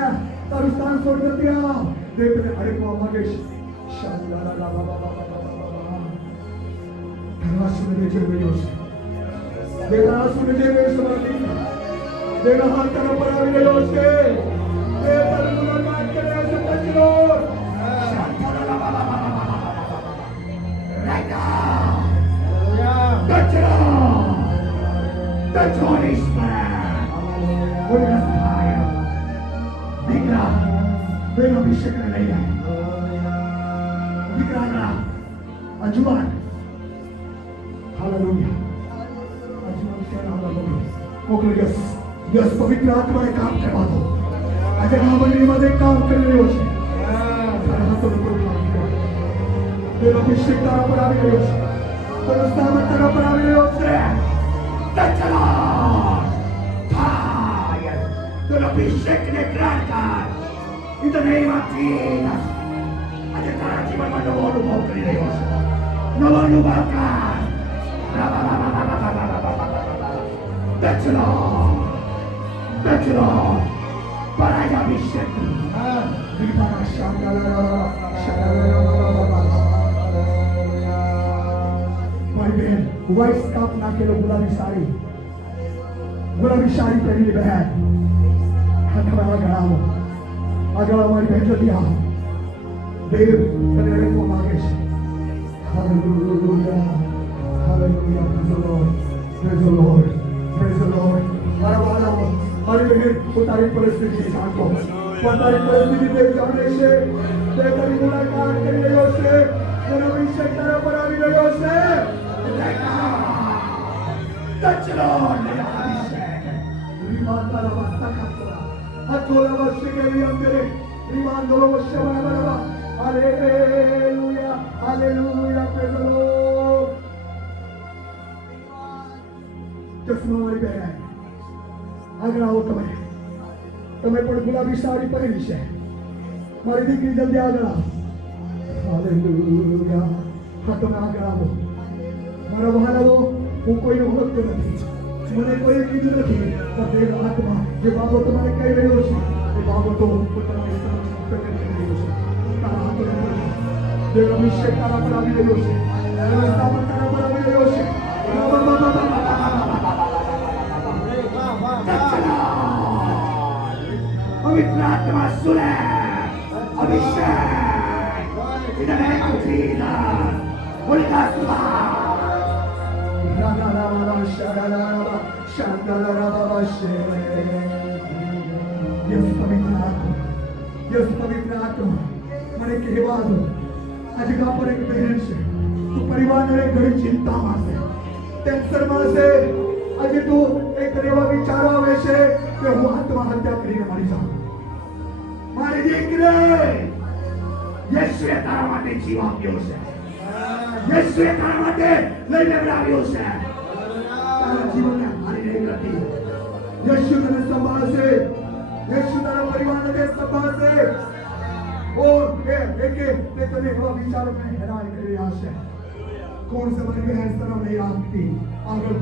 તારું સ્થાન છોડ જલ્દી આવ દેવ તને અડકવા માંગે છે ધર્માસુને જે રહ્યો છે દેવરાસુને જે રહ્યો છે મારા દીકરા દેવના હાથ તરફ પર આવી રહ્યો છે દેવ તારી મુલાકાત કરી રહ્યો છે તચલો right now touch Holy Spirit Holy Ghost fire દીકરા દેવ અભિષેકને લઈ જાય દીકરા આગળ અજવાન હાલેલુયા અજવાન છે હાલેલુયા મોકલો યસ પવિત્ર આત્માને કામ કરવા દો આજે આ મંડળીમાં એક કામ કરી રહ્યો છે તારા હાથોને કોઈ કામ કરે દેવ અભિષેક તારા પર આવી રહ્યો છે તારું સ્થાન તારા પર આવી રહ્યો છે ચલો In the name of Jesus. આજે તારા જીવનમાં નવો અનુભવ કરી રહ્યો છે. નવો અનુભવ કર. That's Lord. That's Lord. પરાય અભિષેક. મારી બહેન વ્હાઈટ સ્કાર્ફ નાખેલો ગુલાબી સાડી પહેરીને બહેન હાથમાં આગળ આવો. આગળ અમારી બહેન જલ્દી આવો. દેવ તને અડકવા માંગે છે. Hallelujah hallelujah. Praise the lord praise the lord. મારા વાલાઓ મારી બહેન પોતાની પરિસ્થિતિ જાણતો પોતાની પરિસ્થિતિ તે જાણે છે. તે તારી મુલાકાત કરી રહ્યો છે. તેનો અભિષેક તારા પર આવી રહ્યો છે. That's Lord. અભિષેક. રીમાતારા વાસ્તા ખાતરા અચોલા વર્ષે કેવી અંતરે રીમાંદોલો વર્ષે બરાબર. Hallelujah hallelujah. Praise the lord. ચશ્મા વાળી બહેન આગળ આવો. તમે પણ ગુલાબી સાડી પહેરી છે. મારી દીકરી જલ્દી આગળ આવો. હાલેલુયા. હા તમે આગળ આવો. મારા વહાલાઓ હું કોઈને ઓળખતો નથી. મને કોઈ કીધું નથી. પણ દેવ આત્મા જે બાબતો મને કહી રહ્યો છે એ બાબતો પોતાની સમક્ષ પ્રગટ કરી રહ્યો છે. તારા હાથો દેવ અભિષેક તારા પર આવી રહ્યો છે. વ્યવસ્થા પણ તારા પર આવી રહ્યો છે. પવિત્ર આત્મા સુલે અભિષેક. In the name of Jesus. Holy Ghost fire. Yes પવિત્ર આત્મા મને કહેવા દો. આજે ગામ પર એક બહેન છે. તું પરિવારને ઘણી ચિંતામાં છે, ટેન્શનમાં છે. આજે તું એક એવા વિચારો આવે છે કે હું આત્મહત્યા કરીને મરી જાઉં. મારી દીકરી યેશુએ તારા માટે જીવ આપ્યો છે. યેશુએ તારા માટે લઈ લેવડાવ્યો છે. તારા જીવનને હારી નહીં કરતી. યશુ તને સંભાળશે. યશુ તારા પરિવારને સંભાળશે. ઓ એ તને એવા વિચારો હેરાન કરી રહ્યા છે. કોણ છે મને બહેન શરમ નહીં રાખતી. આગળ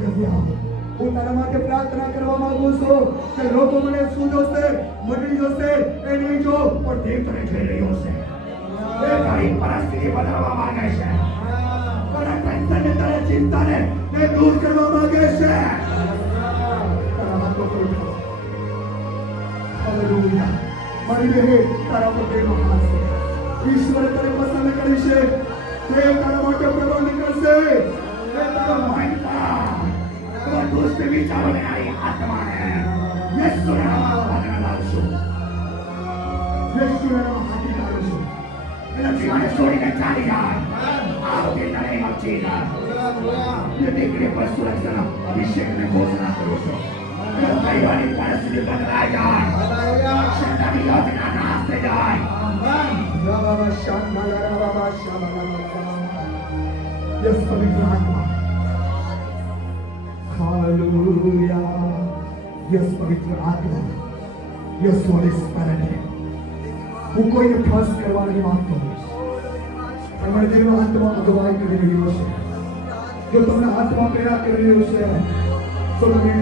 જલ્દી આવો. હું તારા માટે પ્રાર્થના કરવા માંગુ છું કે લોકો મને શું જોશે, મળી જશે એ નહીં જો, પણ દેવ તને જોઈ રહ્યો છે. એ તારી પરિસ્થિતિ બદલવા માંગે છે. તારા ટેન્શનને, તારા ચિંતાને ને દૂર કરવા માંગે છે. તારા હાથો પર ઉઠાવો. હાલેલુયા. મારી બહેન તારા પર દેવનો હાથ છે. ઈશ્વરે તને પસંદ કરી છે. તે તારા માટે પ્રબંધ કરશે. તે તારો માઇન્ડ તો દુષ્ટ વિચારોને આવી આત્માને યેશુના નામમાં બદલા લાવશું. યેશુના નામમાં હાથી કાઢશું. એના જીવનને છોડીને ચાલી જાય. Out in the name of Jesus. એ દીકરી પર સુરક્ષાના અભિષેકને ઘોષણા કરું છું. એ પરિવારની પરિસ્થિતિ બદલાઈ જાય. શેતાની યોજના નાશ થઈ જાય. યસ પવિત્ર આત્મા. હાલેલુયા. યસ પવિત્ર આત્મા. Yes Holi spirit. હું કોઈને ટ્રસ્ટ કરવા નથી માંગતો. તમારે દેવનો આત્મા અગવાઈ કરી રહ્યો છે. જો તમને આત્મા પ્રેરણા કરી રહ્યો છે તો તમે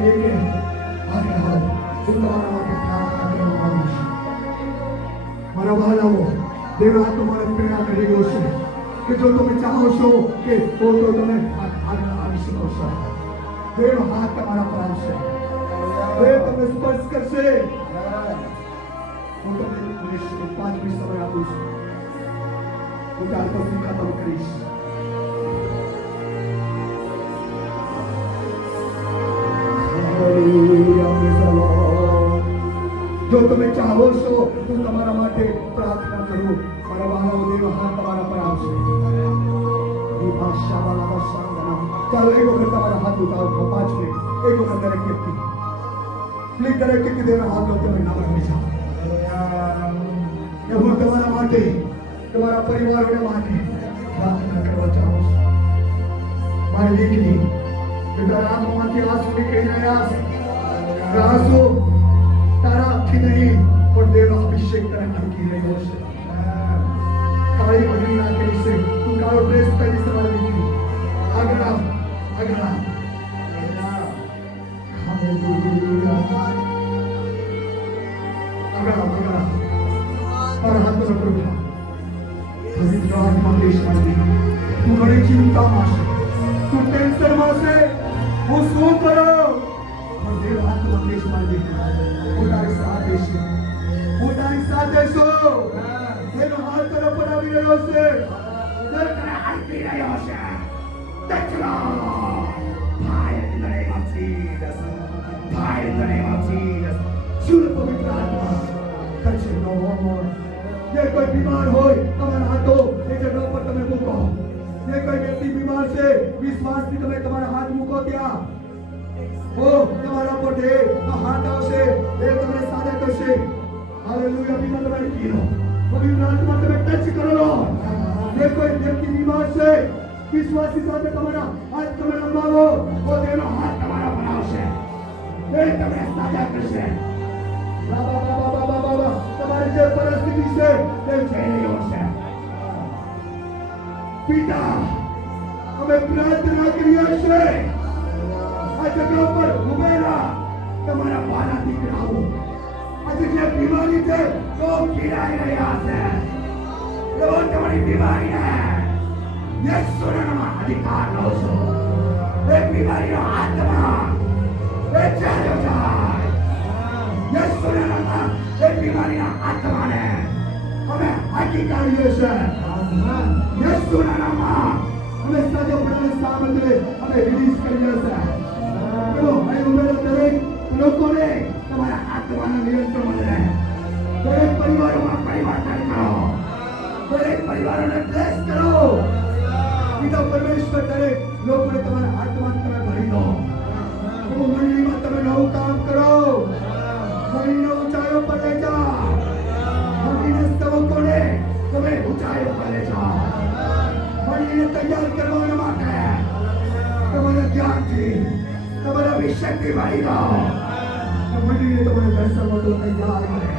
આગળ આવો. હું તમારા માટે પ્રાર્થના કરવા માંગુ છું. મારા વહાલાઓ, દેવનો આત્મા મને પ્રેરણા કરી રહ્યો છે કે જો તમે ચાહો છો કે તો તમે આગળ આવી શકો છો. દેવનો હાથ તમારા પર આવશે. દેવ તમને સ્પર્શ કરશે. હું તમને 5 મિનિટ સમય આપું છું. હું ત્યાર પછી ખતમ કરીશ. જો તમે ચાહો છો હું તમારા માટે પ્રાર્થના કરું. મારા વહાલાઓ, દેવનો હાથ તમારા પર આવશે. ચાલો એક વખત તમારા હાથ ઉતારો. 5 મિનિટ એક વખત દરેક વ્યક્તિ પ્લીઝ દરેક વ્યક્તિ દેવના હાથ તમે ના રાખી જાઓ. હું તમારા માટે, તમારા પરિવારોને માટે પ્રાર્થના કરવા ચાહું છું. મારી દીકરી તારા આંખોમાંથી આંસુ નીકળી રહ્યા છે. આંસુ તારા આંખથી નહીં પણ દેવનો અભિષેક તને હરકી રહ્યો છે. કાળી પગડી નાખેલી છે, તું કાળો ડ્રેસ પહેરી છે મારી દીકરી. આગળ આવ, આગળ આવ. હાલેલુયા. આગળ આવ, આગળ આવ. તારા હાથનો પ્રભુ પવિત્ર આત્મા દેશ મારી દીકરી, તું ઘણી ચિંતામાં છે, તું ટેન્શનમાં છે. હું શું કરું? પણ દેવ આત્મા દેશ મારી દીકરી, હું તારી સાથે છું, હું તારી સાથે છું. એનો હાથ તારા પર આવી રહ્યો છે, Look at hurting રહ્યો છે. Touch Fire in the name of Jesus. Fire in the name of Jesus. શુદ્ધ પવિત્ર આત્મા કરશે નો મોર. જે કોઈ બીમાર હોય તમારા હાથો એ જગ્યા પર તમે મૂકો. જે કોઈ વ્યક્તિ બીમાર છે વિશ્વાસથી તમે તમારા હાથ મૂકો ત્યાં. ઓ તમારા પર જે હાથ આવશે એ તમને સાજા કરશે. હાલેલુયા. પિતા તમારી કીધો પવિત્ર આત્મા તમે ટચ કરો. જે કોઈ વ્યક્તિ બીમાર છે વિશ્વાસી સાથે તમારા હાથ તમે લંબાવો. ઓ તેનો હાથ તમારા પર આવશે. એ તમને સાજા કરશે. તમારી જે પરિસ્થિતિ છે તે જઈ રહ્યો છે. પિતા અમે પ્રાર્થના કરીએ છીએ આ જગ્યા પર ઉભેલા તમારા વાલા દીકરાઓ આજે જે બીમારી છે તો પીડાઈ રહ્યા છે. એવો તમારી બીમારીને યેસુના નામમાં અધિકાર લો છો. એ બીમારીનો આત્મા એ ચાલ્યો જાય. યેસુના નામમાં એ બીમારીના આત્માને અમે હાકી કાઢીએ છીએ. યેસુના નામમાં અમે સાજાપણાને સામર્થ્ય અમે રિલીઝ કરીએ છીએ. ચલો અહીં ઉભેલા દરેક લોકોને તમારા આત્માના નિયંત્રણમાં રહે. દરેક પરિવારોમાં પરિવર્તન કરો. દરેક પરિવારોને બ્લેસ કરો. પિતા પરમેશ્વર દરેક લોકોને તમારા આત્માને તમે ભરી દો. પ્રભુ મંડળીમાં તમે નવું કામ કરો. મંડળીને ઊંચાઈઓ પર લઈ જાઓ. મંદિરના સેવકોને તમે ઊંચાઈઓ પર લઈ જાઓ. મંદિરને તૈયાર કરવા માટે તમારા ધ્યાનથી તમારા અભિષેકથી ભરી દો. મંડળીને તમારા દર્શનમાં તો તૈયાર કરે.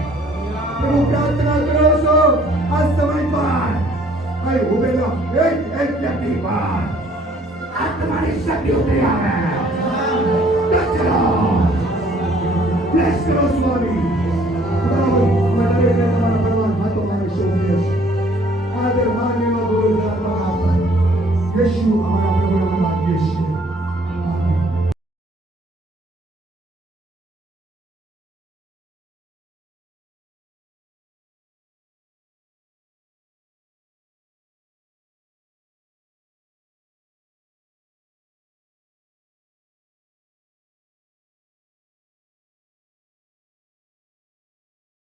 પ્રભુ પ્રાર્થના કરો છો આ સમય પર અહીં ઉભેલા એક વ્યક્તિ પર આત્માની શક્તિ ઉતરી આવે. કચરો બ્લેસ કરો સ્વામી. તમારા ભગવાન હાથો મારે શોધે છે. આદર માનવીમાં ગુરુ યશુ અમારા પ્રભુના નામમાં યશુ